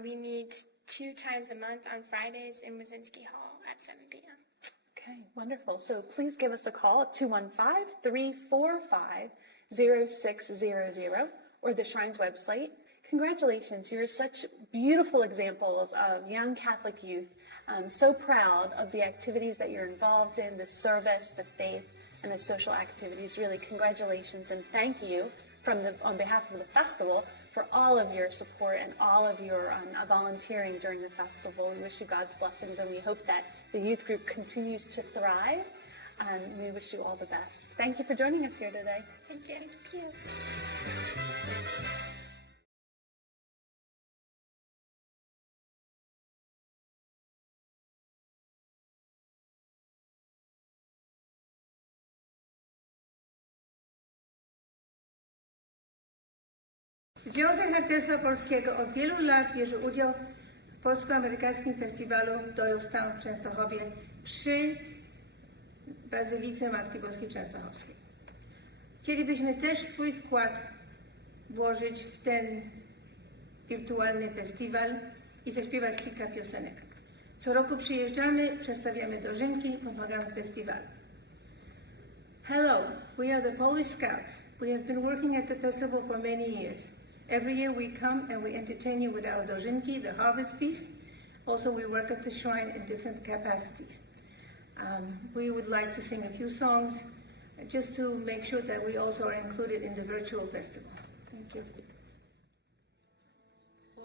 We meet 2 times a month on Fridays in Wazinski Hall at 7 p.m. Okay, wonderful. So please give us a call at 215-345-0600 or the Shrine's website. Congratulations, you're such beautiful examples of young Catholic youth. I'm so proud of the activities that you're involved in, the service, the faith, and the social activities. Really, congratulations and thank you on behalf of the festival for all of your support and all of your volunteering during the festival. We wish you God's blessings, and we hope that the youth group continues to thrive. And we wish you all the best. Thank you for joining us here today. Thank you. Thank you. Związek Harcerstwa Polskiego od wielu lat bierze udział w Polsko-Amerykańskim Festiwalu w Częstochowie przy Bazylice Matki Boskiej Częstochowskiej. Chcielibyśmy też swój wkład włożyć w ten wirtualny festiwal i zaśpiewać kilka piosenek. Co roku przyjeżdżamy, przedstawiamy dożynki, pomagamy w festiwalu. Hello, we are the Polish Scouts. We have been working at the festival for many years. Every year we come and we entertain you with our dożynki, the harvest feast. Also we work at the shrine in different capacities. We would like to sing a few songs just to make sure that we also are included in the virtual festival. Thank you. We'll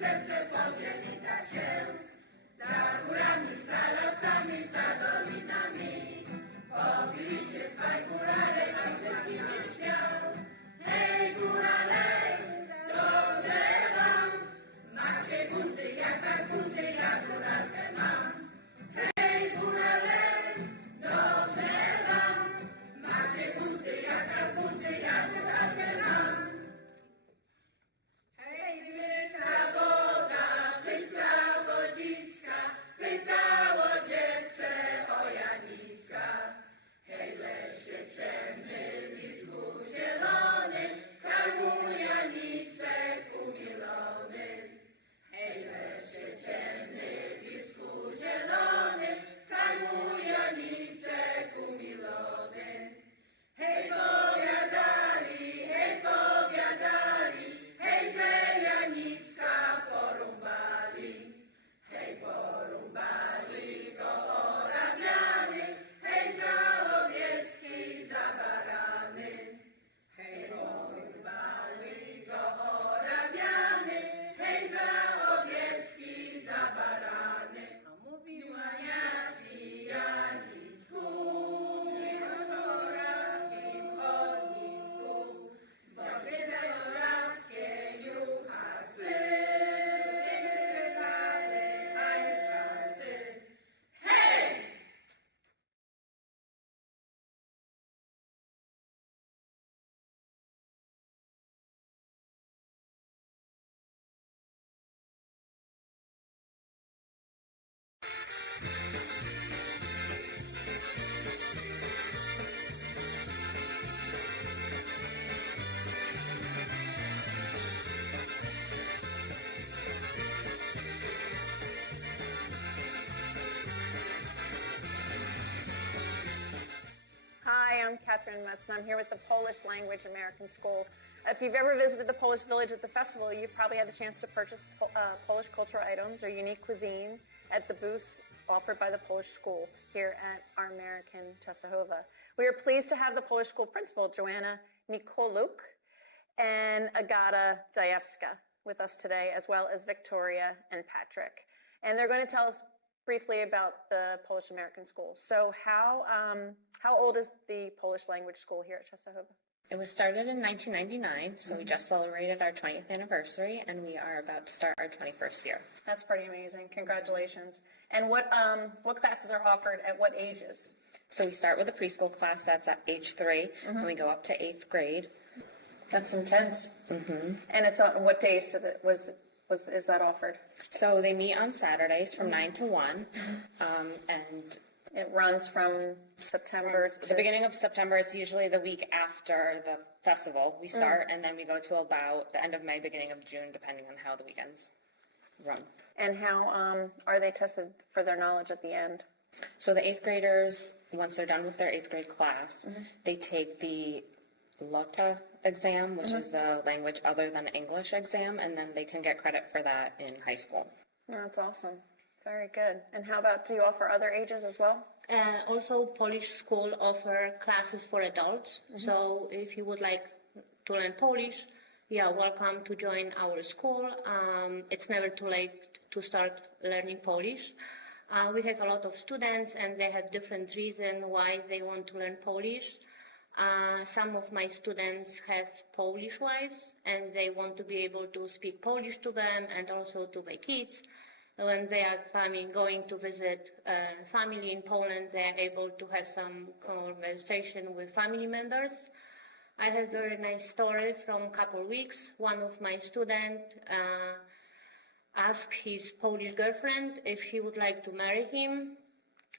serce podzielita się. Za górami, za lasami, za dolinami, w liście twaj górale, każdy ci śmiał. Hej, górale, dobrze wam, macie guzy jak arbuzy, ja góralkę mam. Hej, górale, dobrze wam, macie guzy jak arbuzy, ja góralkę mam. Hej, bystra woda, bystra wodziczka, pytało dziewczę o Janicka. Hej, lesie ciemny, blisku zielony, karmu Janicek umilony. Hej, lesie ciemny, blisku zielony, karmu Janicek umilony. Hej, powiadali, hej, że Janicka porumbali. Hej, porumbali go Orabiany, hej, Załowiecki za barany. Hej, porumbali go Orabiany, hej, Załowiecki za barany. A mówiła Jaci Janicku, nie chodorawskim chodnicku, bo chodorawskie juchasy, wyżywale ani czasy. Hej! Hi, I'm Catherine Metz, and I'm here with the Polish Language American School. If you've ever visited the Polish Village at the festival, you've probably had the chance to purchase Polish cultural items or unique cuisine at the booths offered by the Polish school here at our American Częstochowa. We are pleased to have the Polish school principal, Joanna Mikoluk, and Agata Dajewska with us today, as well as Victoria and Patrick. And they're going to tell us briefly about the Polish American School. So how old is the Polish language school here at Częstochowa? It was started in 1999, so we just celebrated our 20th anniversary, and we are about to start our 21st year. That's pretty amazing. Congratulations. And what classes are offered at what ages? So we start with a preschool class that's at age 3, and we go up to 8th grade. That's intense. Mm-hmm. And it's on what days is that offered? So they meet on Saturdays from 9 to 1, and it runs from September to the beginning of September. It's usually the week after the festival we start, and then we go to about the end of May, beginning of June, depending on how the weekends run. And how are they tested for their knowledge at the end? So the 8th graders, once they're done with their 8th grade class, they take the LOTA exam, which is the language other than English exam, and then they can get credit for that in high school. Oh, that's awesome. Very good. And how about, do you offer other ages as well? Also, Polish school offer classes for adults. So if you would like to learn Polish, you are welcome to join our school. It's never too late to start learning Polish. We have a lot of students, and they have different reasons why they want to learn Polish. Some of my students have Polish wives, and they want to be able to speak Polish to them and also to their kids. When they are going to visit family in Poland, they are able to have some conversation with family members. I have a very nice story from a couple weeks. One of my students asked his Polish girlfriend if she would like to marry him,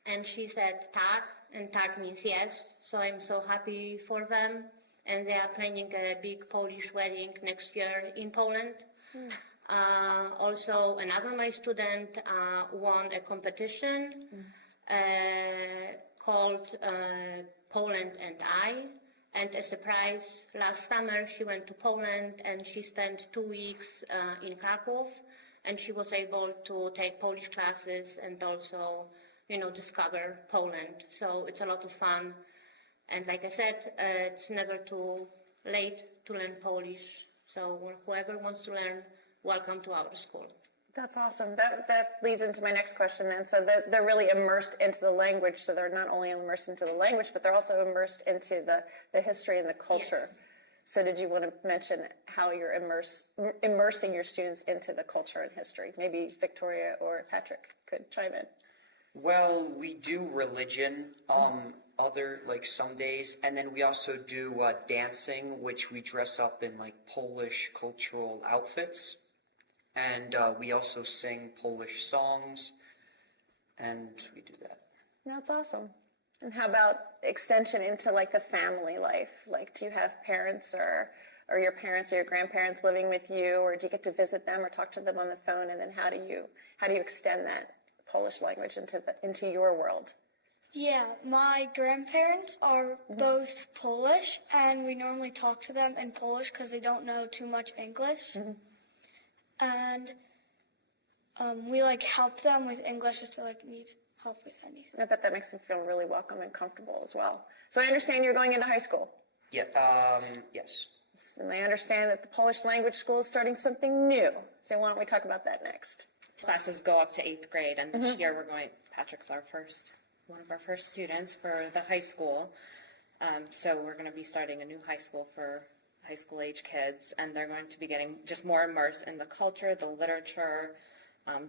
and she said tak, and tak means yes. So I'm so happy for them, and they are planning a big Polish wedding next year in Poland. Also, another my student won a competition called Poland and I. And as a prize, last summer she went to Poland and she spent 2 weeks in Kraków, and she was able to take Polish classes and also, discover Poland. So it's a lot of fun. And like I said, it's never too late to learn Polish. So whoever wants to learn, welcome to our school. That's awesome. That leads into my next question then. So they're really immersed into the language. So they're not only immersed into the language, but they're also immersed into the history and the culture. Yes. So did you want to mention how you're immersing your students into the culture and history? Maybe Victoria or Patrick could chime in. Well, we do religion other, like some days, and then we also do dancing, which we dress up in like Polish cultural outfits. And we also sing Polish songs, and we do that. That's awesome. And how about extension into like the family life? Like, do you have parents or your parents or your grandparents living with you, or do you get to visit them or talk to them on the phone? And then how do you extend that Polish language into your world? Yeah, my grandparents are both Polish, and we normally talk to them in Polish because they don't know too much English. And we like help them with English if they like need help with anything. I bet that makes them feel really welcome and comfortable as well. So I understand you're going into high school. Yeah. Yes. And I understand that the Polish language school is starting something new. So why don't we talk about that next? Classes go up to 8th grade, and this year Patrick's one of our first students for the high school. So we're going to be starting a new high school for high school age kids, and they're going to be getting just more immersed in the culture, the literature,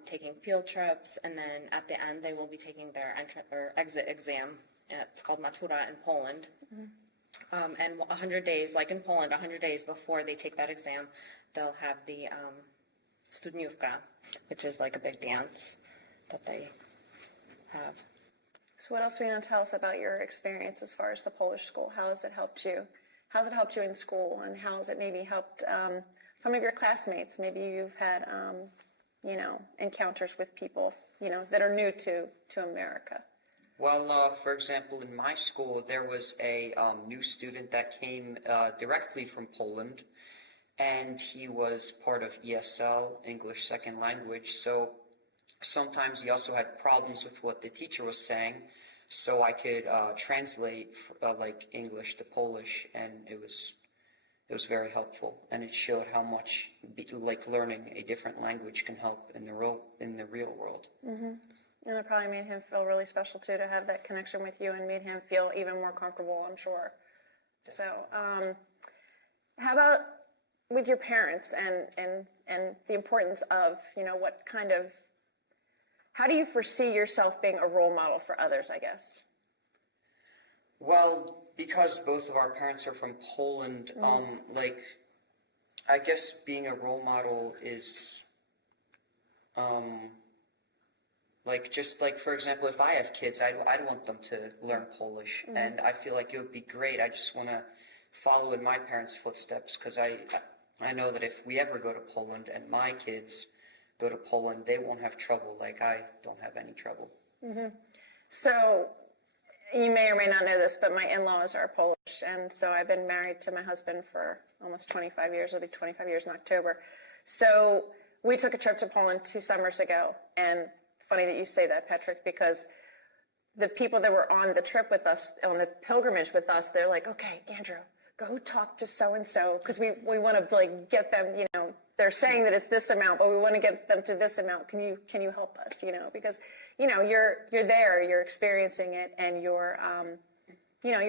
taking field trips, and then at the end they will be taking their exit exam. It's called matura in Poland. And 100 days, like in Poland, 100 days before they take that exam, they'll have the studniówka, which is like a big dance that they have. So what else do you want to tell us about your experience as far as the Polish school? How has it helped you? How's it helped you in school, and how has it maybe helped some of your classmates? Maybe you've had, encounters with people, that are new to America. Well, for example, in my school, there was a new student that came directly from Poland, and he was part of ESL, English Second Language, so sometimes he also had problems with what the teacher was saying, so I could translate like English to Polish, and it was very helpful, and it showed how much learning a different language can help in the real world. And it probably made him feel really special too to have that connection with you, and made him feel even more comfortable, I'm sure. So, how about with your parents and the importance of how do you foresee yourself being a role model for others, I guess? Well, because both of our parents are from Poland, I guess being a role model is, for example, if I have kids, I'd want them to learn Polish, and I feel like it would be great. I just want to follow in my parents' footsteps, because I know that if we ever go to Poland and my kids go to Poland, they won't have trouble like I don't have any trouble. So, you may or may not know this, but my in-laws are Polish, and so I've been married to my husband for almost 25 years. It'll be 25 years in October. So we took a trip to Poland 2 summers ago, and funny that you say that, Patrick, because the people that were on the trip with us, on the pilgrimage with us, they're like, okay, Andrew, go talk to so-and-so, because we want to get them, they're saying that it's this amount, but we want to get them to this amount. Can you help us, because you're there, you're experiencing it, and you're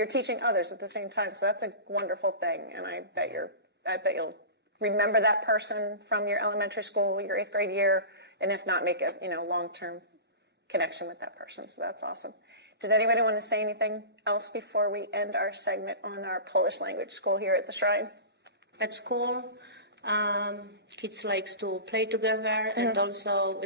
teaching others at the same time. So that's a wonderful thing, and I bet you'll remember that person from your elementary school, your 8th grade year, and if not, make a long-term connection with that person. So that's awesome. Did anybody want to say anything else before we end our segment on our Polish language school here at the Shrine? At school, kids likes to play together, and also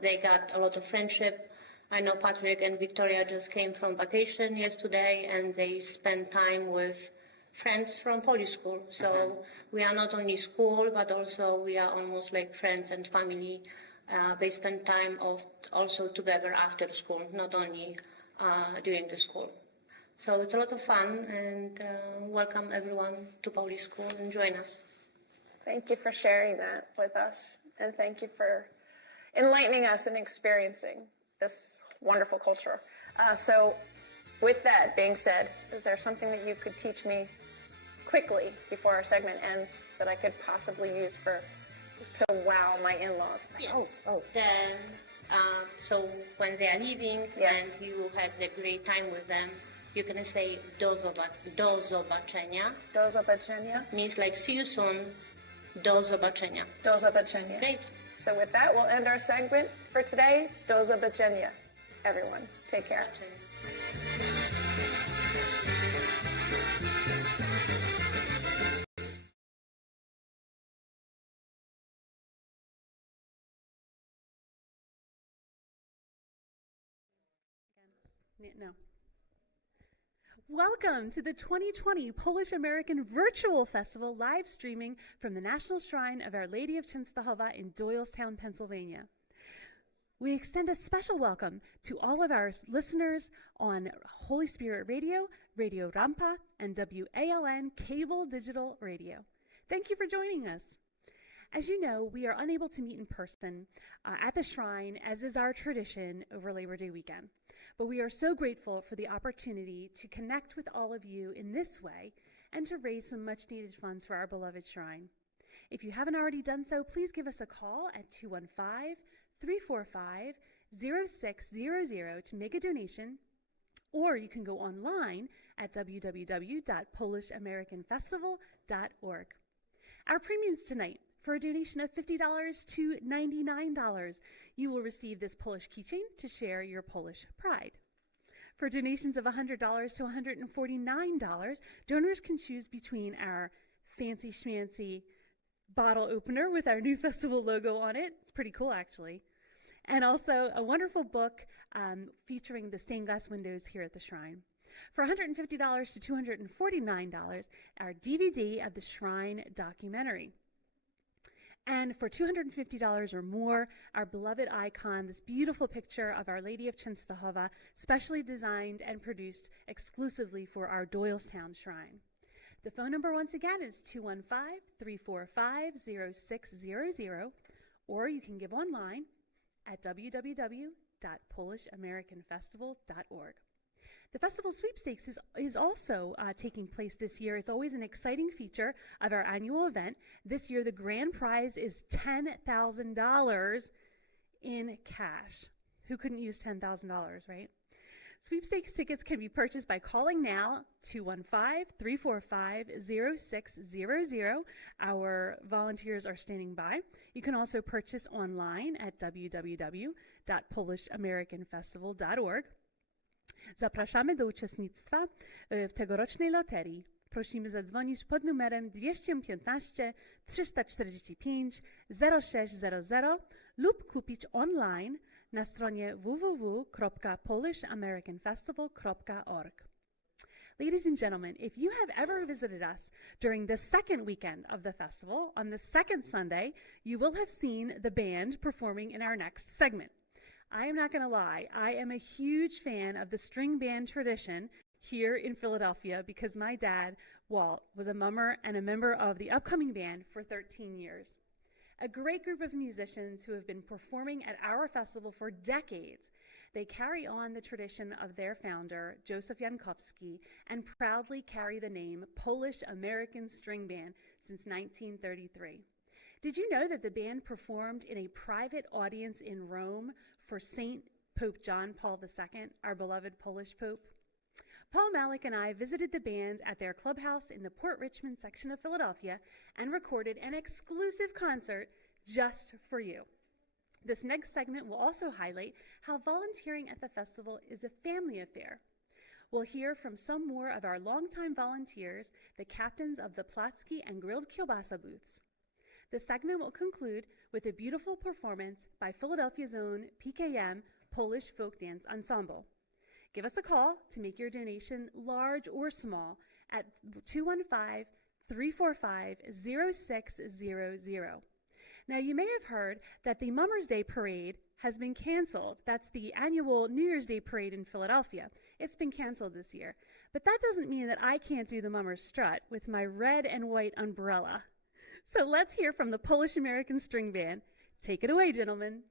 they got a lot of friendship. I know Patrick and Victoria just came from vacation yesterday, and they spent time with friends from Polish school. So we are not only school, but also we are almost like friends and family. They spend time also together after school, not only during the school. So it's a lot of fun, and welcome everyone to Polish school and join us. Thank you for sharing that with us, and thank you for enlightening us and experiencing this wonderful culture. So with that being said, is there something that you could teach me quickly before our segment ends that I could possibly use for So wow, my in-laws. Yes. Oh. Then, so when they are leaving Yes. and you had a great time with them, you can say do zobaczenia. Do zobaczenia. Means like see you soon. Do zobaczenia. Do zobaczenia. Great. So with that, we'll end our segment for today. Do zobaczenia. Everyone, take care. No. Welcome to the 2020 Polish-American Virtual Festival, live streaming from the National Shrine of Our Lady of Częstochowa in Doylestown, Pennsylvania. We extend a special welcome to all of our listeners on Holy Spirit Radio, Radio Rampa, and WALN Cable Digital Radio. Thank you for joining us. As you know, we are unable to meet in person at the shrine, as is our tradition over Labor Day weekend. But we are so grateful for the opportunity to connect with all of you in this way and to raise some much-needed funds for our beloved shrine. If you haven't already done so, please give us a call at 215-345-0600 to make a donation, or you can go online at www.polishamericanfestival.org. Our premiums tonight: for a donation of $50 to $99, you will receive this Polish keychain to share your Polish pride. For donations of $100 to $149, donors can choose between our fancy schmancy bottle opener with our new festival logo on it. It's pretty cool, actually. And also a wonderful book featuring the stained glass windows here at the shrine. For $150 to $249, our DVD of the Shrine documentary. And for $250 or more, our beloved icon, this beautiful picture of Our Lady of Częstochowa, specially designed and produced exclusively for our Doylestown Shrine. The phone number, once again, is 215-345-0600, or you can give online at www.polishamericanfestival.org. The festival sweepstakes is also taking place this year. It's always an exciting feature of our annual event. This year, the grand prize is $10,000 in cash. Who couldn't use $10,000, right? Sweepstakes tickets can be purchased by calling now, 215-345-0600. Our volunteers are standing by. You can also purchase online at www.polishamericanfestival.org. Zapraszamy do uczestnictwa w tegorocznej loterii. Prosimy zadzwonić pod numerem 215 345 0600 lub kupić online na stronie www.polishamericanfestival.org. Ladies and gentlemen, if you have ever visited us during the second weekend of the festival, on the second Sunday, you will have seen the band performing in our next segment. I am not going to lie, I am a huge fan of the string band tradition here in Philadelphia because my dad, Walt, was a mummer and a member of the upcoming band for 13 years. A great group of musicians who have been performing at our festival for decades. They carry on the tradition of their founder, Joseph Jankowski, and proudly carry the name Polish-American String Band since 1933. Did you know that the band performed in a private audience in Rome for Saint Pope John Paul II, our beloved Polish Pope? Paul Malik and I visited the band at their clubhouse in the Port Richmond section of Philadelphia and recorded an exclusive concert just for you. This next segment will also highlight how volunteering at the festival is a family affair. We'll hear from some more of our longtime volunteers, the captains of the Płatki and grilled kielbasa booths. The segment will conclude with a beautiful performance by Philadelphia's own PKM Polish Folk Dance Ensemble. Give us a call to make your donation large or small at 215-345-0600. Now, you may have heard that the Mummers Day Parade has been canceled. That's the annual New Year's Day Parade in Philadelphia. It's been canceled this year. But that doesn't mean that I can't do the Mummers Strut with my red and white umbrella. So let's hear from the Polish-American String Band. Take it away, gentlemen.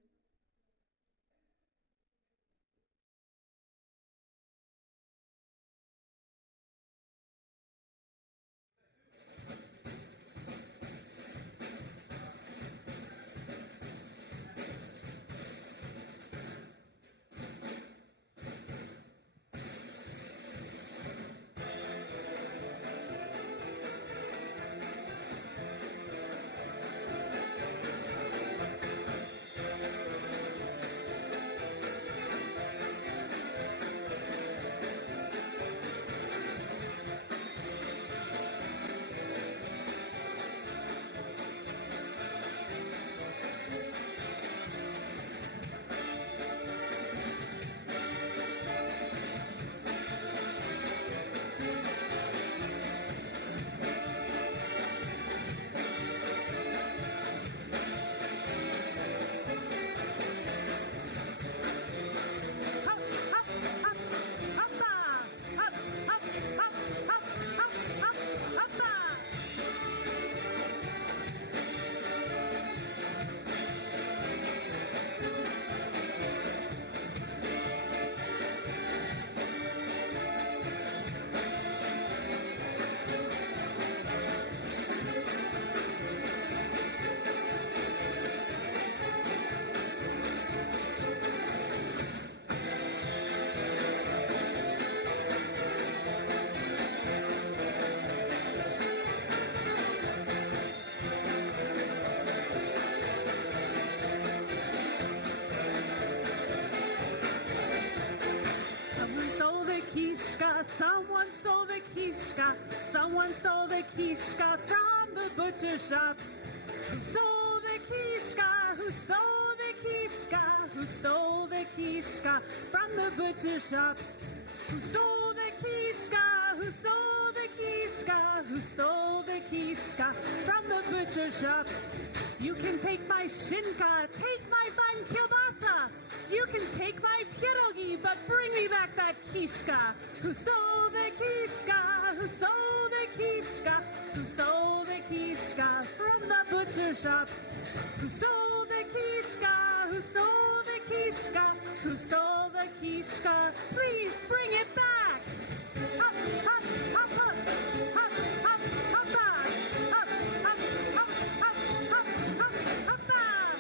Someone stole the kishka. Someone stole the kishka from the butcher shop. Who stole the kishka? Who stole the kishka? Who stole the kishka from the butcher shop? Who stole the kishka? Who stole the kishka? Who stole the kishka from the butcher shop? You can take my shinka, take my fine kielbasa. You can take my pierogi, but bring me back that kishka. Who stole the kishka? Who stole the kishka? Who stole the kishka from the butcher shop? Who stole the kishka? Who stole the kishka? Who stole the kishka? Please bring it back. Hop, hop, hop, hop, hop, hop, hop, hop, hop, hop, hop, hop, hop, hop, hop, hop.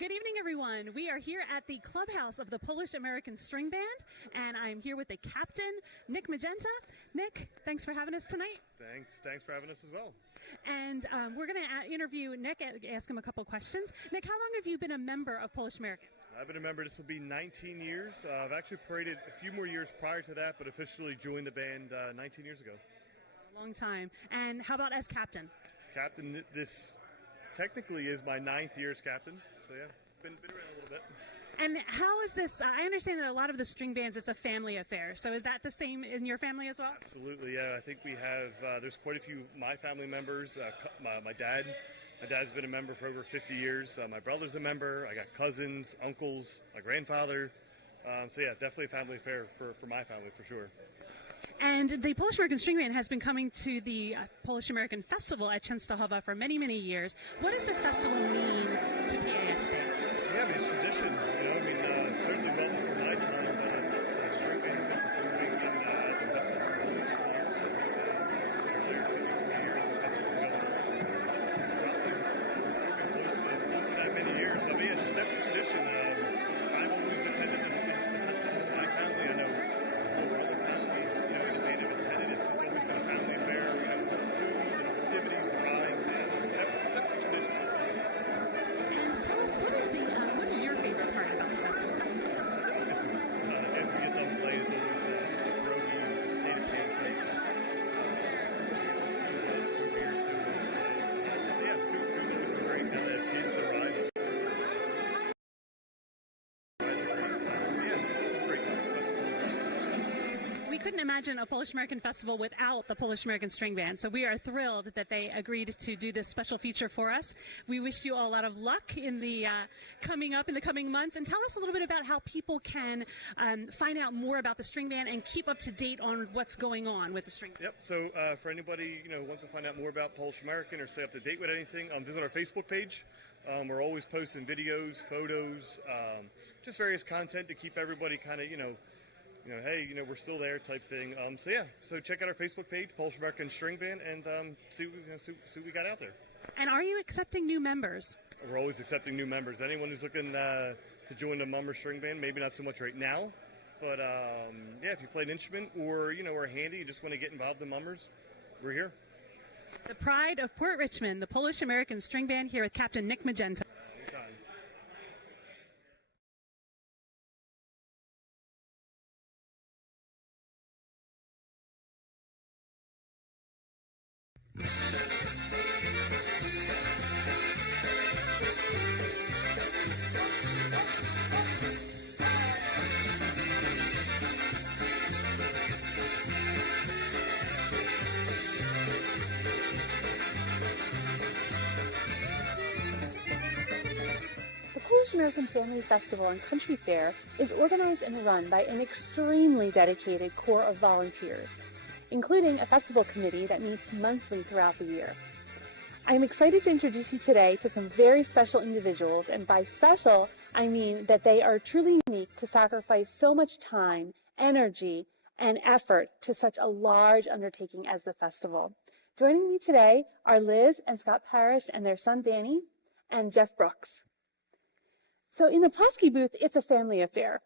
Good evening, everyone. We are here at the clubhouse of the Polish-American String Band, and I'm here with the captain, Nick Magenta. Nick, thanks for having us tonight. Thanks for having us as well. And we're going to interview Nick, ask him a couple questions. Nick, how long have you been a member of Polish-American? I've been a member, this will be 19 years. I've actually paraded a few more years prior to that, but officially joined the band 19 years ago. A long time. And how about as captain? Captain, this technically is my 9th year as captain, so yeah, been around a little bit. And how is this? I understand that a lot of the string bands, it's a family affair. So is that the same in your family as well? Absolutely, yeah. I think we have, there's quite a few my family members. My dad's been a member for over 50 years. My brother's a member. I got cousins, uncles, my grandfather. So yeah, definitely a family affair for my family, for sure. And the Polish-American String Band has been coming to the Polish-American Festival at Częstochowa for many, many years. What does the festival mean to PASB? Yeah, I mean, it's tradition. Certainly well before my time, the string band has been performing in the festival for over 50 years. So clear 54 years the festival going on. Probably close to that many years. So yeah, it's definitely tradition. I've always attended the festival with my family. I know all our other families, in the band have attended. It's always been a family affair. The food, the festivities, the rides. Yeah, it's definitely tradition for us. And tell us, what is your favorite part about the festival? Couldn't imagine a Polish-American festival without the Polish-American String Band. So we are thrilled that they agreed to do this special feature for us. We wish you all a lot of luck in the coming months. And tell us a little bit about how people can find out more about the String Band and keep up to date on what's going on with the String Band. Yep. So for anybody who wants to find out more about Polish-American or stay up to date with anything, visit our Facebook page. We're always posting videos, photos, just various content to keep everybody kind of hey, we're still there type thing. So check out our Facebook page, Polish-American String Band, and see what we got out there. And are you accepting new members? We're always accepting new members. Anyone who's looking to join the Mummer String Band, maybe not so much right now, but if you play an instrument or are handy, you just want to get involved in Mummers, we're here. The pride of Port Richmond, the Polish-American String Band, here with Captain Nick Magenta. Polish-American Family Festival and Country Fair is organized and run by an extremely dedicated core of volunteers, including a festival committee that meets monthly throughout the year. I am excited to introduce you today to some very special individuals, and by special, I mean that they are truly unique to sacrifice so much time, energy, and effort to such a large undertaking as the festival. Joining me today are Liz and Scott Parrish and their son Danny, and Jeff Brooks. So in the Plotsky booth, it's a family affair.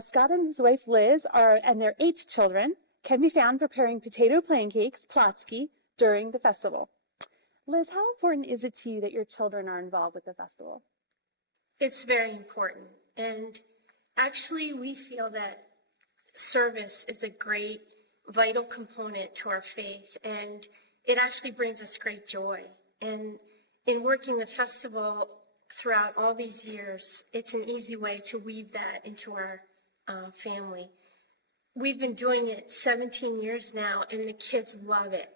Scott and his wife Liz and their 8 children can be found preparing potato pancakes, Plotsky, during the festival. Liz, how important is it to you that your children are involved with the festival? It's very important. And actually, we feel that service is a great, vital component to our faith. And it actually brings us great joy. And in working the festival throughout all these years, it's an easy way to weave that into our family. We've been doing it 17 years now, and the kids love it.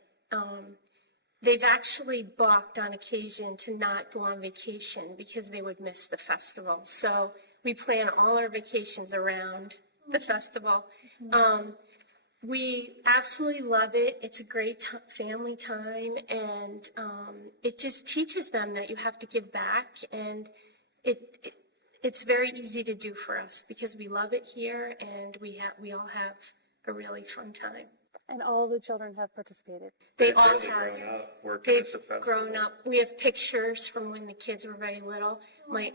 They've actually balked on occasion to not go on vacation because they would miss the festival. So we plan all our vacations around the festival. We absolutely love it. It's a great family time, and it just teaches them that you have to give back, and it's very easy to do for us because we love it here, and we all have a really fun time. And all the children have participated. They all really have. grown up working They've at the festival. grown up. We have pictures from when the kids were very little.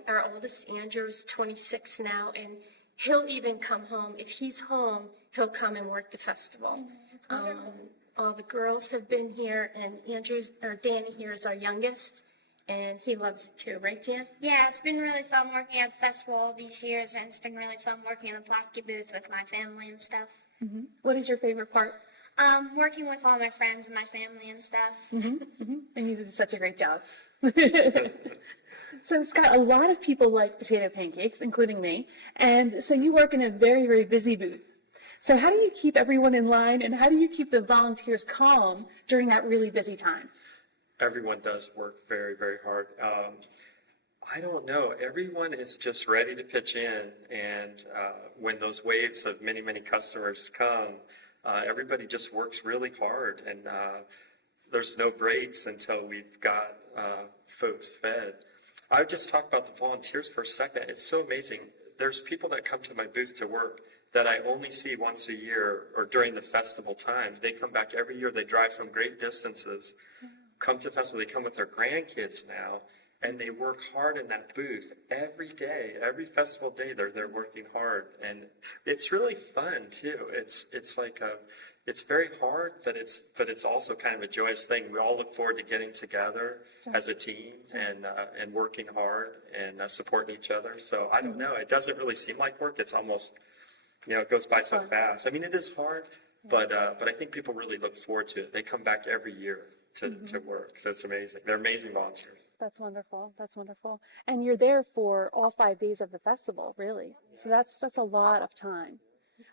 Our oldest Andrew is 26 now, and he'll even come home. If he's home, he'll come and work the festival. All the girls have been here, and Danny here is our youngest, and he loves it too, right, Dan? Yeah, it's been really fun working at the festival all these years, and it's been really fun working in the plastic booth with my family and stuff. Mm-hmm. What is your favorite part? Working with all my friends and my family and stuff. And you did such a great job. So, Scott, a lot of people like potato pancakes, including me. And so you work in a very, very busy booth. So how do you keep everyone in line, and how do you keep the volunteers calm during that really busy time? Everyone does work very, very hard. I don't know. Everyone is just ready to pitch in. And when those waves of many, many customers come, everybody just works really hard. And there's no breaks until we've got folks fed. I would just talk about the volunteers for a second. It's so amazing. There's people that come to my booth to work that I only see once a year or during the festival time. They come back every year. They drive from great distances, come to the festival. They come with their grandkids now, and they work hard in that booth every day. Every festival day, they're working hard, and it's really fun too. It's very hard, but it's also kind of a joyous thing. We all look forward to getting together as a team and working hard and supporting each other. So I don't know. It doesn't really seem like work. It's almost, it goes by so fast. I mean, it is hard, but I think people really look forward to it. They come back every year to work. So it's amazing. They're amazing volunteers. That's wonderful. That's wonderful. And you're there for all 5 days of the festival, really. So that's a lot of time.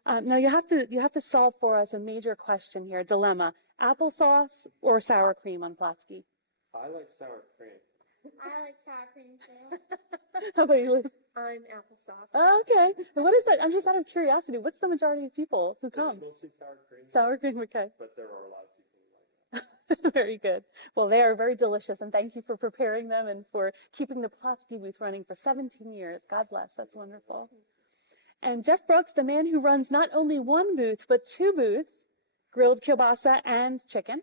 Now you have to solve for us a major question here, a dilemma: applesauce or sour cream on Plotsky? I like sour cream. I like sour cream too. How about you, Liz? I'm applesauce. Oh, okay. And what is that? I'm just out of curiosity. What's the majority of people who come? It's mostly sour cream. Sour cream, okay. But there are a lot of people who like that. Very good. Well, they are very delicious, and thank you for preparing them and for keeping the Plotsky booth running for 17 years. God bless. That's wonderful. And Jeff Brooks, the man who runs not only one booth, but 2 booths, grilled kielbasa and chicken.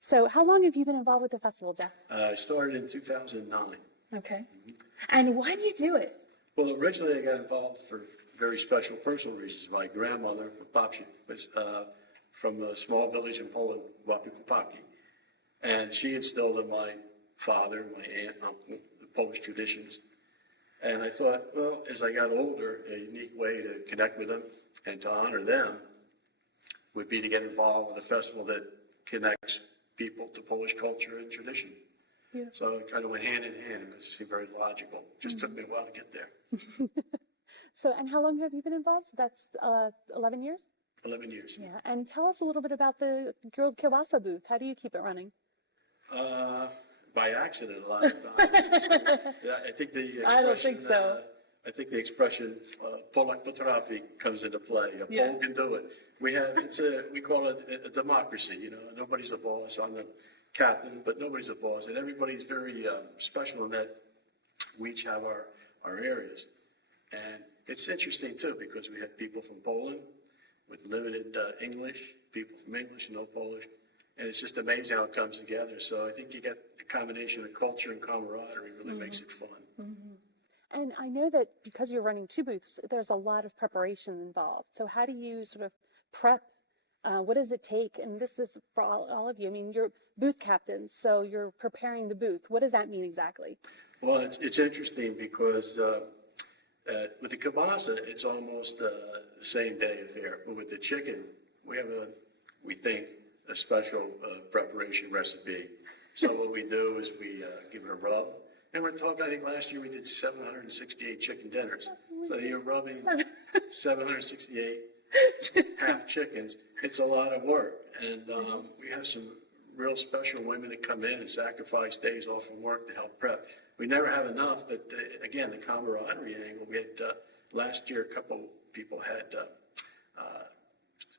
So how long have you been involved with the festival, Jeff? I started in 2009. Okay. And why do you do it? Well, originally I got involved for very special personal reasons. My grandmother, Babci, was from a small village in Poland, Łapy-Kupaki. And she instilled in my father, my aunt, uncle, the Polish traditions. And I thought, well, as I got older, a unique way to connect with them and to honor them would be to get involved with a festival that connects people to Polish culture and tradition. Yeah. So it kind of went hand in hand. It seemed very logical. Just took me a while to get there. So, and how long have you been involved? So that's 11 years? 11 years. Yeah. And tell us a little bit about the grilled kielbasa booth. How do you keep it running? By accident a lot of times. Yeah, I think the expression, I don't think so. I think the expression Polak potrafi comes into play. A Pole can do it. We call it a democracy. Nobody's the boss. I'm the captain, but nobody's the boss, and everybody's very special in that we each have our areas. And it's interesting too because we had people from Poland with limited English, people from English, no Polish. And it's just amazing how it comes together. So I think you get a combination of culture and camaraderie really makes it fun. Mm-hmm. And I know that because you're running 2 booths, there's a lot of preparation involved. So how do you sort of prep? What does it take? And this is for all of you. I mean, you're booth captains, so you're preparing the booth. What does that mean exactly? Well, it's interesting because with the kielbasa, it's almost the same day affair. But with the chicken, we think, a special preparation recipe. So what we do is we give it a rub. And we're talking, I think last year we did 768 chicken dinners. So you're rubbing 768 half chickens. It's a lot of work. And we have some real special women that come in and sacrifice days off from work to help prep. We never have enough, but again, the camaraderie angle. We had, last year, a couple people had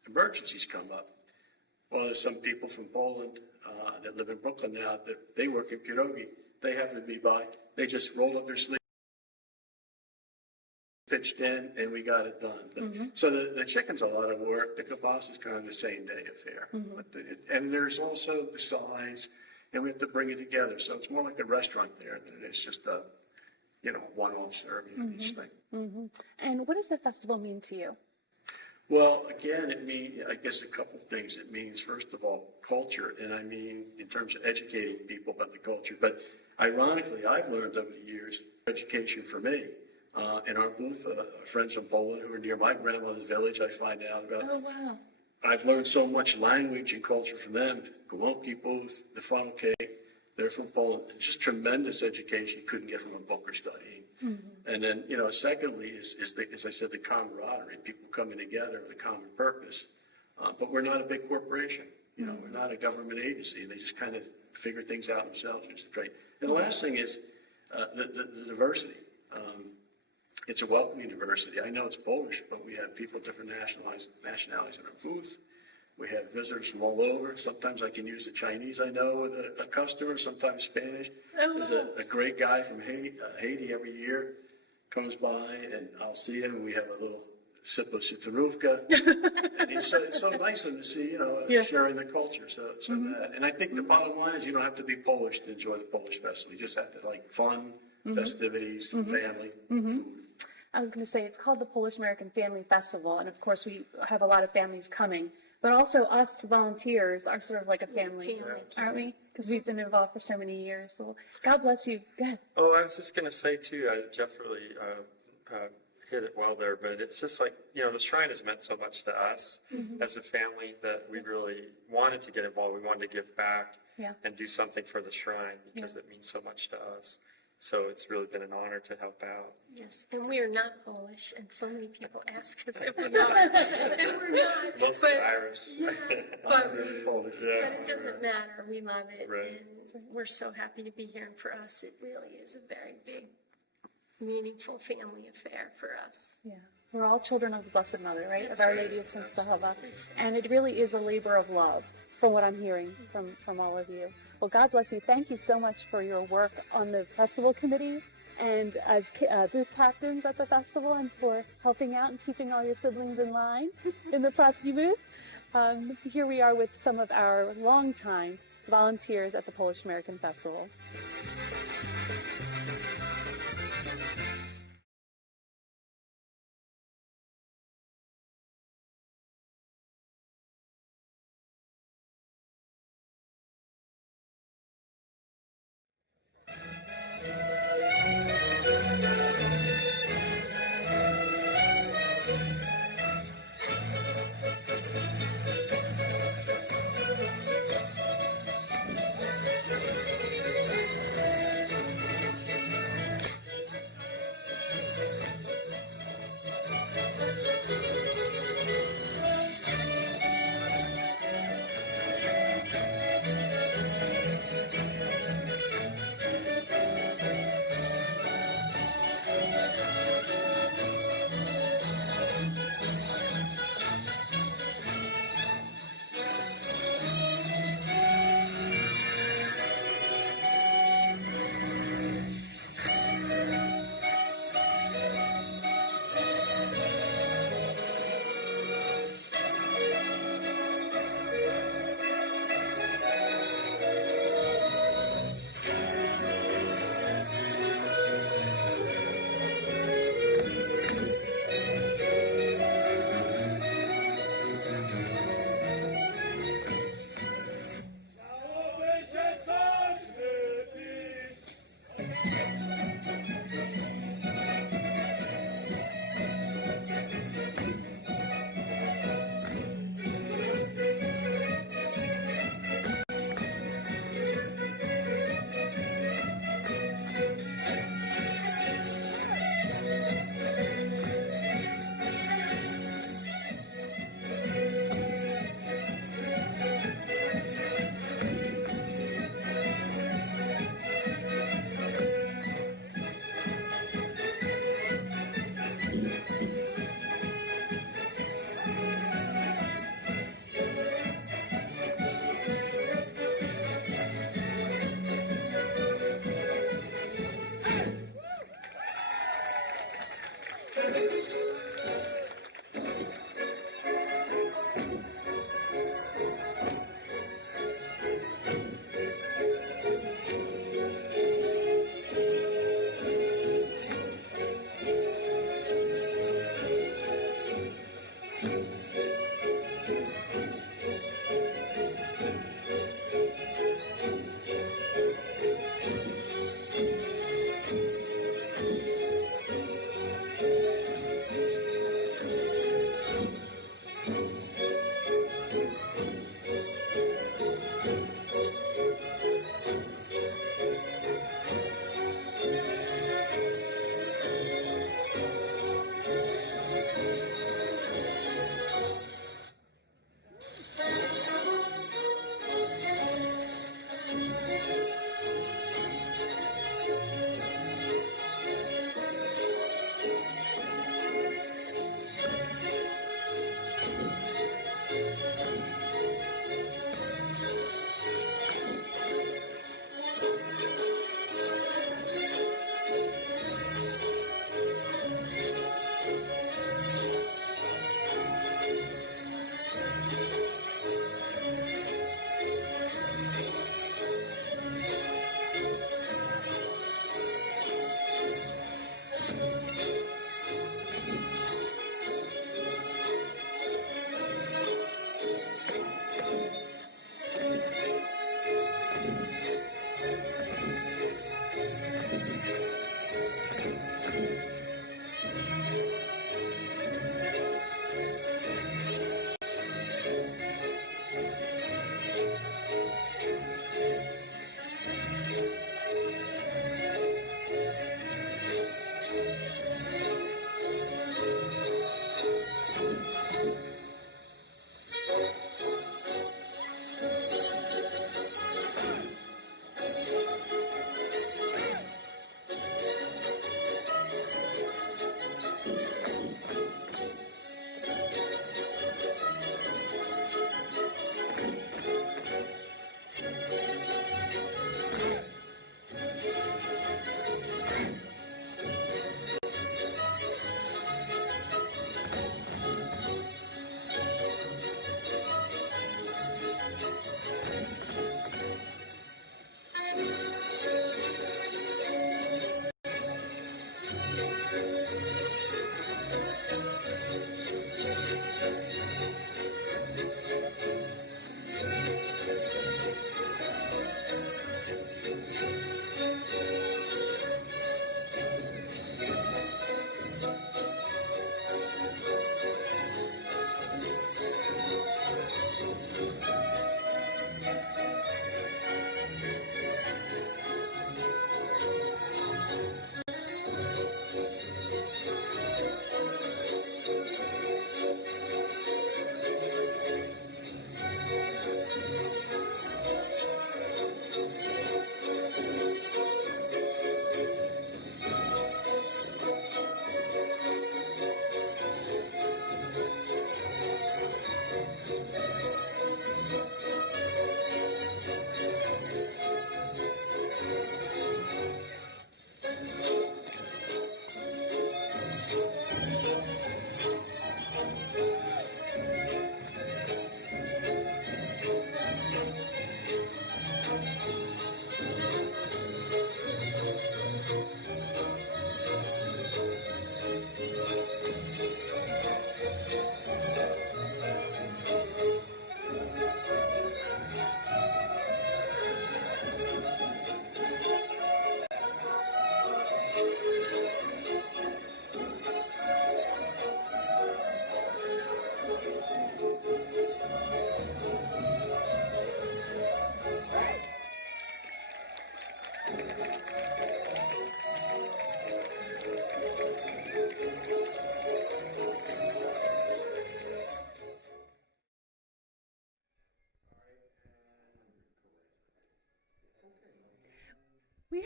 emergencies come up. Well, there's some people from Poland that live in Brooklyn now that they work in Pierogi. They happen to be by. They just roll up their sleeves, pitch pitched in, and we got it done. So the chicken's a lot of work. The kibasa is kind of the same day affair. And there's also the sides, and we have to bring it together. So it's more like a restaurant there than it is just a, one-off serving each thing. And what does the festival mean to you? Well, again, it means, I guess, a couple things. It means, first of all, culture, and I mean in terms of educating people about the culture. But ironically, I've learned over the years education for me. In our booth, friends from Poland who are near my grandmother's village, I find out about. Oh, wow. I've learned so much language and culture from them. Gołąbki booth, the funnel cake, they're from Poland. Just tremendous education you couldn't get from a book or studying. And then, secondly is as I said, the camaraderie, people coming together with a common purpose. But we're not a big corporation. We're not a government agency. They just kind of figure things out themselves, which is great. And the last thing is the diversity. It's a welcoming diversity. I know it's Polish, but we have people of different nationalities in our booth. We have visitors from all over. Sometimes I can use the Chinese I know with a customer, sometimes Spanish. There's a great guy from Haiti every year comes by, and I'll see him, and we have a little sip of Sitarówka. And it's so nice of him to see, sharing the culture. So that. And I think the bottom line is you don't have to be Polish to enjoy the Polish festival. You just have to like fun, festivities, family, food. I was going to say, it's called the Polish-American Family Festival, and of course we have a lot of families coming, but also us volunteers are sort of like a family, aren't we? Because we've been involved for so many years. So God bless you. Go ahead. Oh, I was just going to say, too, Jeff really hit it well there, but it's just like, the shrine has meant so much to us as a family that we really wanted to get involved. We wanted to give back and do something for the shrine because it means so much to us. So it's really been an honor to help out. Yes, and we are not Polish, and so many people ask us if we are, and we're not. Mostly Irish. Yeah, but it doesn't matter. We love it, and we're so happy to be here. And for us, it really is a very big, meaningful family affair for us. Yeah, we're all children of the Blessed Mother, right? Of Our Lady of Częstochowa. And it really is a labor of love, from what I'm hearing from all of you. Well, God bless you. Thank you so much for your work on the festival committee and as booth captains at the festival, and for helping out and keeping all your siblings in line in the Płocki booth. Here we are with some of our longtime volunteers at the Polish-American Festival.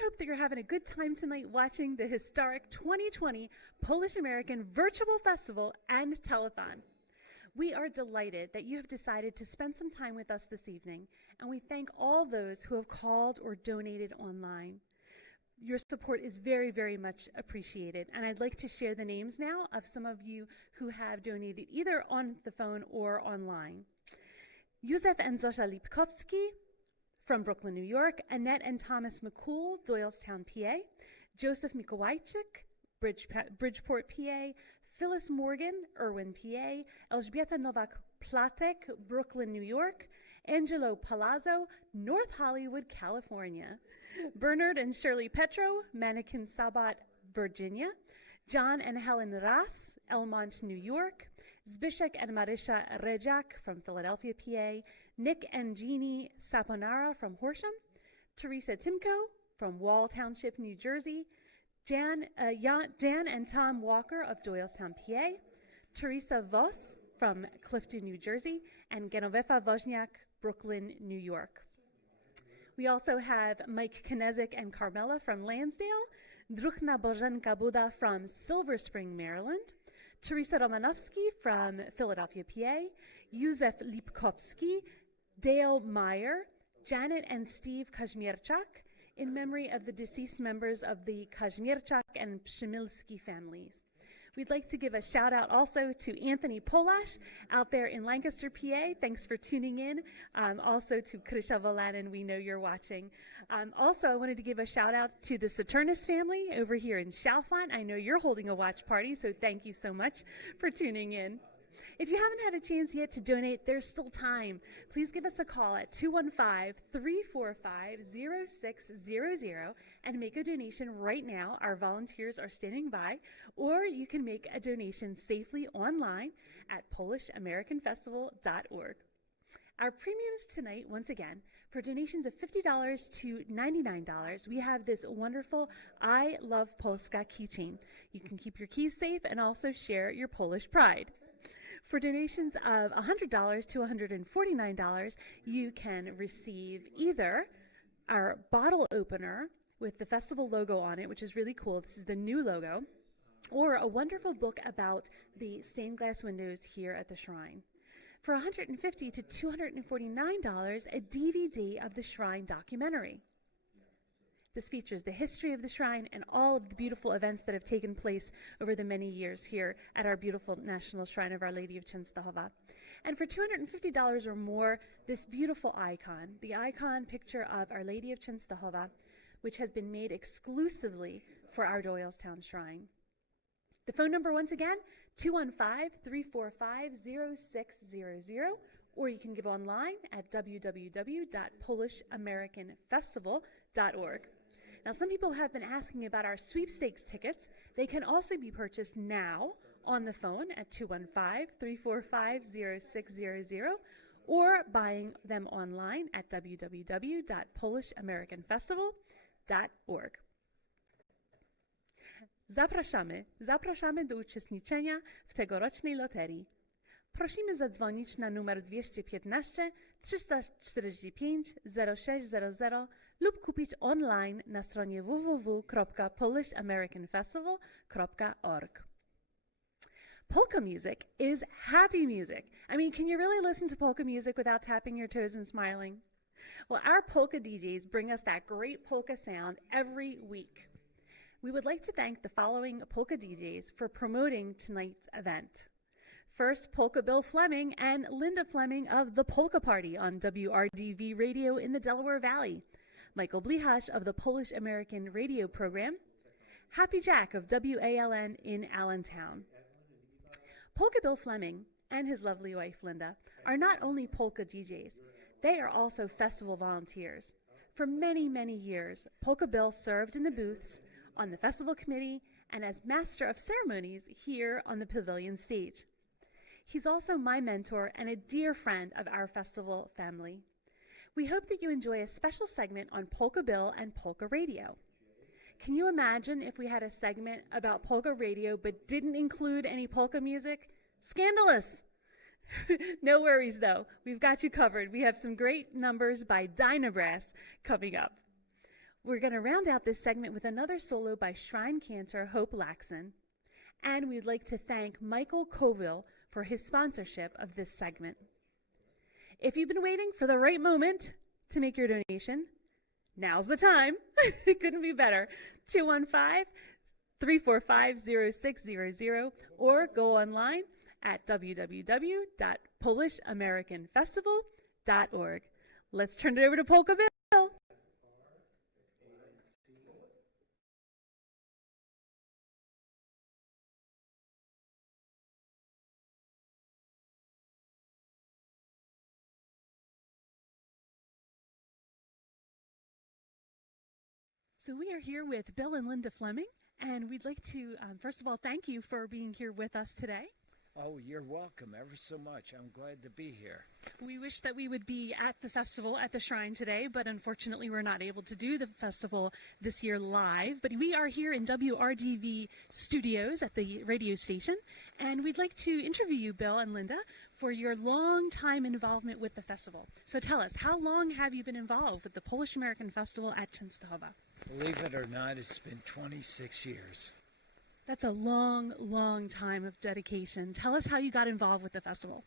hope that you're having a good time tonight watching the historic 2020 Polish-American Virtual Festival and Telethon. We are delighted that you have decided to spend some time with us this evening, and we thank all those who have called or donated online. Your support is very, very much appreciated, and I'd like to share the names now of some of you who have donated either on the phone or online. Józef and Zosza Lipkowski from Brooklyn, New York, Annette and Thomas McCool, Doylestown, PA, Joseph Mikołajczyk, Bridgeport, PA, Phyllis Morgan, Irwin, PA, Elżbieta Nowak-Platek, Brooklyn, New York, Angelo Palazzo, North Hollywood, California, Bernard and Shirley Petro, Mannequin Sabat, Virginia, John and Helen Ras, Elmont, New York, Zbyszek and Marysza Rejak from Philadelphia, PA, Nick and Jeannie Saponara from Horsham, Teresa Timko from Wall Township, New Jersey, Jan and Tom Walker of Doylestown, PA, Teresa Voss from Clifton, New Jersey, and Genovefa Wozniak, Brooklyn, New York. We also have Mike Kinezik and Carmela from Lansdale, Druhna Bożenka Buda from Silver Spring, Maryland, Teresa Romanowski from Philadelphia, PA, Józef Lipkowski, Dale Meyer, Janet and Steve Kazmierczak, in memory of the deceased members of the Kazmierczak and Przemilski families. We'd like to give a shout out also to Anthony Polash out there in Lancaster, PA. Thanks for tuning in. Also to Krysza Volanin, we know you're watching. Also, I wanted to give a shout out to the Saturnus family over here in Chalfont. I know you're holding a watch party, so thank you so much for tuning in. If you haven't had a chance yet to donate, there's still time. Please give us a call at 215-345-0600 and make a donation right now. Our volunteers are standing by. Or you can make a donation safely online at PolishAmericanFestival.org. Our premiums tonight, once again, for donations of $50 to $99, we have this wonderful I Love Polska keychain. You can keep your keys safe and also share your Polish pride. For donations of $100 to $149, you can receive either our bottle opener with the festival logo on it, which is really cool. This is the new logo, or a wonderful book about the stained glass windows here at the shrine. For $150 to $249, a DVD of the shrine documentary. This features the history of the shrine and all of the beautiful events that have taken place over the many years here at our beautiful National Shrine of Our Lady of Częstochowa. And for $250 or more, this beautiful icon, the icon picture of Our Lady of Częstochowa, which has been made exclusively for our Doylestown Shrine. The phone number, once again, 215-345-0600, or you can give online at www.PolishAmericanFestival.org. Now, some people have been asking about our sweepstakes tickets. They can also be purchased now on the phone at 215-345-0600, or buying them online at www.PolishAmericanFestival.org. Zapraszamy do uczestniczenia w tegorocznej loterii. Prosimy zadzwonić na numer 215 345 0600 lub kupić online na stronie www.polishamericanfestival.org. Polka music is happy music. I mean, can you really listen to polka music without tapping your toes and smiling? Well, our polka DJs bring us that great polka sound every week. We would like to thank the following polka DJs for promoting tonight's event. First, Polka Bill Fleming and Linda Fleming of the Polka Party on WRDV Radio in the Delaware Valley, Michael Blihash of the Polish American Radio Program, Happy Jack of WALN in Allentown. Polka Bill Fleming and his lovely wife Linda are not only polka DJs, they are also festival volunteers. For many, many years, Polka Bill served in the booths, on the festival committee, and as master of ceremonies here on the pavilion stage. He's also my mentor and a dear friend of our festival family. We hope that you enjoy a special segment on Polka Bill and Polka Radio. Can you imagine if we had a segment about polka radio but didn't include any polka music? Scandalous! No worries though, we've got you covered. We have some great numbers by Dynabrass coming up. We're going to round out this segment with another solo by shrine cantor Hope Laxon. And we'd like to thank Michael Colville for his sponsorship of this segment. If you've been waiting for the right moment to make your donation, now's the time. It couldn't be better. 215-345-0600 or go online at www.PolishAmericanFestival.org. Let's turn it over to Polka Bill. So we are here with Bill and Linda Fleming, and we'd like to, first of all, thank you for being here with us today. Oh, you're welcome ever so much. I'm glad to be here. We wish that we would be at the festival at the Shrine today, but unfortunately we're not able to do the festival this year live. But we are here in WRDV studios at the radio station, and we'd like to interview you, Bill and Linda, for your long time involvement with the festival. So tell us, how long have you been involved with the Polish-American Festival at Częstochowa? Believe it or not, it's been 26 years. That's a long, long time of dedication. Tell us how you got involved with the festival.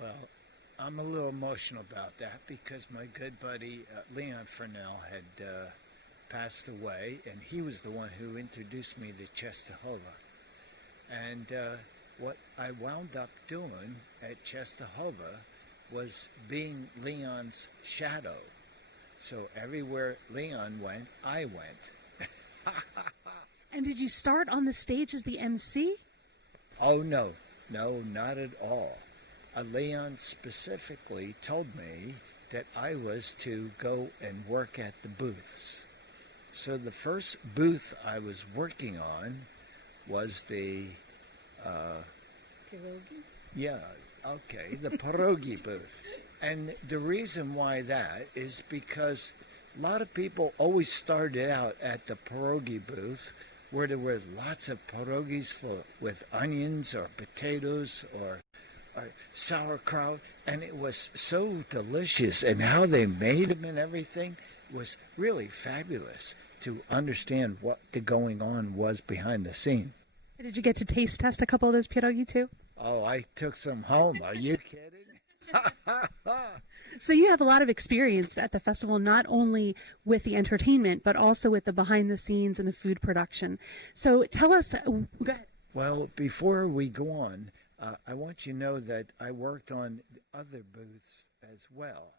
Well, I'm a little emotional about that because my good buddy Leon Furnell had passed away, and he was the one who introduced me to Częstochowa. And what I wound up doing at Częstochowa was being Leon's shadow. So everywhere Leon went, I went. And did you start on the stage as the MC? Oh, no, not at all. Leon specifically told me that I was to go and work at the booths. So the first booth I was working on was the... Pierogi? Yeah, okay, the pierogi booth. And the reason why that is because a lot of people always started out at the pierogi booth where there were lots of pierogis with onions or potatoes or sauerkraut, and it was so delicious, and how they made them and everything was really fabulous to understand what the going on was behind the scene. Did you get to taste test a couple of those pierogi too? Oh, I took some home. Are you kidding? So you have a lot of experience at the festival, not only with the entertainment, but also with the behind the scenes and the food production. So tell us, go ahead. Well, before we go on, I want you to know that I worked on other booths as well.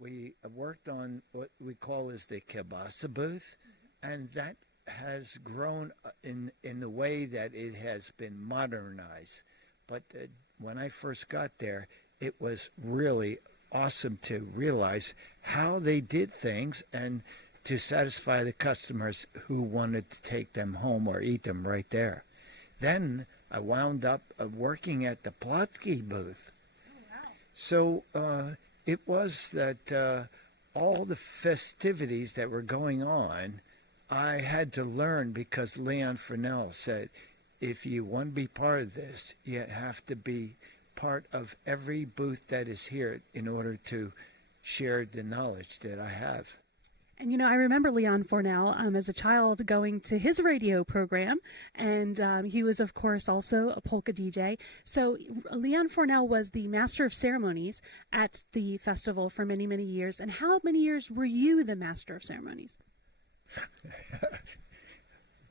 We worked on what we call as the kielbasa booth, and that has grown in the way that it has been modernized. But when I first got there, it was really awesome to realize how they did things and to satisfy the customers who wanted to take them home or eat them right there. Then I wound up working at the Plotki booth. Oh, wow. So it was that all the festivities that were going on, I had to learn because Leon Furnell said, if you want to be part of this, you have to be part of every booth that is here in order to share the knowledge that I have. And, you know, I remember Leon Furnell as a child going to his radio program, and he was, of course, also a polka DJ. So Leon Furnell was the master of ceremonies at the festival for many, many years. And how many years were you the master of ceremonies?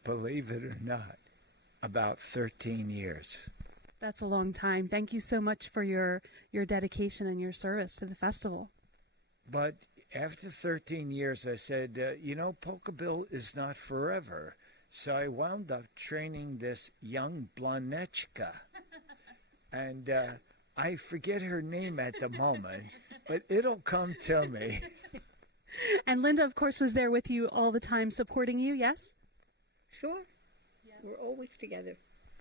Believe it or not, about 13 years. That's a long time. Thank you so much for your dedication and your service to the festival. But after 13 years, I said, Polka Bill is not forever. So I wound up training this young blonechka. And I forget her name at the moment, but it'll come to me. And Linda, of course, was there with you all the time supporting you, yes? Sure. Yes. We're always together.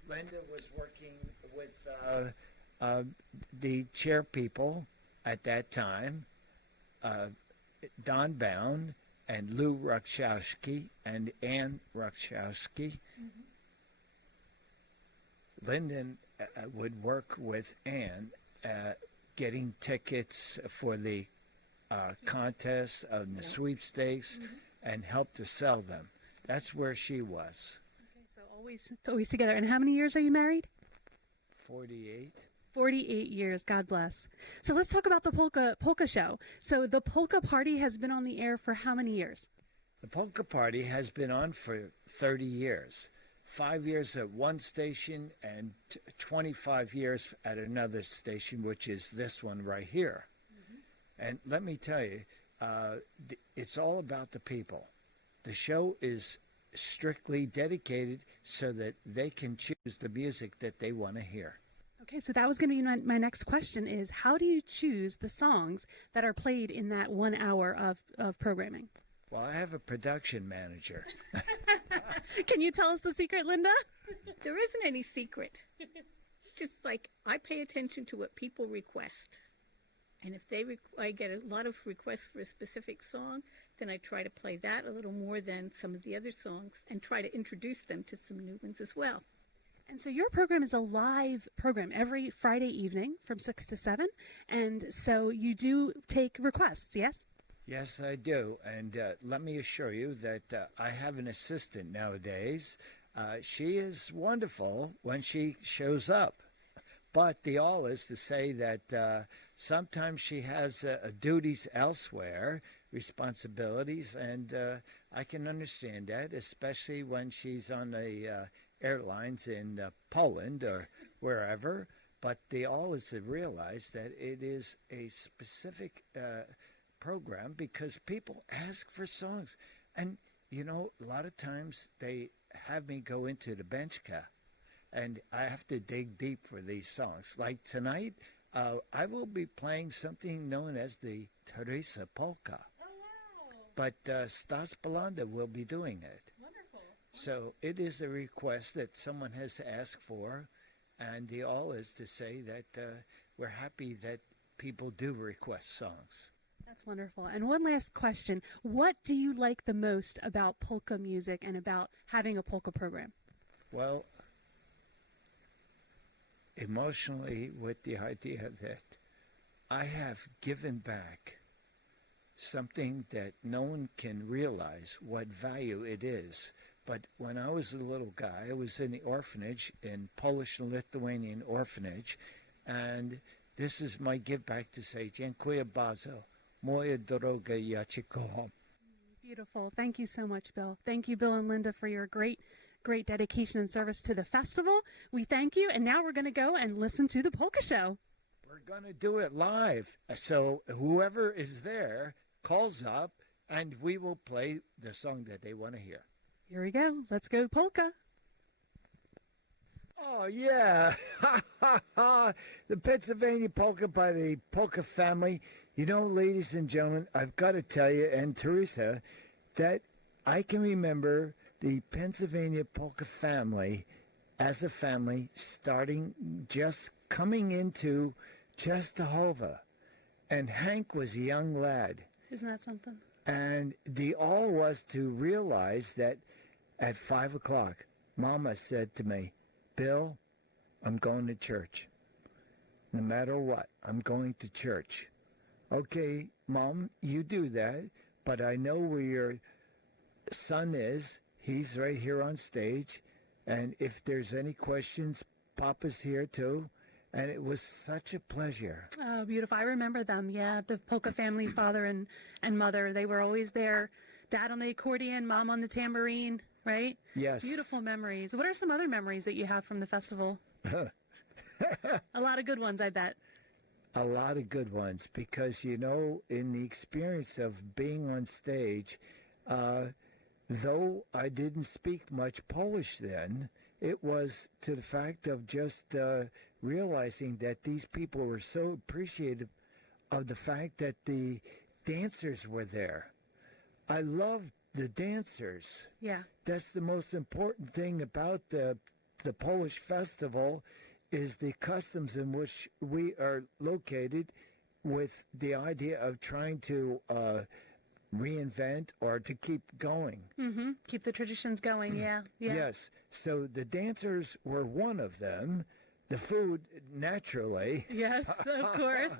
Linda was working with the chair people at that time, Don Bound and Lou Ruchowski and Ann Ruchowski. Mm-hmm. Lyndon would work with Ann getting tickets for the contests, the sweepstakes, and help to sell them. That's where she was. Okay, so always together. And how many years are you married? 48. 48 years. God bless. So let's talk about the polka show. So the polka party has been on the air for how many years? The polka party has been on for 30 years. 5 years at one station and 25 years at another station, which is this one right here. And let me tell you, it's all about the people. The show is strictly dedicated so that they can choose the music that they want to hear. Okay, so that was going to be my next question is, how do you choose the songs that are played in that 1 hour of programming? Well, I have a production manager. Can you tell us the secret, Linda? There isn't any secret. It's just like I pay attention to what people request. And if I get a lot of requests for a specific song, then I try to play that a little more than some of the other songs and try to introduce them to some new ones as well. And so your program is a live program every Friday evening from 6 to 7. And so you do take requests, yes? Yes, I do. And let me assure you that I have an assistant nowadays. She is wonderful when she shows up. But the all is to say that sometimes she has duties elsewhere, responsibilities, and I can understand that, especially when she's on the airlines in Poland or wherever. But the all is to realize that it is a specific program because people ask for songs. And, you know, a lot of times they have me go into the benchka and I have to dig deep for these songs. Like tonight, I will be playing something known as the Teresa Polka. But Stas Belanda will be doing it. Wonderful. So it is a request that someone has asked for, and the all is to say that we're happy that people do request songs. That's wonderful. And one last question. What do you like the most about polka music and about having a polka program? Well, emotionally, with the idea that I have given back something that no one can realize what value it is. But when I was a little guy, I was in the orphanage, in Polish and Lithuanian orphanage, and this is my give back to say, dziękuję bardzo, moja droga, ja cię kocham. Beautiful. Thank you so much, Bill. Thank you, Bill and Linda, for your great dedication and service to the festival. We thank you, and now we're going to go and listen to the polka show. We're going to do it live. So whoever is there calls up, and we will play the song that they want to hear. Here we go. Let's go polka. Oh, yeah. The Pennsylvania polka by the Polka family. You know, ladies and gentlemen, I've got to tell you, and Teresa, that I can remember the Pennsylvania polka family as a family starting just coming into Czestochowa. And Hank was a young lad. Isn't that something? And the all was to realize that at 5 o'clock, Mama said to me, Bill, I'm going to church. No matter what, I'm going to church. Okay, Mom, you do that, but I know where your son is. He's right here on stage. And if there's any questions, Papa's here too. And it was such a pleasure. Oh, beautiful. I remember them. Yeah, the polka family, father and mother, they were always there. Dad on the accordion, Mom on the tambourine, right? Yes. Beautiful memories. What are some other memories that you have from the festival? A lot of good ones, I bet. A lot of good ones, because, you know, in the experience of being on stage, though I didn't speak much Polish then, it was to the fact of just realizing that these people were so appreciative of the fact that the dancers were there. I loved the dancers. Yeah. That's the most important thing about the Polish festival is the customs in which we are located, with the idea of trying to reinvent or to keep going. Mm-hmm. Keep the traditions going, yeah. Yes. So the dancers were one of them. The food, naturally. Yes, of course.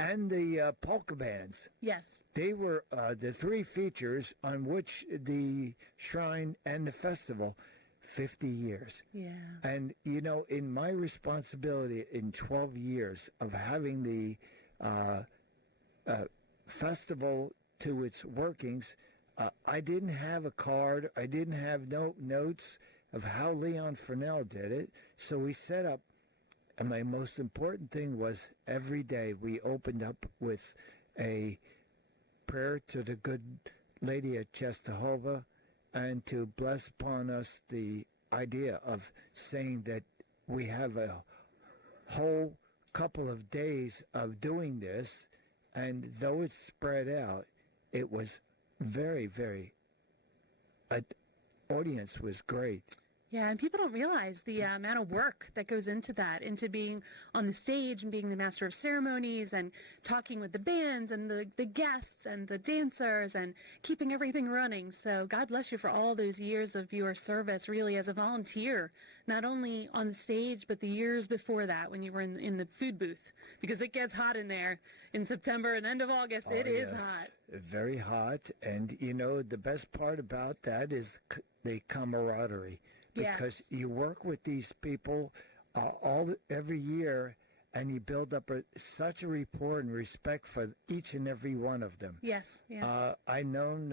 and the polka bands. Yes. They were the three features on which the shrine and the festival, 50 years. Yeah. And, you know, in my responsibility in 12 years of having the festival to its workings, I didn't have a card. I didn't have notes of how Leon Furnell did it. So we set up, and my most important thing was every day we opened up with a prayer to the good Lady of Czestochowa, and to bless upon us the idea of saying that we have a whole couple of days of doing this, and though it's spread out, it was very, very, audience was great. Yeah, and people don't realize the amount of work that goes into that, into being on the stage and being the master of ceremonies and talking with the bands and the guests and the dancers and keeping everything running. So God bless you for all those years of your service, really, as a volunteer, not only on the stage, but the years before that when you were in the food booth, because it gets hot in there in September and end of August. It is hot. Very hot. And, you know, the best part about that is the camaraderie. Because you work with these people every year, and you build up such a rapport and respect for each and every one of them. Yes. Yeah. I known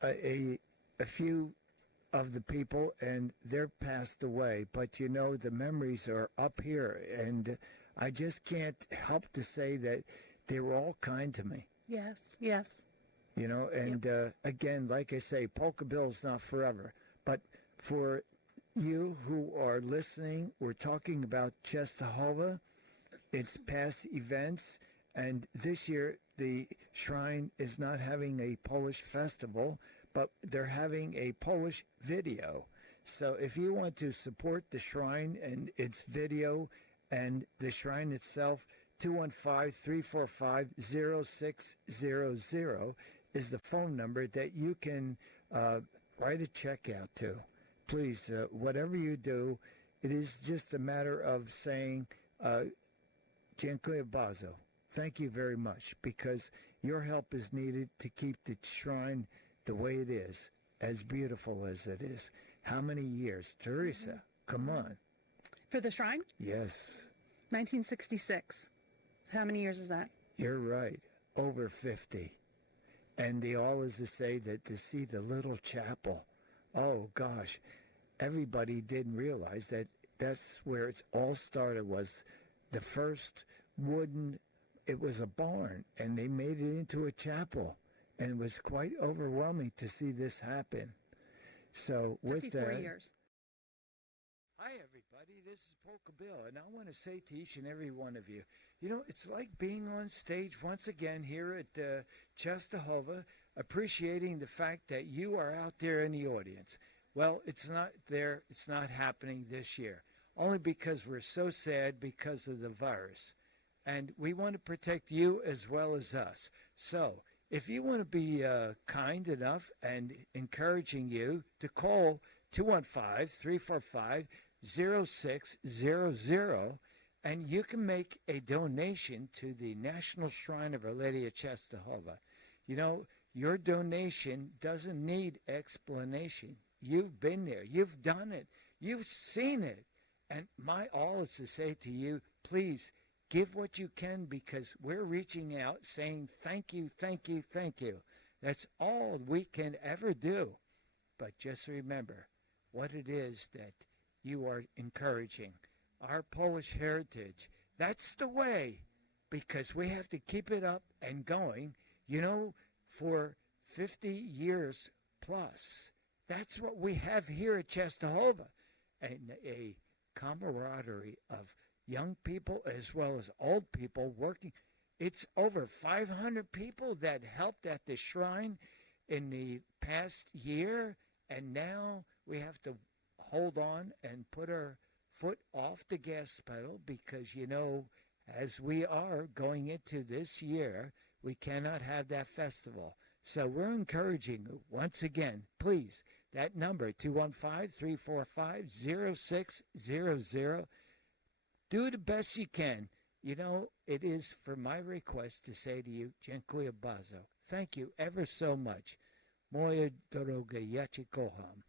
a few of the people, and they're passed away. But you know, the memories are up here, and I just can't help to say that they were all kind to me. Yes. Yes. You know, and again, like I say, Polka Bill's not forever, but for you who are listening, we're talking about Czestochowa, its past events, and this year the shrine is not having a Polish festival, but they're having a Polish video. So if you want to support the shrine and its video and the shrine itself, 215-345-0600 is the phone number that you can write a check out to. Please, whatever you do, it is just a matter of saying, dziękuję bardzo. Thank you very much, because your help is needed to keep the shrine the way it is, as beautiful as it is. How many years? Teresa, come on. For the shrine? Yes. 1966. How many years is that? You're right. Over 50. And they always say that to see the little chapel, oh gosh, everybody didn't realize that that's where it all started, was the first wooden, it was a barn, and they made it into a chapel, and it was quite overwhelming to see this happen. So with 54 that, years. Hi everybody, this is Polka Bill, and I want to say to each and every one of you, you know, it's like being on stage once again here at Czestochowa, appreciating the fact that you are out there in the audience. Well, it's not there, it's not happening this year, only because we're so sad because of the virus. And we want to protect you as well as us. So, if you want to be kind enough and encouraging you to call 215-345-0600, and you can make a donation to the National Shrine of Our Lady of Czestochowa. You know, your donation doesn't need explanation. You've been there. You've done it. You've seen it. And my all is to say to you, please give what you can, because we're reaching out saying thank you, thank you, thank you. That's all we can ever do. But just remember what it is that you are encouraging. Our Polish heritage, that's the way, because we have to keep it up and going, you know, for 50 years plus. That's what we have here at Czestochowa, and a camaraderie of young people as well as old people working. It's over 500 people that helped at the shrine in the past year, and now we have to hold on and put our foot off the gas pedal, because, you know, as we are going into this year, we cannot have that festival. So we're encouraging you, once again, please, that number, 215-345-0600, do the best you can. You know, it is for my request to say to you, dziękuję bardzo. Thank you ever so much. Moje drogie, ja cię kocham.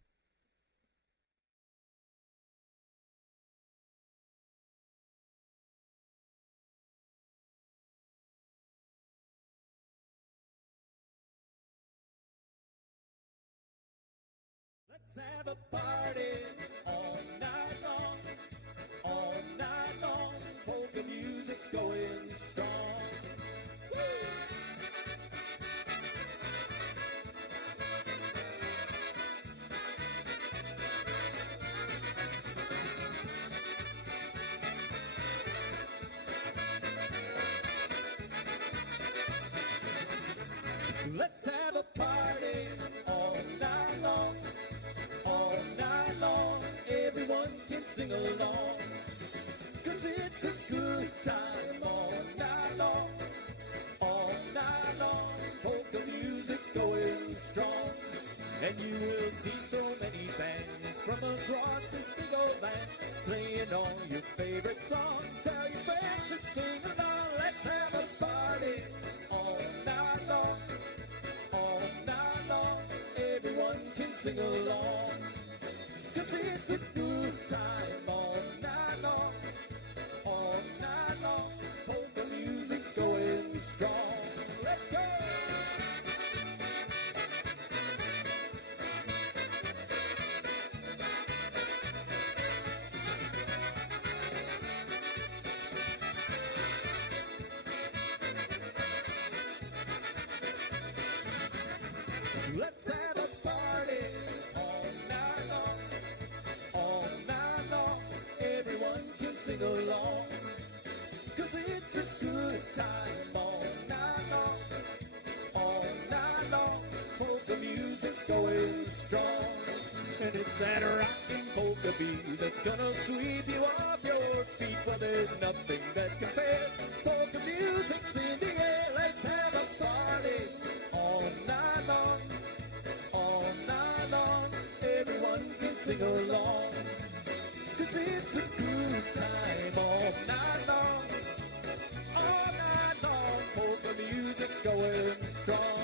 Let's have a party all night long, all night long. Polka music's going strong. Woo! Let's have a party all night long, all night long. Everyone can sing along, 'cause it's a good time all night long, all night long. Polka music's going strong, and you will see so many bands from across this big old land playing all your favorite songs. Tell your friends to sing along. Let's have a party all night long, all night long. Everyone can sing along, 'cause it's a good time all night long, all night long. Polka music's going strong. Let's go! Let's have a party all night long, all night long. Everyone can sing along, 'cause it's a good time all night long, all night long. Polka music's going strong, and it's that rocking polka beat that's gonna sweep you off your feet. Well, there's nothing that compares. Polka music's in the air. Let's have a party all night long, all night long. Everyone can sing along, 'cause it's a good time all night long, all night long. Polka music's going strong.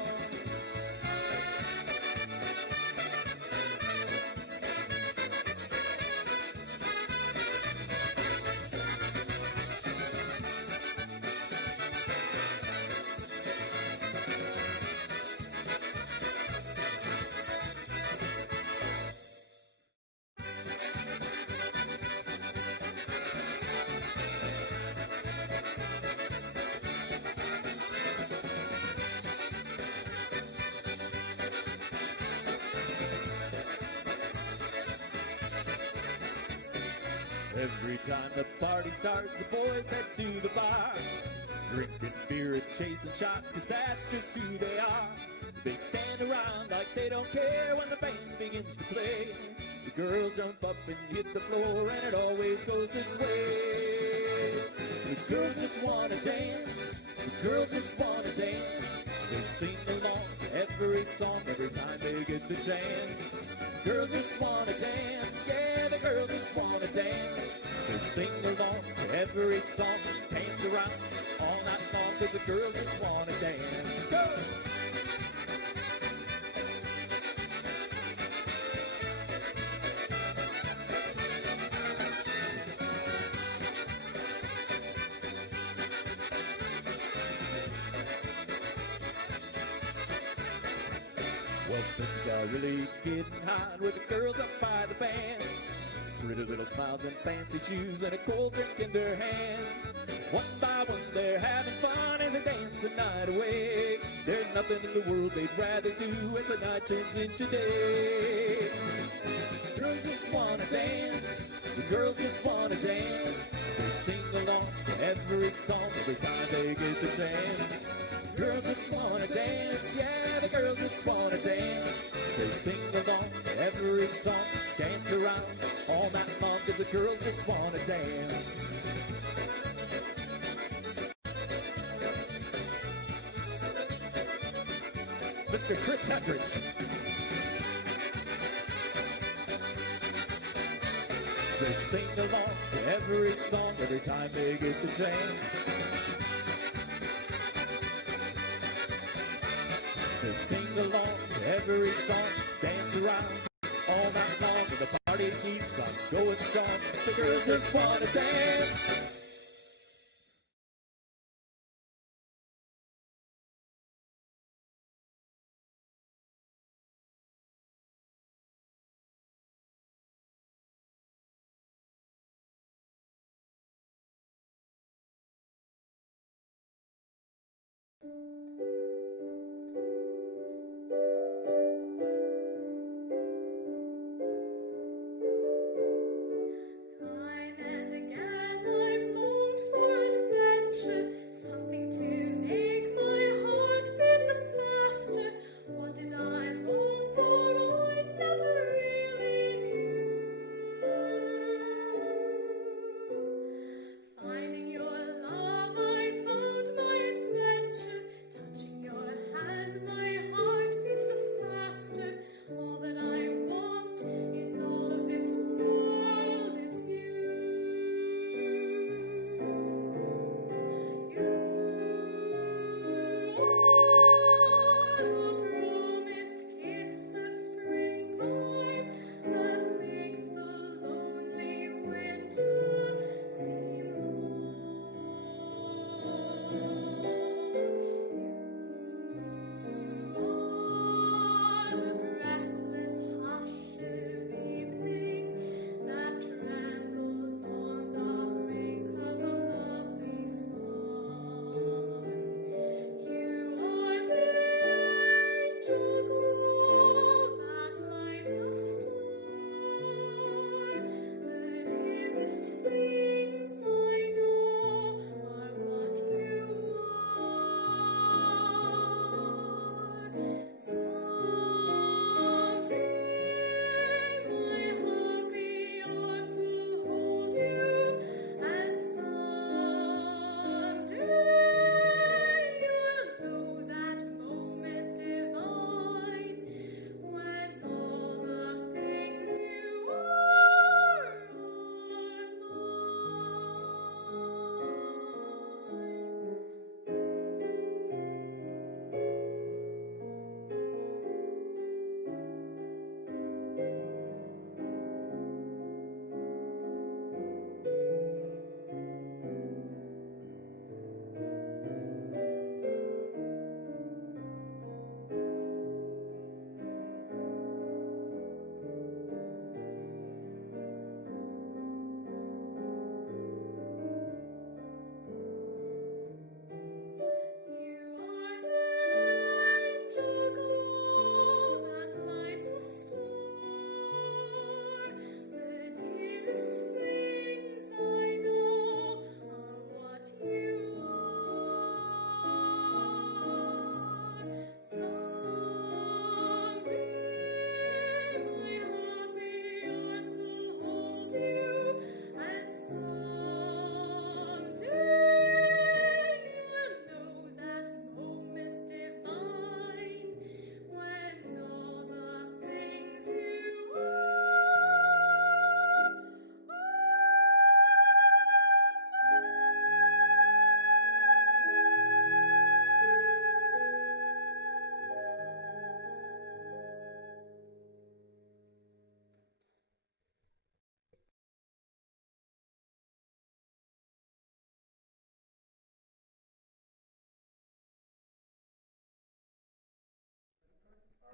Every time the party starts, the boys head to the bar, drinking beer and chasing shots, 'cause that's just who they are. They stand around like they don't care when the band begins to play. The girls jump up and hit the floor, and it always goes this way. The girls just wanna dance, the girls just wanna dance. They sing along to every song every time they get the chance. Girls just wanna dance, yeah, the girls just wanna dance. They sing along to every song, dance around all night long, 'cause the girls just wanna dance. Let's go! Well, things are really getting hot with the girls up by the band. Pretty little smiles and fancy shoes and a cold drink in their hand. One by one they're having fun as they dance the night away. There's nothing in the world they'd rather do as the night turns into day. Girls just wanna dance, the girls just wanna dance. They sing along to every song every time they get the chance. Girls just wanna dance, yeah, the girls just wanna dance. They sing along to every song, dance around all night long, 'cause the girls just wanna dance. Mr. Chris Hendricks. They sing along to every song every time they get the chance. They sing along to every song, dance around all night long, and the party keeps on going strong. The girls just wanna dance. Time and again I've longed for adventure, something to make my heart beat the faster. What did I long for? I never really knew. Finding your love, I found my adventure. Touching your hand, my heart beats the faster. All that I want in all of this world is you. You are the promised kiss of springtime that makes the lonely winter seem on. The breathless hush of evening that trembles on the brink of a lovely song. You are the angel glow that lights a star. The dearest things I know are what you are. Someday my happy arms will hold you, and someday you'll know that moment divine when all the things you are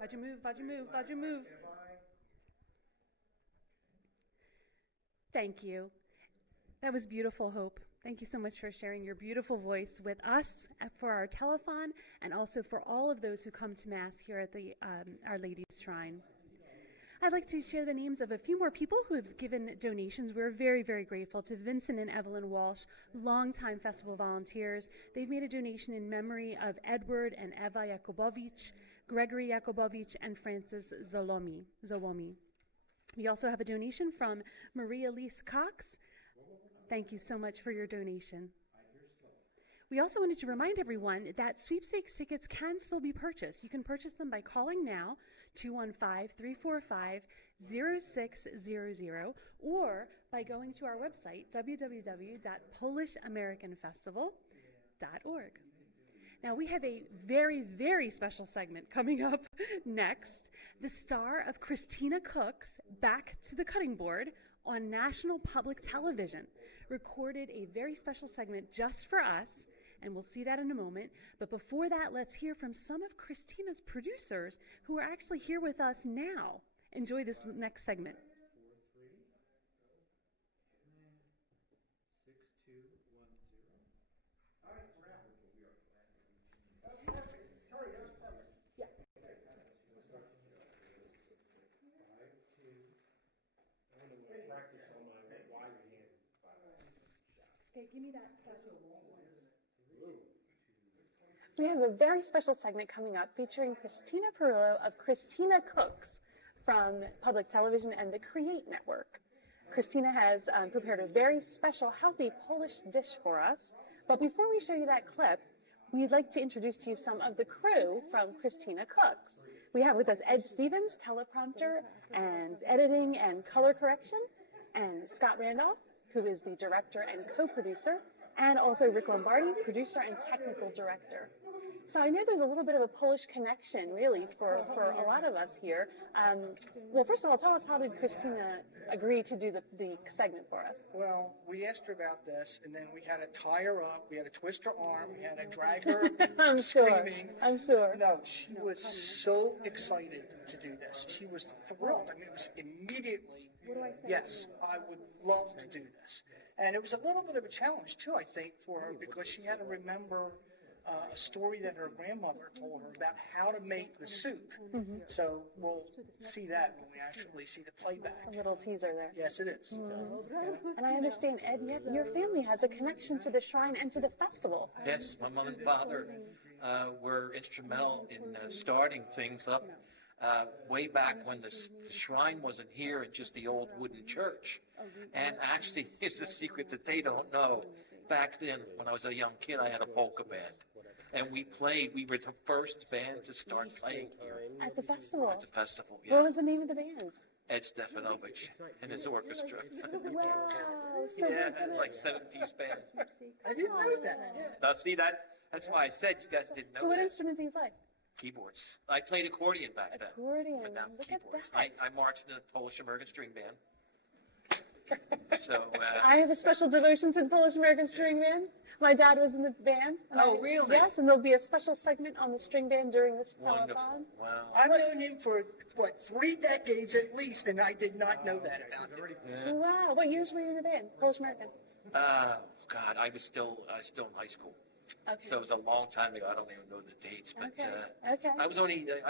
How'd you move? How'd you move? How'd you move? Thank you. That was beautiful, Hope. Thank you so much for sharing your beautiful voice with us for our telethon, and also for all of those who come to Mass here at the Our Lady's Shrine. I'd like to share the names of a few more people who have given donations. We're very, very grateful to Vincent and Evelyn Walsh, longtime festival volunteers. They've made a donation in memory of Edward and Eva Jakubowicz, Gregory Jakubowicz, and Francis Zolomi. We also have a donation from Maria Lise Cox. Thank you so much for your donation. We also wanted to remind everyone that sweepstakes tickets can still be purchased. You can purchase them by calling now 215-345-0600, or by going to our website, www.polishamericanfestival.org. Now, we have a very, very special segment coming up next. The star of Christina Cook's Back to the Cutting Board on National Public Television recorded a very special segment just for us, and we'll see that in a moment. But before that, let's hear from some of Christina's producers who are actually here with us now. Enjoy this next segment. Okay, give me that. We have a very special segment coming up featuring Christina Perillo of Christina Cooks from Public Television and the Create Network. Christina has prepared a very special, healthy Polish dish for us. But before we show you that clip, we'd like to introduce to you some of the crew from Christina Cooks. We have with us Ed Stevens, teleprompter and editing and color correction, and Scott Randolph, who is the director and co-producer, and also Rick Lombardi, producer and technical director. So I know there's a little bit of a Polish connection, really, for a lot of us here. Well, first of all, tell us, how did Christina agree to do the segment for us? Well, we asked her about this, and then we had to tie her up, we had to twist her arm, we had to drag her screaming. I'm sure. No, she was so excited to do this. She was thrilled. I mean, it was immediately, yes, I would love to do this. And it was a little bit of a challenge, too, I think, for her, because she had to remember a story that her grandmother told her about how to make the soup. Mm-hmm. So we'll see that when we actually see the playback. A little teaser there. Yes, it is. Mm-hmm. And I understand, Ed, your family has a connection to the shrine and to the festival. Yes, my mother and father were instrumental in starting things up way back when the shrine wasn't here and just the old wooden church. And actually, here's a secret that they don't know. Back then, when I was a young kid, I had a polka band. And we were the first band to start playing here. At the festival? At the festival, yeah. What was the name of the band? Ed Stefanovich and his orchestra. Wow. So yeah, it's like 7-piece band. I didn't know that. Yeah. Now, see, that's why I said you guys didn't know So what that. instrument do you play? Keyboards. I played accordion back then. Accordion. But now Look keyboards. at that. I marched in a Polish-American string band. So I have a special devotion to the Polish American String Band. My dad was in the band. Really? Yes, and there'll be a special segment on the string band during this wonderful. telethon. Wow. I've known him for, 3 decades at least, and I did not know that about him. Yeah. Wow. What years were you in the band? Polish American? God, I was still in high school. Okay. So it was a long time ago. I don't even know the dates, but Okay. I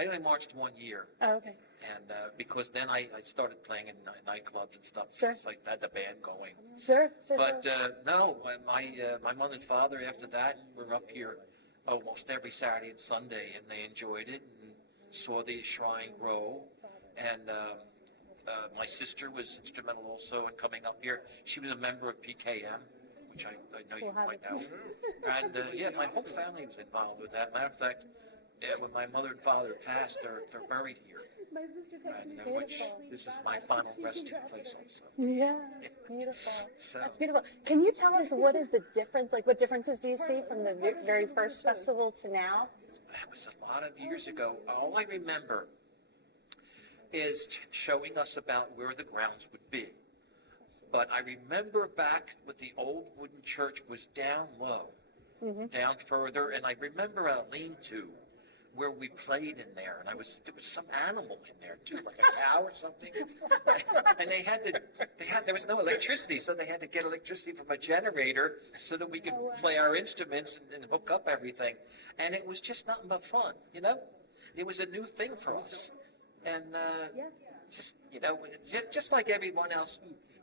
only marched 1 year. Oh, okay. And because then I started playing in nightclubs and stuff. Sure. It's like that, the band going. Sure. But no, my mother and father after that were up here almost every Saturday and Sunday, and they enjoyed it and saw the shrine grow. And my sister was instrumental also in coming up here. She was a member of PKM, which I know you might know. And my whole family was involved with that. Matter of fact, when my mother and father passed, they're buried here. My sister And which this is my final resting place also. Yeah, beautiful. So, That's beautiful. Can you tell us what is the difference? Like, what differences do you see from the very first festival to now? that was a lot of years ago. All I remember is showing us about where the grounds would be. But I remember back with the old wooden church was down low, down further, and I remember a lean-to where we played in there, and there was some animal in there too, like a cow or something. And there was no electricity, so they had to get electricity from a generator so that we could play our instruments and hook up everything. And it was just nothing but fun, you know? It was a new thing for us. And just like everyone else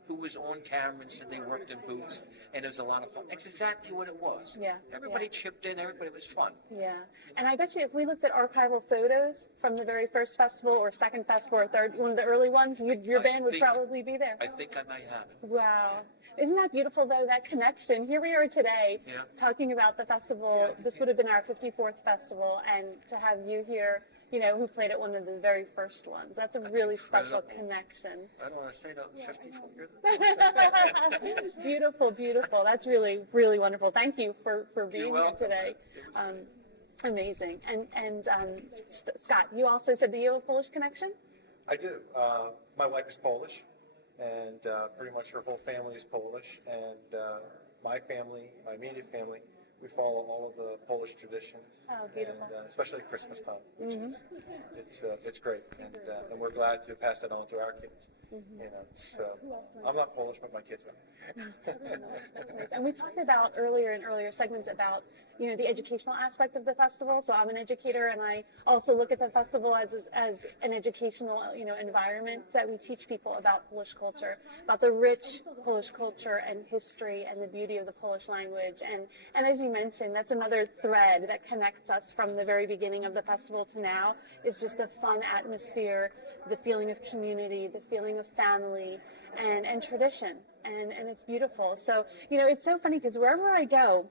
who was on camera and said they worked in booths, and it was a lot of fun. That's exactly what it was. Yeah. Everybody chipped in, everybody was fun. Yeah. And I bet you if we looked at archival photos from the very first festival or second festival or third, one of the early ones, your band would probably be there. I think I might have it. Wow. Isn't that beautiful, though, that connection? Here we are today talking about the festival. This would have been our 54th festival, and to have you here who played at one of the very first ones. That's a really special connection. I don't want to say that in 54 years. Beautiful, beautiful. That's really, really wonderful. Thank you for being here welcome. today. Amazing. And Scott, you also said that you have a Polish connection? I do. My wife is Polish, and pretty much her whole family is Polish. And my family, my immediate family, we follow all of the Polish traditions, and especially Christmas time, which is it's great, and we're glad to pass that on to our kids. So I'm not Polish, but my kids are. That's nice. And we talked about earlier in earlier segments about the educational aspect of the festival. So I'm an educator, and I also look at the festival as an educational environment that we teach people about Polish culture, about the rich Polish culture and history and the beauty of the Polish language. And as you mentioned, that's another thread that connects us from the very beginning of the festival to now, is just the fun atmosphere, the feeling of community, the feeling of family and tradition. And it's beautiful. So, it's so funny because wherever I go,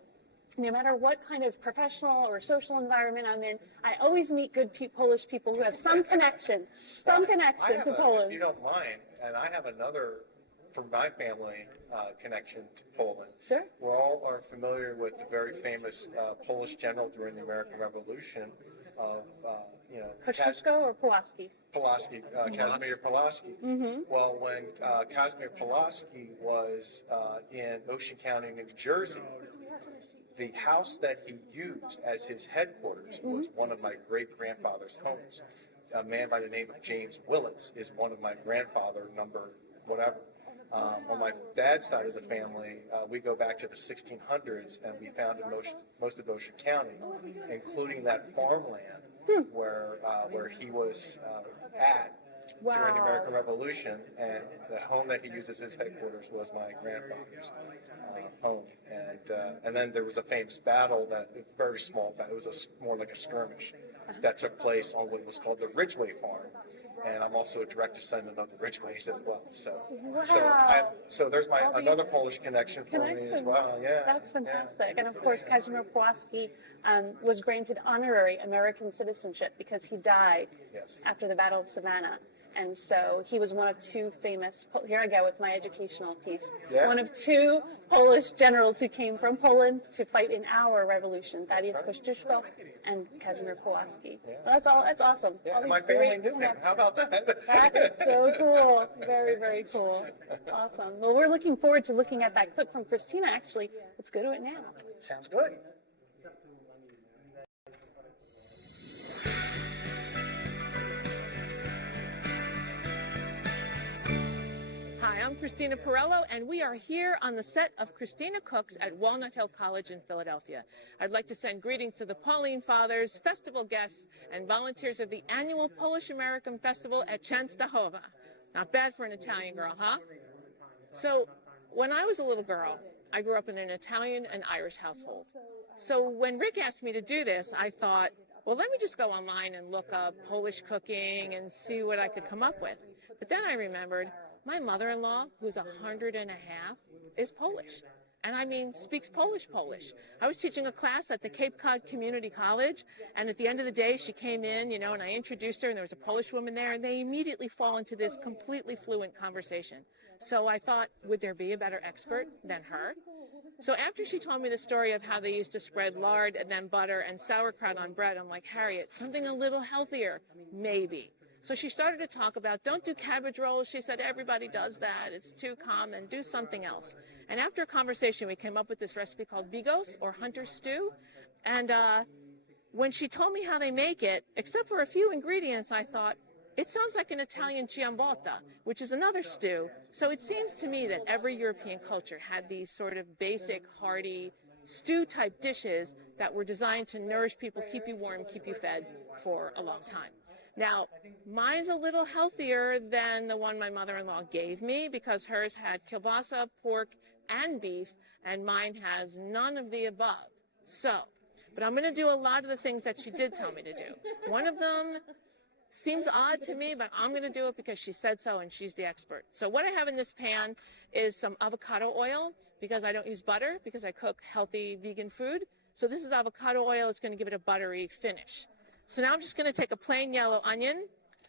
no matter what kind of professional or social environment I'm in, I always meet good Polish people who have some connection to Poland. If you don't mind, and I have another, from my family, connection to Poland. Sure. We all are familiar with the very famous Polish general during the American Revolution of, Kościuszko or Pulaski? Pulaski, Kazimierz Pulaski. Mm-hmm. Well, when Kazimierz Pulaski was in Ocean County, New Jersey, the house that he used as his headquarters was one of my great-grandfather's homes. A man by the name of James Willits is one of my grandfather, number whatever. On my dad's side of the family, we go back to the 1600s, and we found in most of Ocean County, including that farmland where he was at during the American Revolution, and the home that he used as his headquarters was my grandfather's home. And then there was a famous battle, very small battle, it was more like a skirmish, that took place on what was called the Ridgeway Farm. And I'm also a direct descendant of the Ridgeways as well. So there's another Polish connection for me as well. Yeah, that's fantastic. Yeah. And of course, Kazimierz Pulaski was granted honorary American citizenship because he died after the Battle of Savannah. And so he was one of two famous, here I go with my educational piece, one of two Polish generals who came from Poland to fight in our revolution, Thaddeus Kościuszko and Kazimierz Pulaski. Well, that's awesome. Yeah, my family knew him. How about that? That is so cool. Very, very cool. Awesome. Well, we're looking forward to looking at that clip from Christina, actually. Let's go to it now. Sounds good. Hi, I'm Christina Perello, and we are here on the set of Christina Cooks at Walnut Hill College in Philadelphia. I'd like to send greetings to the Pauline Fathers, festival guests, and volunteers of the annual Polish-American Festival at Częstochowa. Not bad for an Italian girl, huh? So, when I was a little girl, I grew up in an Italian and Irish household. So when Rick asked me to do this, I thought, well, let me just go online and look up Polish cooking and see what I could come up with. But then I remembered, my mother-in-law, who's 100 and a half, is Polish. And I mean, speaks Polish. I was teaching a class at the Cape Cod Community College, and at the end of the day, she came in, and I introduced her, and there was a Polish woman there, and they immediately fall into this completely fluent conversation. So I thought, would there be a better expert than her? So after she told me the story of how they used to spread lard and then butter and sauerkraut on bread, I'm like, Harriet, something a little healthier, maybe. So she started to talk about, don't do cabbage rolls. She said, everybody does that. It's too common. Do something else. And after a conversation, we came up with this recipe called bigos, or hunter stew. And when she told me how they make it, except for a few ingredients, I thought, it sounds like an Italian ciabatta, which is another stew. So it seems to me that every European culture had these sort of basic, hearty, stew-type dishes that were designed to nourish people, keep you warm, keep you fed for a long time. Now, mine's a little healthier than the one my mother-in-law gave me because hers had kielbasa, pork, and beef, and mine has none of the above. But I'm going to do a lot of the things that she did tell me to do. One of them seems odd to me, but I'm going to do it because she said so and she's the expert. So what I have in this pan is some avocado oil because I don't use butter because I cook healthy vegan food. So this is avocado oil. It's going to give it a buttery finish. So now I'm just going to take a plain yellow onion,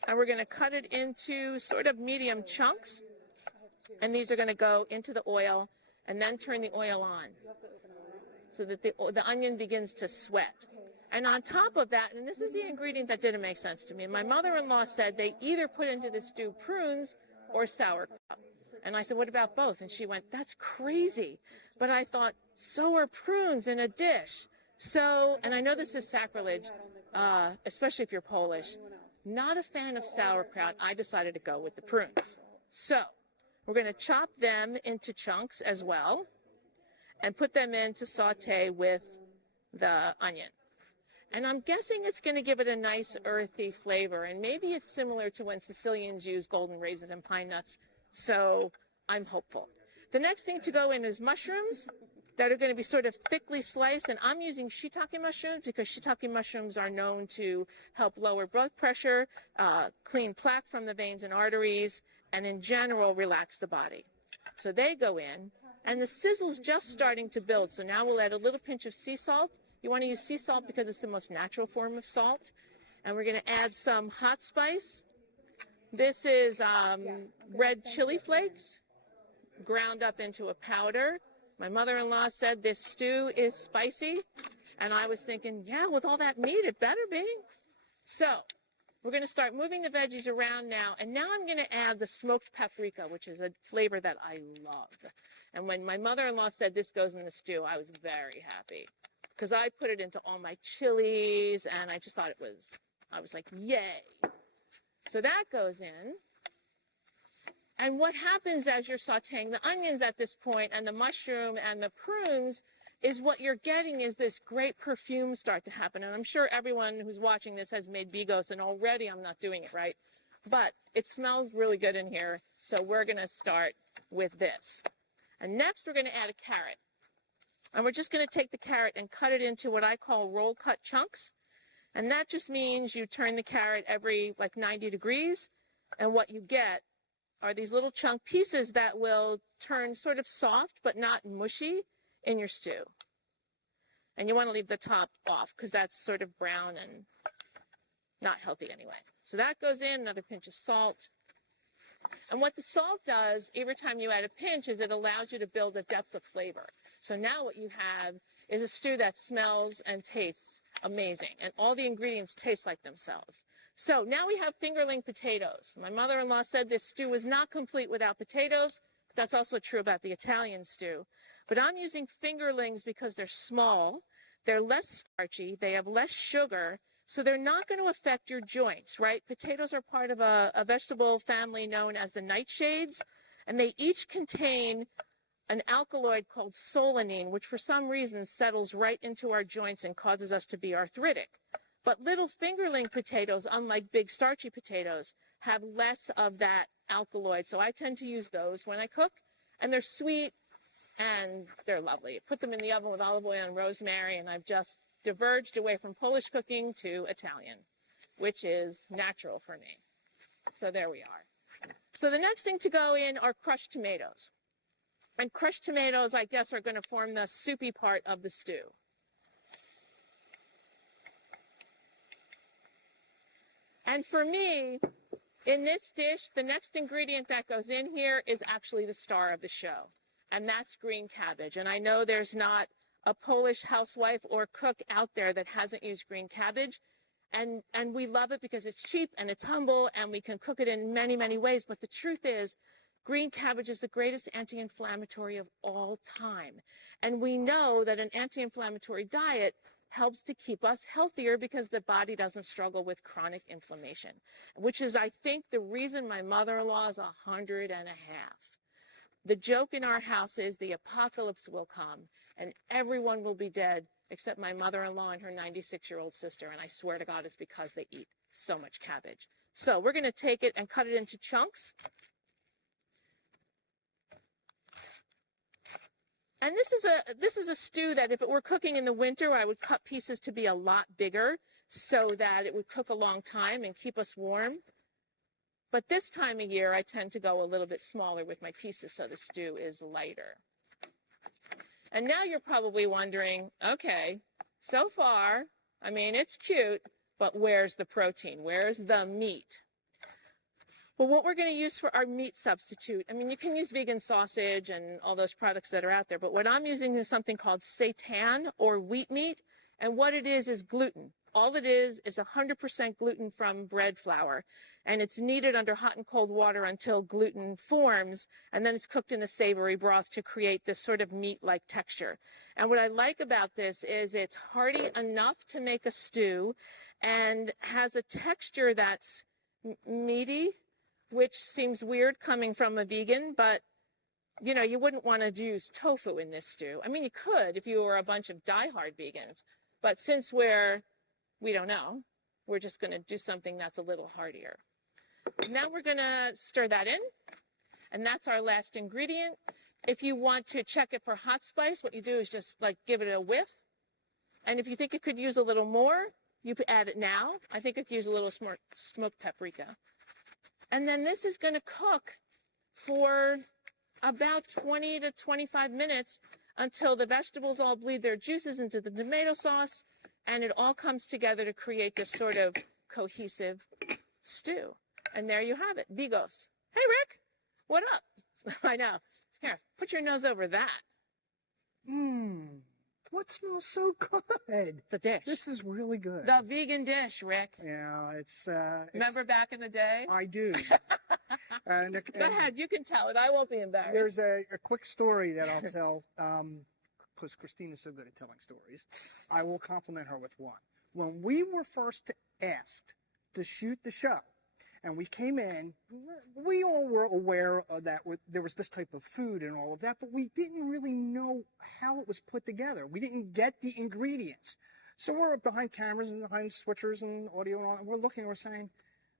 and we're going to cut it into sort of medium chunks. And these are going to go into the oil, and then turn the oil on so that the onion begins to sweat. And on top of that, and this is the ingredient that didn't make sense to me, my mother-in-law said they either put into the stew prunes or sauerkraut. And I said, what about both? And she went, that's crazy. But I thought, so are prunes in a dish. So, and I know this is sacrilege, especially if you're Polish, not a fan of sauerkraut, I decided to go with the prunes. So, we're going to chop them into chunks as well and put them in to saute with the onion. And I'm guessing it's going to give it a nice earthy flavor, and maybe it's similar to when Sicilians use golden raisins and pine nuts, so I'm hopeful. The next thing to go in is mushrooms that are going to be sort of thickly sliced, and I'm using shiitake mushrooms because shiitake mushrooms are known to help lower blood pressure, clean plaque from the veins and arteries, and in general relax the body. So they go in, and the sizzle's just starting to build, so now we'll add a little pinch of sea salt. You want to use sea salt because it's the most natural form of salt. And we're going to add some hot spice. This is red chili flakes ground up into a powder. My mother-in-law said this stew is spicy. And I was thinking, yeah, with all that meat, it better be. So we're going to start moving the veggies around now. And now I'm going to add the smoked paprika, which is a flavor that I love. And when my mother-in-law said this goes in the stew, I was very happy. Because I put it into all my chilies, and I just thought I was like, yay. So that goes in. And what happens as you're sauteing the onions at this point, and the mushroom and the prunes, is what you're getting is this great perfume start to happen. And I'm sure everyone who's watching this has made bigos, and already I'm not doing it right. But it smells really good in here, so we're going to start with this. And next we're going to add a carrot. And we're just going to take the carrot and cut it into what I call roll cut chunks. And that just means you turn the carrot every like 90 degrees. And what you get are these little chunk pieces that will turn sort of soft but not mushy in your stew. And you want to leave the top off because that's sort of brown and not healthy anyway. So that goes in, another pinch of salt. And what the salt does every time you add a pinch is it allows you to build a depth of flavor. So now what you have is a stew that smells and tastes amazing, and all the ingredients taste like themselves. So now we have fingerling potatoes. My mother-in-law said this stew is not complete without potatoes. That's also true about the Italian stew. But I'm using fingerlings because they're small, they're less starchy, they have less sugar, so they're not going to affect your joints, right? Potatoes are part of a vegetable family known as the nightshades, and they each contain an alkaloid called solanine, which for some reason settles right into our joints and causes us to be arthritic. But little fingerling potatoes, unlike big starchy potatoes, have less of that alkaloid. So I tend to use those when I cook, and they're sweet and they're lovely. Put them in the oven with olive oil and rosemary, and I've just diverged away from Polish cooking to Italian, which is natural for me. So there we are. So the next thing to go in are crushed tomatoes. And crushed tomatoes, I guess, are going to form the soupy part of the stew. And for me, in this dish, the next ingredient that goes in here is actually the star of the show, and that's green cabbage. And I know there's not a Polish housewife or cook out there that hasn't used green cabbage, and we love it because it's cheap and it's humble, and we can cook it in many, many ways. But the truth is, green cabbage is the greatest anti-inflammatory of all time. And we know that an anti-inflammatory diet helps to keep us healthier because the body doesn't struggle with chronic inflammation, which is, I think, the reason my mother-in-law is 100 and a half. The joke in our house is the apocalypse will come and everyone will be dead except my mother-in-law and her 96-year-old sister. And I swear to God, it's because they eat so much cabbage. So we're going to take it and cut it into chunks. And this is a stew that if it were cooking in the winter, I would cut pieces to be a lot bigger so that it would cook a long time and keep us warm. But this time of year, I tend to go a little bit smaller with my pieces so the stew is lighter. And now you're probably wondering, okay, so far, I mean, it's cute, but where's the protein? Where's the meat? Well, what we're going to use for our meat substitute, I mean, you can use vegan sausage and all those products that are out there, but what I'm using is something called seitan or wheat meat, and what it is gluten. All it is 100% gluten from bread flour, and it's kneaded under hot and cold water until gluten forms, and then it's cooked in a savory broth to create this sort of meat-like texture. And what I like about this is it's hearty enough to make a stew and has a texture that's meaty, which seems weird coming from a vegan, but you know, you wouldn't want to use tofu in this stew. I mean, you could if you were a bunch of diehard vegans, but since we don't know, we're just going to do something that's a little heartier. Now we're going to stir that in, and that's our last ingredient. If you want to check it for hot spice, what you do is just like give it a whiff, and if you think it could use a little more, you could add it now. I think it could use a little smoked paprika. And then this is going to cook for about 20 to 25 minutes until the vegetables all bleed their juices into the tomato sauce, and it all comes together to create this sort of cohesive stew. And there you have it, Vigos. Hey, Rick, what up? I know. Here, put your nose over that. What smells so good? The dish. This is really good. The vegan dish, Rick. Yeah, it's Remember back in the day? I do. and, Go ahead, you can tell it. I won't be embarrassed. There's a quick story that I'll tell, because Christina's so good at telling stories. I will compliment her with one. When we were first asked to shoot the show, and we came in, we all were aware of that there was this type of food and all of that, but we didn't really know how it was put together. We didn't get the ingredients. So we're behind cameras and behind switchers and audio and all, and we're looking, we're saying,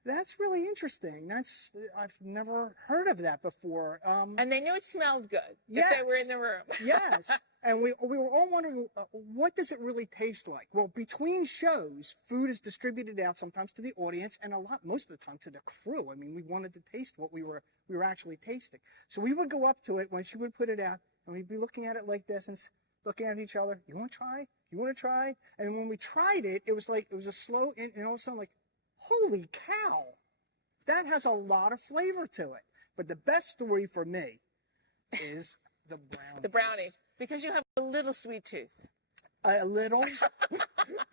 that's really interesting. I've never heard of that before. And they knew it smelled good yes, if they were in the room. Yes. And we were all wondering, what does it really taste like? Well, between shows, food is distributed out sometimes to the audience and most of the time to the crew. I mean, we wanted to taste what we were actually tasting. So we would go up to it when she would put it out, and we'd be looking at it like this and looking at each other. You want to try? You want to try? And when we tried it, it was a slow, and all of a sudden, like, holy cow, that has a lot of flavor to it. But the best story for me is the brownies. The brownies. Because you have a little sweet tooth. A little?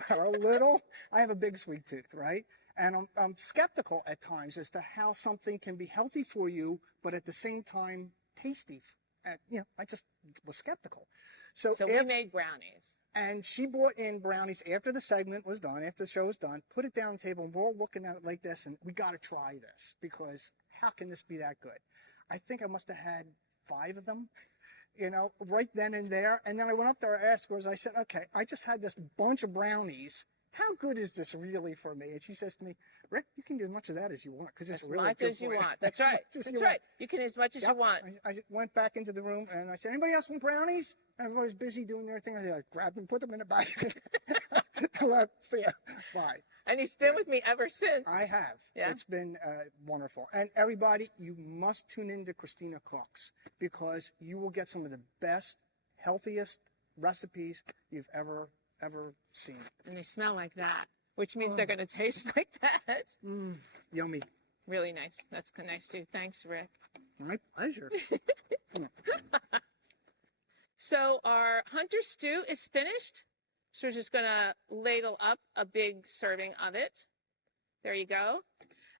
A little? I have a big sweet tooth, right? And I'm skeptical at times as to how something can be healthy for you, but at the same time tasty. I just was skeptical. So we made brownies. And she brought in brownies after the segment was done, after the show was done, put it down on the table, and we're all looking at it like this, and we got to try this, because how can this be that good? I think I must have had 5 of them, right then and there. And then I went up there and asked her, I said, okay, I just had this bunch of brownies. How good is this really for me? And she says to me, Rick, you can do as much of that as you want, because it's really good. As much as you want. That's right. That's right. You can as much as you want. I went back into the room and I said, anybody else want brownies? Everybody's busy doing their thing. I grabbed them, put them in the bag. See ya. Bye. And he's been with me ever since. I have. Yeah. It's been wonderful. And everybody, you must tune in to Christina Cooks, because you will get some of the best, healthiest recipes you've ever seen. And they smell like that, which means they're going to taste like that. Yummy. Really nice. That's nice too. Thanks, Rick. My pleasure. So our hunter stew is finished. So we're just going to ladle up a big serving of it. There you go.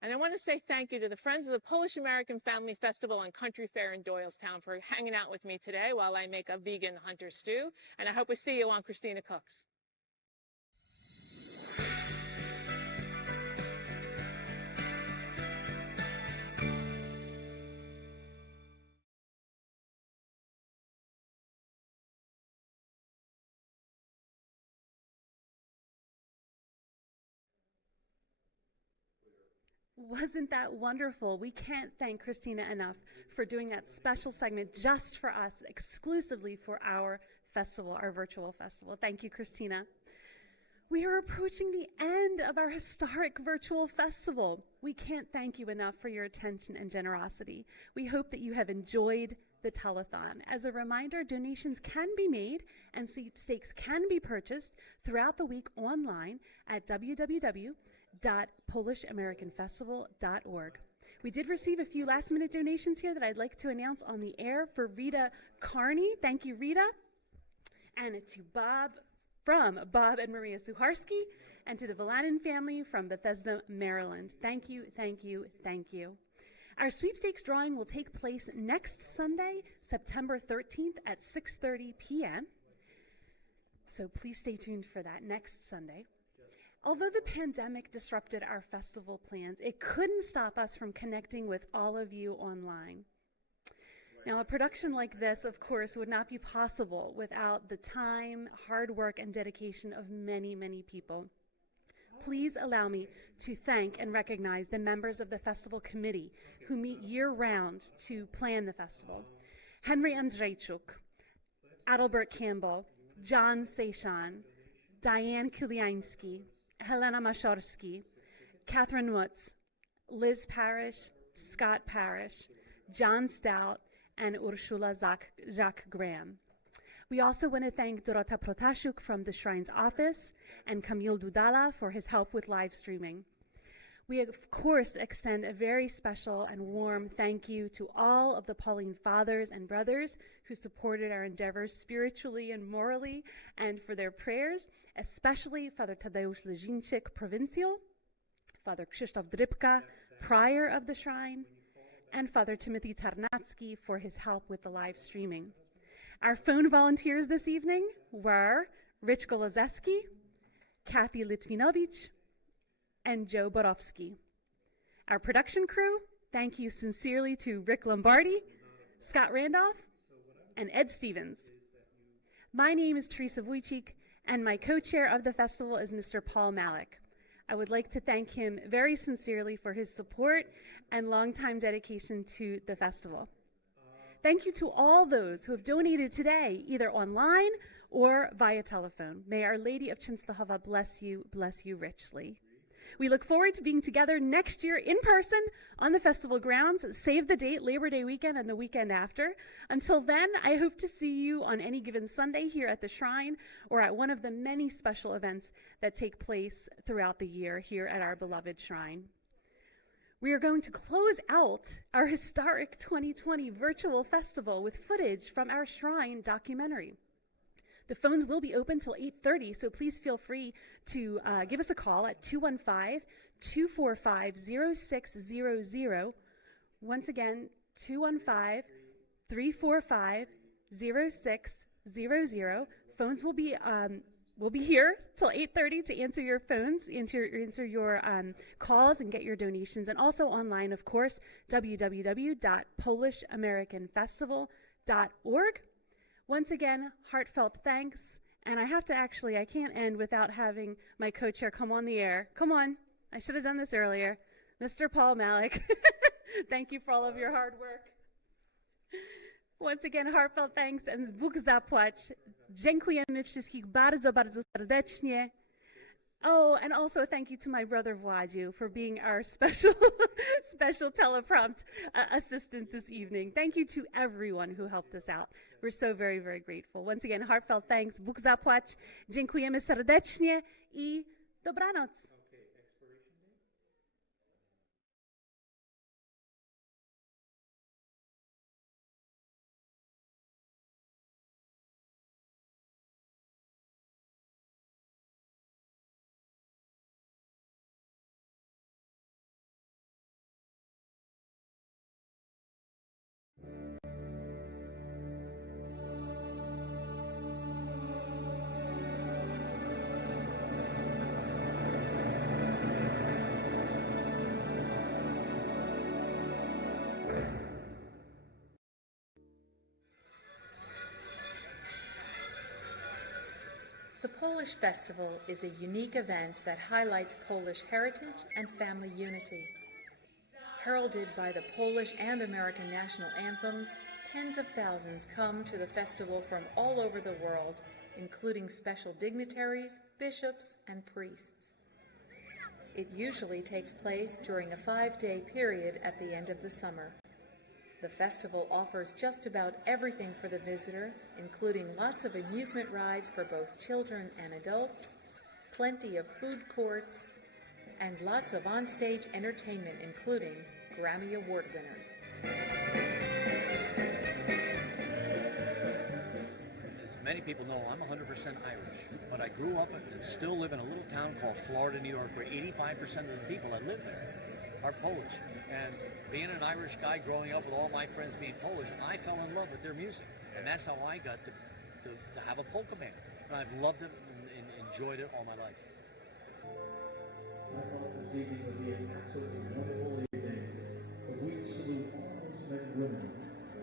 And I want to say thank you to the Friends of the Polish-American Family Festival and Country Fair in Doylestown for hanging out with me today while I make a vegan hunter stew. And I hope we see you on Christina Cooks. Wasn't that wonderful? We can't thank Christina enough for doing that special segment just for us, exclusively for our festival, our virtual festival. Thank you, Christina. We are approaching the end of our historic virtual festival. We can't thank you enough for your attention and generosity. We hope that you have enjoyed the telethon. As a reminder, donations can be made and sweepstakes can be purchased throughout the week online at www.polishamericanfestival.org. We did receive a few last-minute donations here that I'd like to announce on the air for Rita Carney. Thank you, Rita. And to from Bob and Maria Suharski, and to the Villanin family from Bethesda, Maryland. Thank you, thank you, thank you. Our sweepstakes drawing will take place next Sunday, September 13th at 6:30 p.m. So please stay tuned for that next Sunday. Although the pandemic disrupted our festival plans, it couldn't stop us from connecting with all of you online. Now, a production like this, of course, would not be possible without the time, hard work, and dedication of many, many people. Please allow me to thank and recognize the members of the festival committee who meet year-round to plan the festival. Henry Andrzejczuk, Adalbert Campbell, John Seshan, Diane Kiliański, Helena Maszorski, Catherine Mutz, Liz Parrish, Scott Parrish, John Stout, and Ursula Jacques Graham. We also want to thank Dorota Protasiuk from the Shrine's office and Kamil Dudala for his help with live streaming. We, of course, extend a very special and warm thank you to all of the Pauline fathers and brothers who supported our endeavors spiritually and morally, and for their prayers, especially Father Tadeusz Lezińczyk, Provincial, Father Krzysztof Drybka, Prior of the Shrine, and Father Timothy Tarnacki for his help with the live streaming. Our phone volunteers this evening were Rich Golozeski, Kathy Litvinovich, and Joe Borowski. Our production crew, thank you sincerely to Rick Lombardi, Scott Randolph, and Ed Stevens. My name is Teresa Wojcik, and my co-chair of the festival is Mr. Paul Malik. I would like to thank him very sincerely for his support and longtime dedication to the festival. Thank you to all those who have donated today, either online or via telephone. May Our Lady of Częstochowa bless you richly. We look forward to being together next year in person on the festival grounds. Save the date, Labor Day weekend and the weekend after. Until then, I hope to see you on any given Sunday here at the Shrine or at one of the many special events that take place throughout the year here at our beloved Shrine. We are going to close out our historic 2020 virtual festival with footage from our Shrine documentary. The phones will be open till 8:30, so please feel free to give us a call at 215-245-0600. Once again, 215-345-0600. Phones will be here till 8:30 to answer your phones, answer your calls, and get your donations. And also online, of course, www.polishamericanfestival.org. Once again, heartfelt thanks. And I can't end without having my co-chair come on the air. Come on, I should have done this earlier. Mr. Paul Malik, thank you for all of your hard work. Once again, heartfelt thanks and Bóg zapłać. Dziękujemy wszystkich bardzo, bardzo serdecznie. Oh, and also thank you to my brother Vladu for being our special teleprompt assistant this evening. Thank you to everyone who helped us out. We're so very, very grateful. Once again, heartfelt thanks. Bóg zapłać. Dziękujemy serdecznie I dobranoc. The Polish Festival is a unique event that highlights Polish heritage and family unity. Heralded by the Polish and American national anthems, tens of thousands come to the festival from all over the world including special dignitaries, bishops, and priests. It usually takes place during a 5-day period at the end of the summer. The festival offers just about everything for the visitor, including lots of amusement rides for both children and adults, plenty of food courts, and lots of on-stage entertainment, including Grammy Award winners. As many people know, I'm 100% Irish, but I grew up and still live in a little town called Florida, New York, where 85% of the people that live there are Polish. And being an Irish guy growing up with all my friends being Polish, I fell in love with their music. And that's how I got to have a polka band. And I've loved it and enjoyed it all my life. I thought this evening would be an absolutely wonderful evening, but we salute all those men and women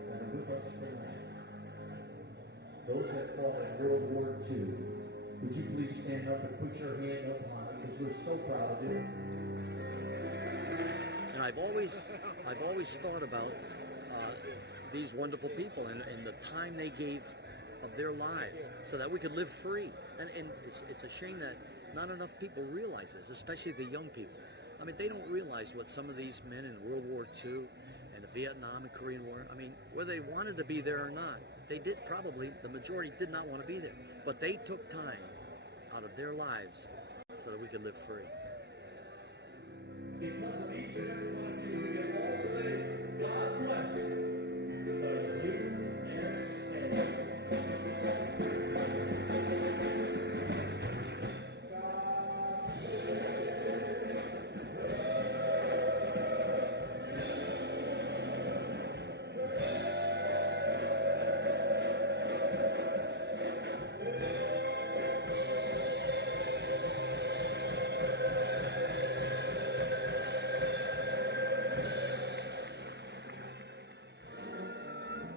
that are with us tonight. Those that fought in World War II, would you please stand up and put your hand up high, because we're so proud of you. And I've always thought about these wonderful people and the time they gave of their lives so that we could live free. And it's a shame that not enough people realize this, especially the young people. I mean, they don't realize what some of these men in World War II and the Vietnam and Korean War, I mean, whether they wanted to be there or not, they did probably, the majority did not want to be there. But they took time out of their lives so that we could live free. Because of each and every one of you, we can all say, God bless the USA.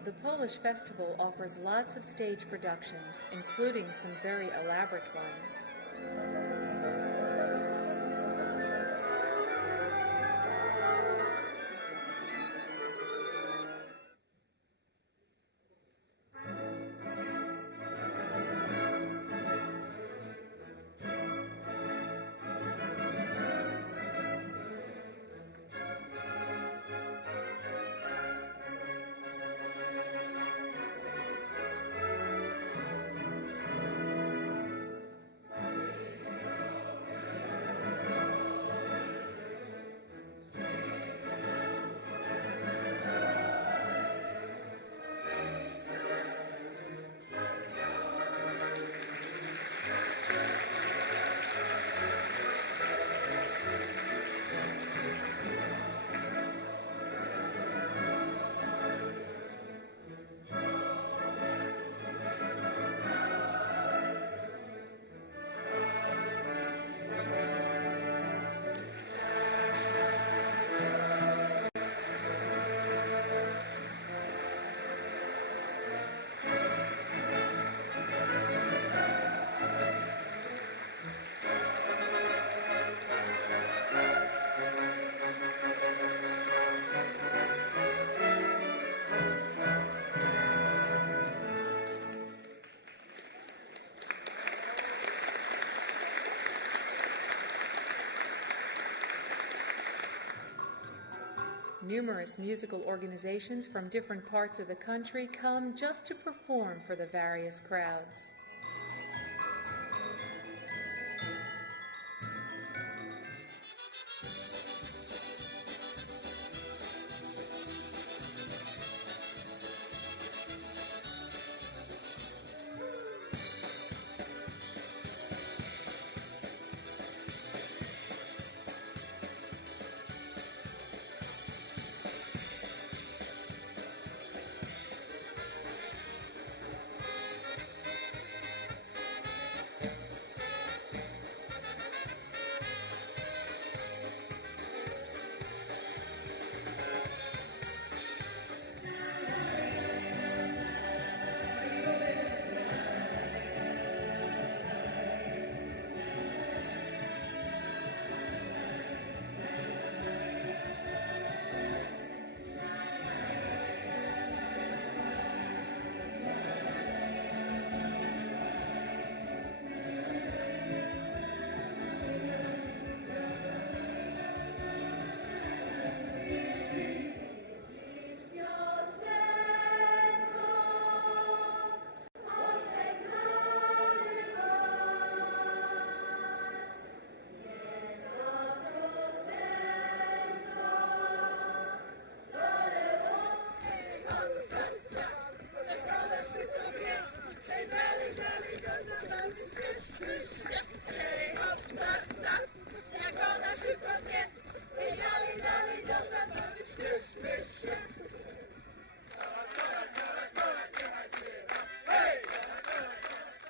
The Polish Festival offers lots of stage productions, including some very elaborate ones. Numerous musical organizations from different parts of the country come just to perform for the various crowds.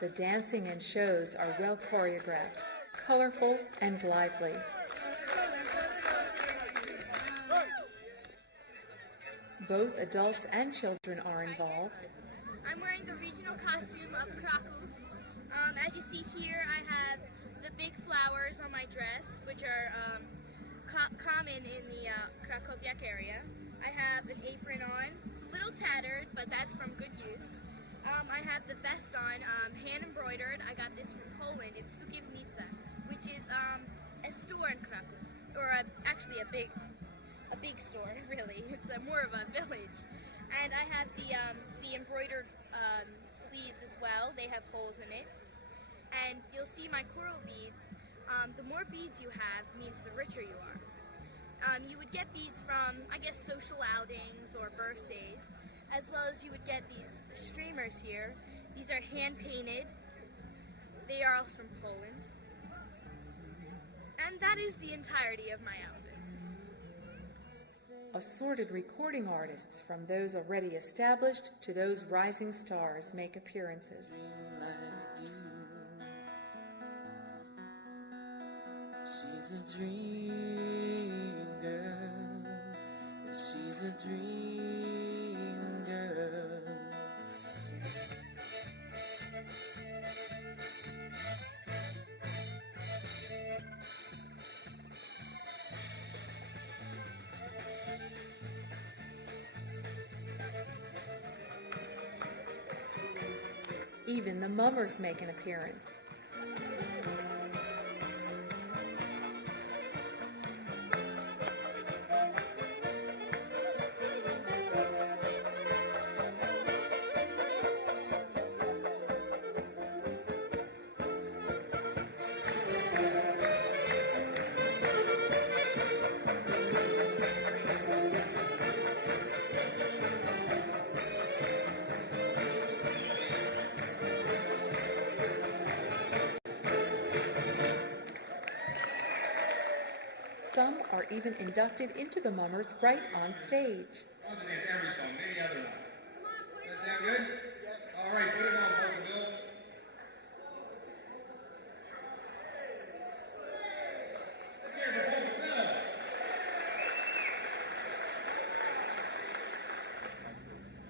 The dancing and shows are well choreographed, colorful, and lively. Both adults and children are involved. I'm wearing the regional costume of Krakow. As you see here, I have the big flowers on my dress, which are common in the Krakowiak area. I have an apron on. It's a little tattered, but that's from good use. I have the vest on, hand embroidered. I got this from Poland. It's Sukiewnica, which is a store in Krakow, or actually a big store, really. It's more of a village. And I have the embroidered sleeves as well. They have holes in it. And you'll see my coral beads. The more beads you have means the richer you are. You would get beads from, I guess, social outings or birthdays, as well as you would get these streamers here. These are hand-painted. They are also from Poland. And that is the entirety of my outfit. Assorted recording artists, from those already established to those rising stars, make appearances. She's a dream girl. She's a dream girl. Even the mummers make an appearance. Some are even inducted into the mummers right on stage. Every song, maybe other one. Does that sound good? All right, put it on, Polka Bill. Let's hear it for Polka Bill.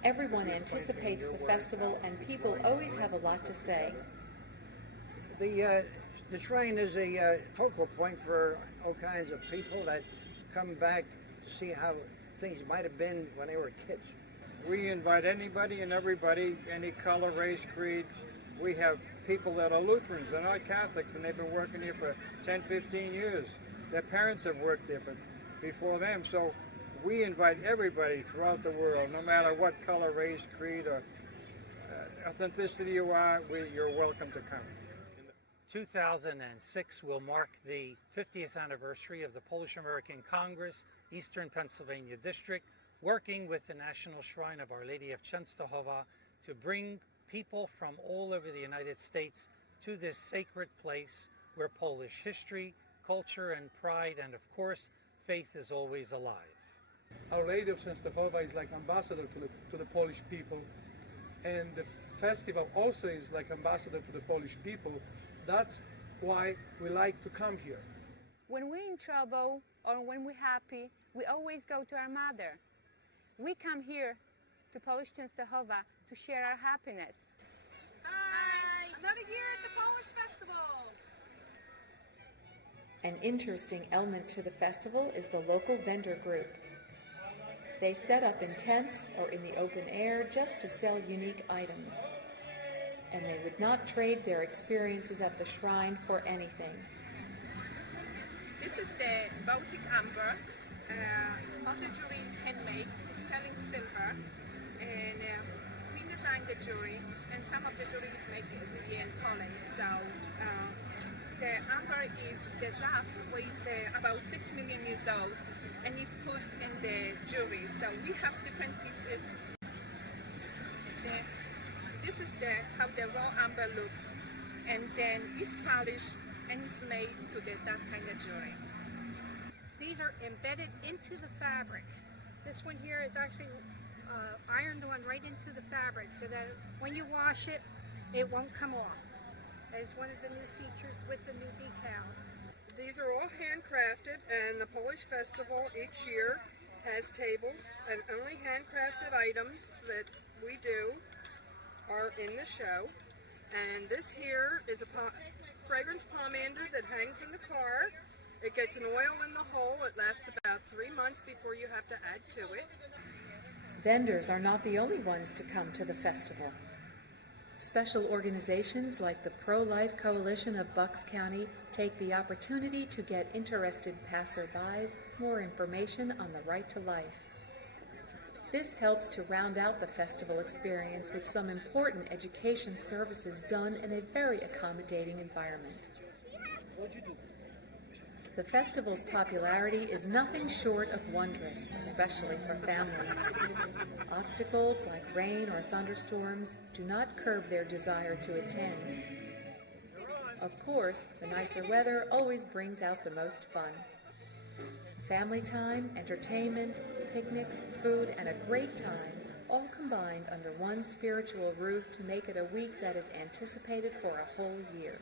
Everyone anticipates the festival, and people always have a lot to say. The shrine is a focal point for all kinds of people that come back to see how things might have been when they were kids. We invite anybody and everybody, any color, race, creed. We have people that are Lutherans and not Catholics, and they've been working here for 10, 15 years. Their parents have worked there before them, so we invite everybody throughout the world, no matter what color, race, creed, or authenticity you are, you're welcome to come. 2006 will mark the 50th anniversary of the Polish-American Congress, Eastern Pennsylvania District, working with the National Shrine of Our Lady of Częstochowa to bring people from all over the United States to this sacred place where Polish history, culture, and pride, and of course, faith is always alive. Our Lady of Częstochowa is like ambassador to the Polish people, and the festival also is like ambassador to the Polish people. That's why we like to come here. When we're in trouble or when we're happy, we always go to our mother. We come here to Polish Częstochowa to share our happiness. Hi! Another year at the Polish Festival! An interesting element to the festival is the local vendor group. They set up in tents or in the open air just to sell unique items. And they would not trade their experiences at the shrine for anything. This is the Baltic Amber. All the jewelry is handmade, it's sterling silver, and we designed the jewelry, and some of the jewelry is made really in Poland. So the amber is the zap, weighs about 6 million years old, and it's put in the jewelry. So we have different pieces. This is how the raw amber looks, and then it's polished and it's made to that kind of jewelry. These are embedded into the fabric. This one here is actually ironed on right into the fabric, so that when you wash it, it won't come off. It's one of the new features with the new decals. These are all handcrafted, and the Polish Festival each year has tables, and only handcrafted items that we do are in the show. And this here is a fragrance pomander that hangs in the car. It gets an oil in the hole. It lasts about 3 months before you have to add to it. Vendors are not the only ones to come to the festival. Special organizations like the Pro-Life Coalition of Bucks County take the opportunity to get interested passerbys more information on the right to life. This helps to round out the festival experience with some important education services done in a very accommodating environment. The festival's popularity is nothing short of wondrous, especially for families. Obstacles like rain or thunderstorms do not curb their desire to attend. Of course, the nicer weather always brings out the most fun. Family time, entertainment, picnics, food, and a great time, all combined under one spiritual roof to make it a week that is anticipated for a whole year.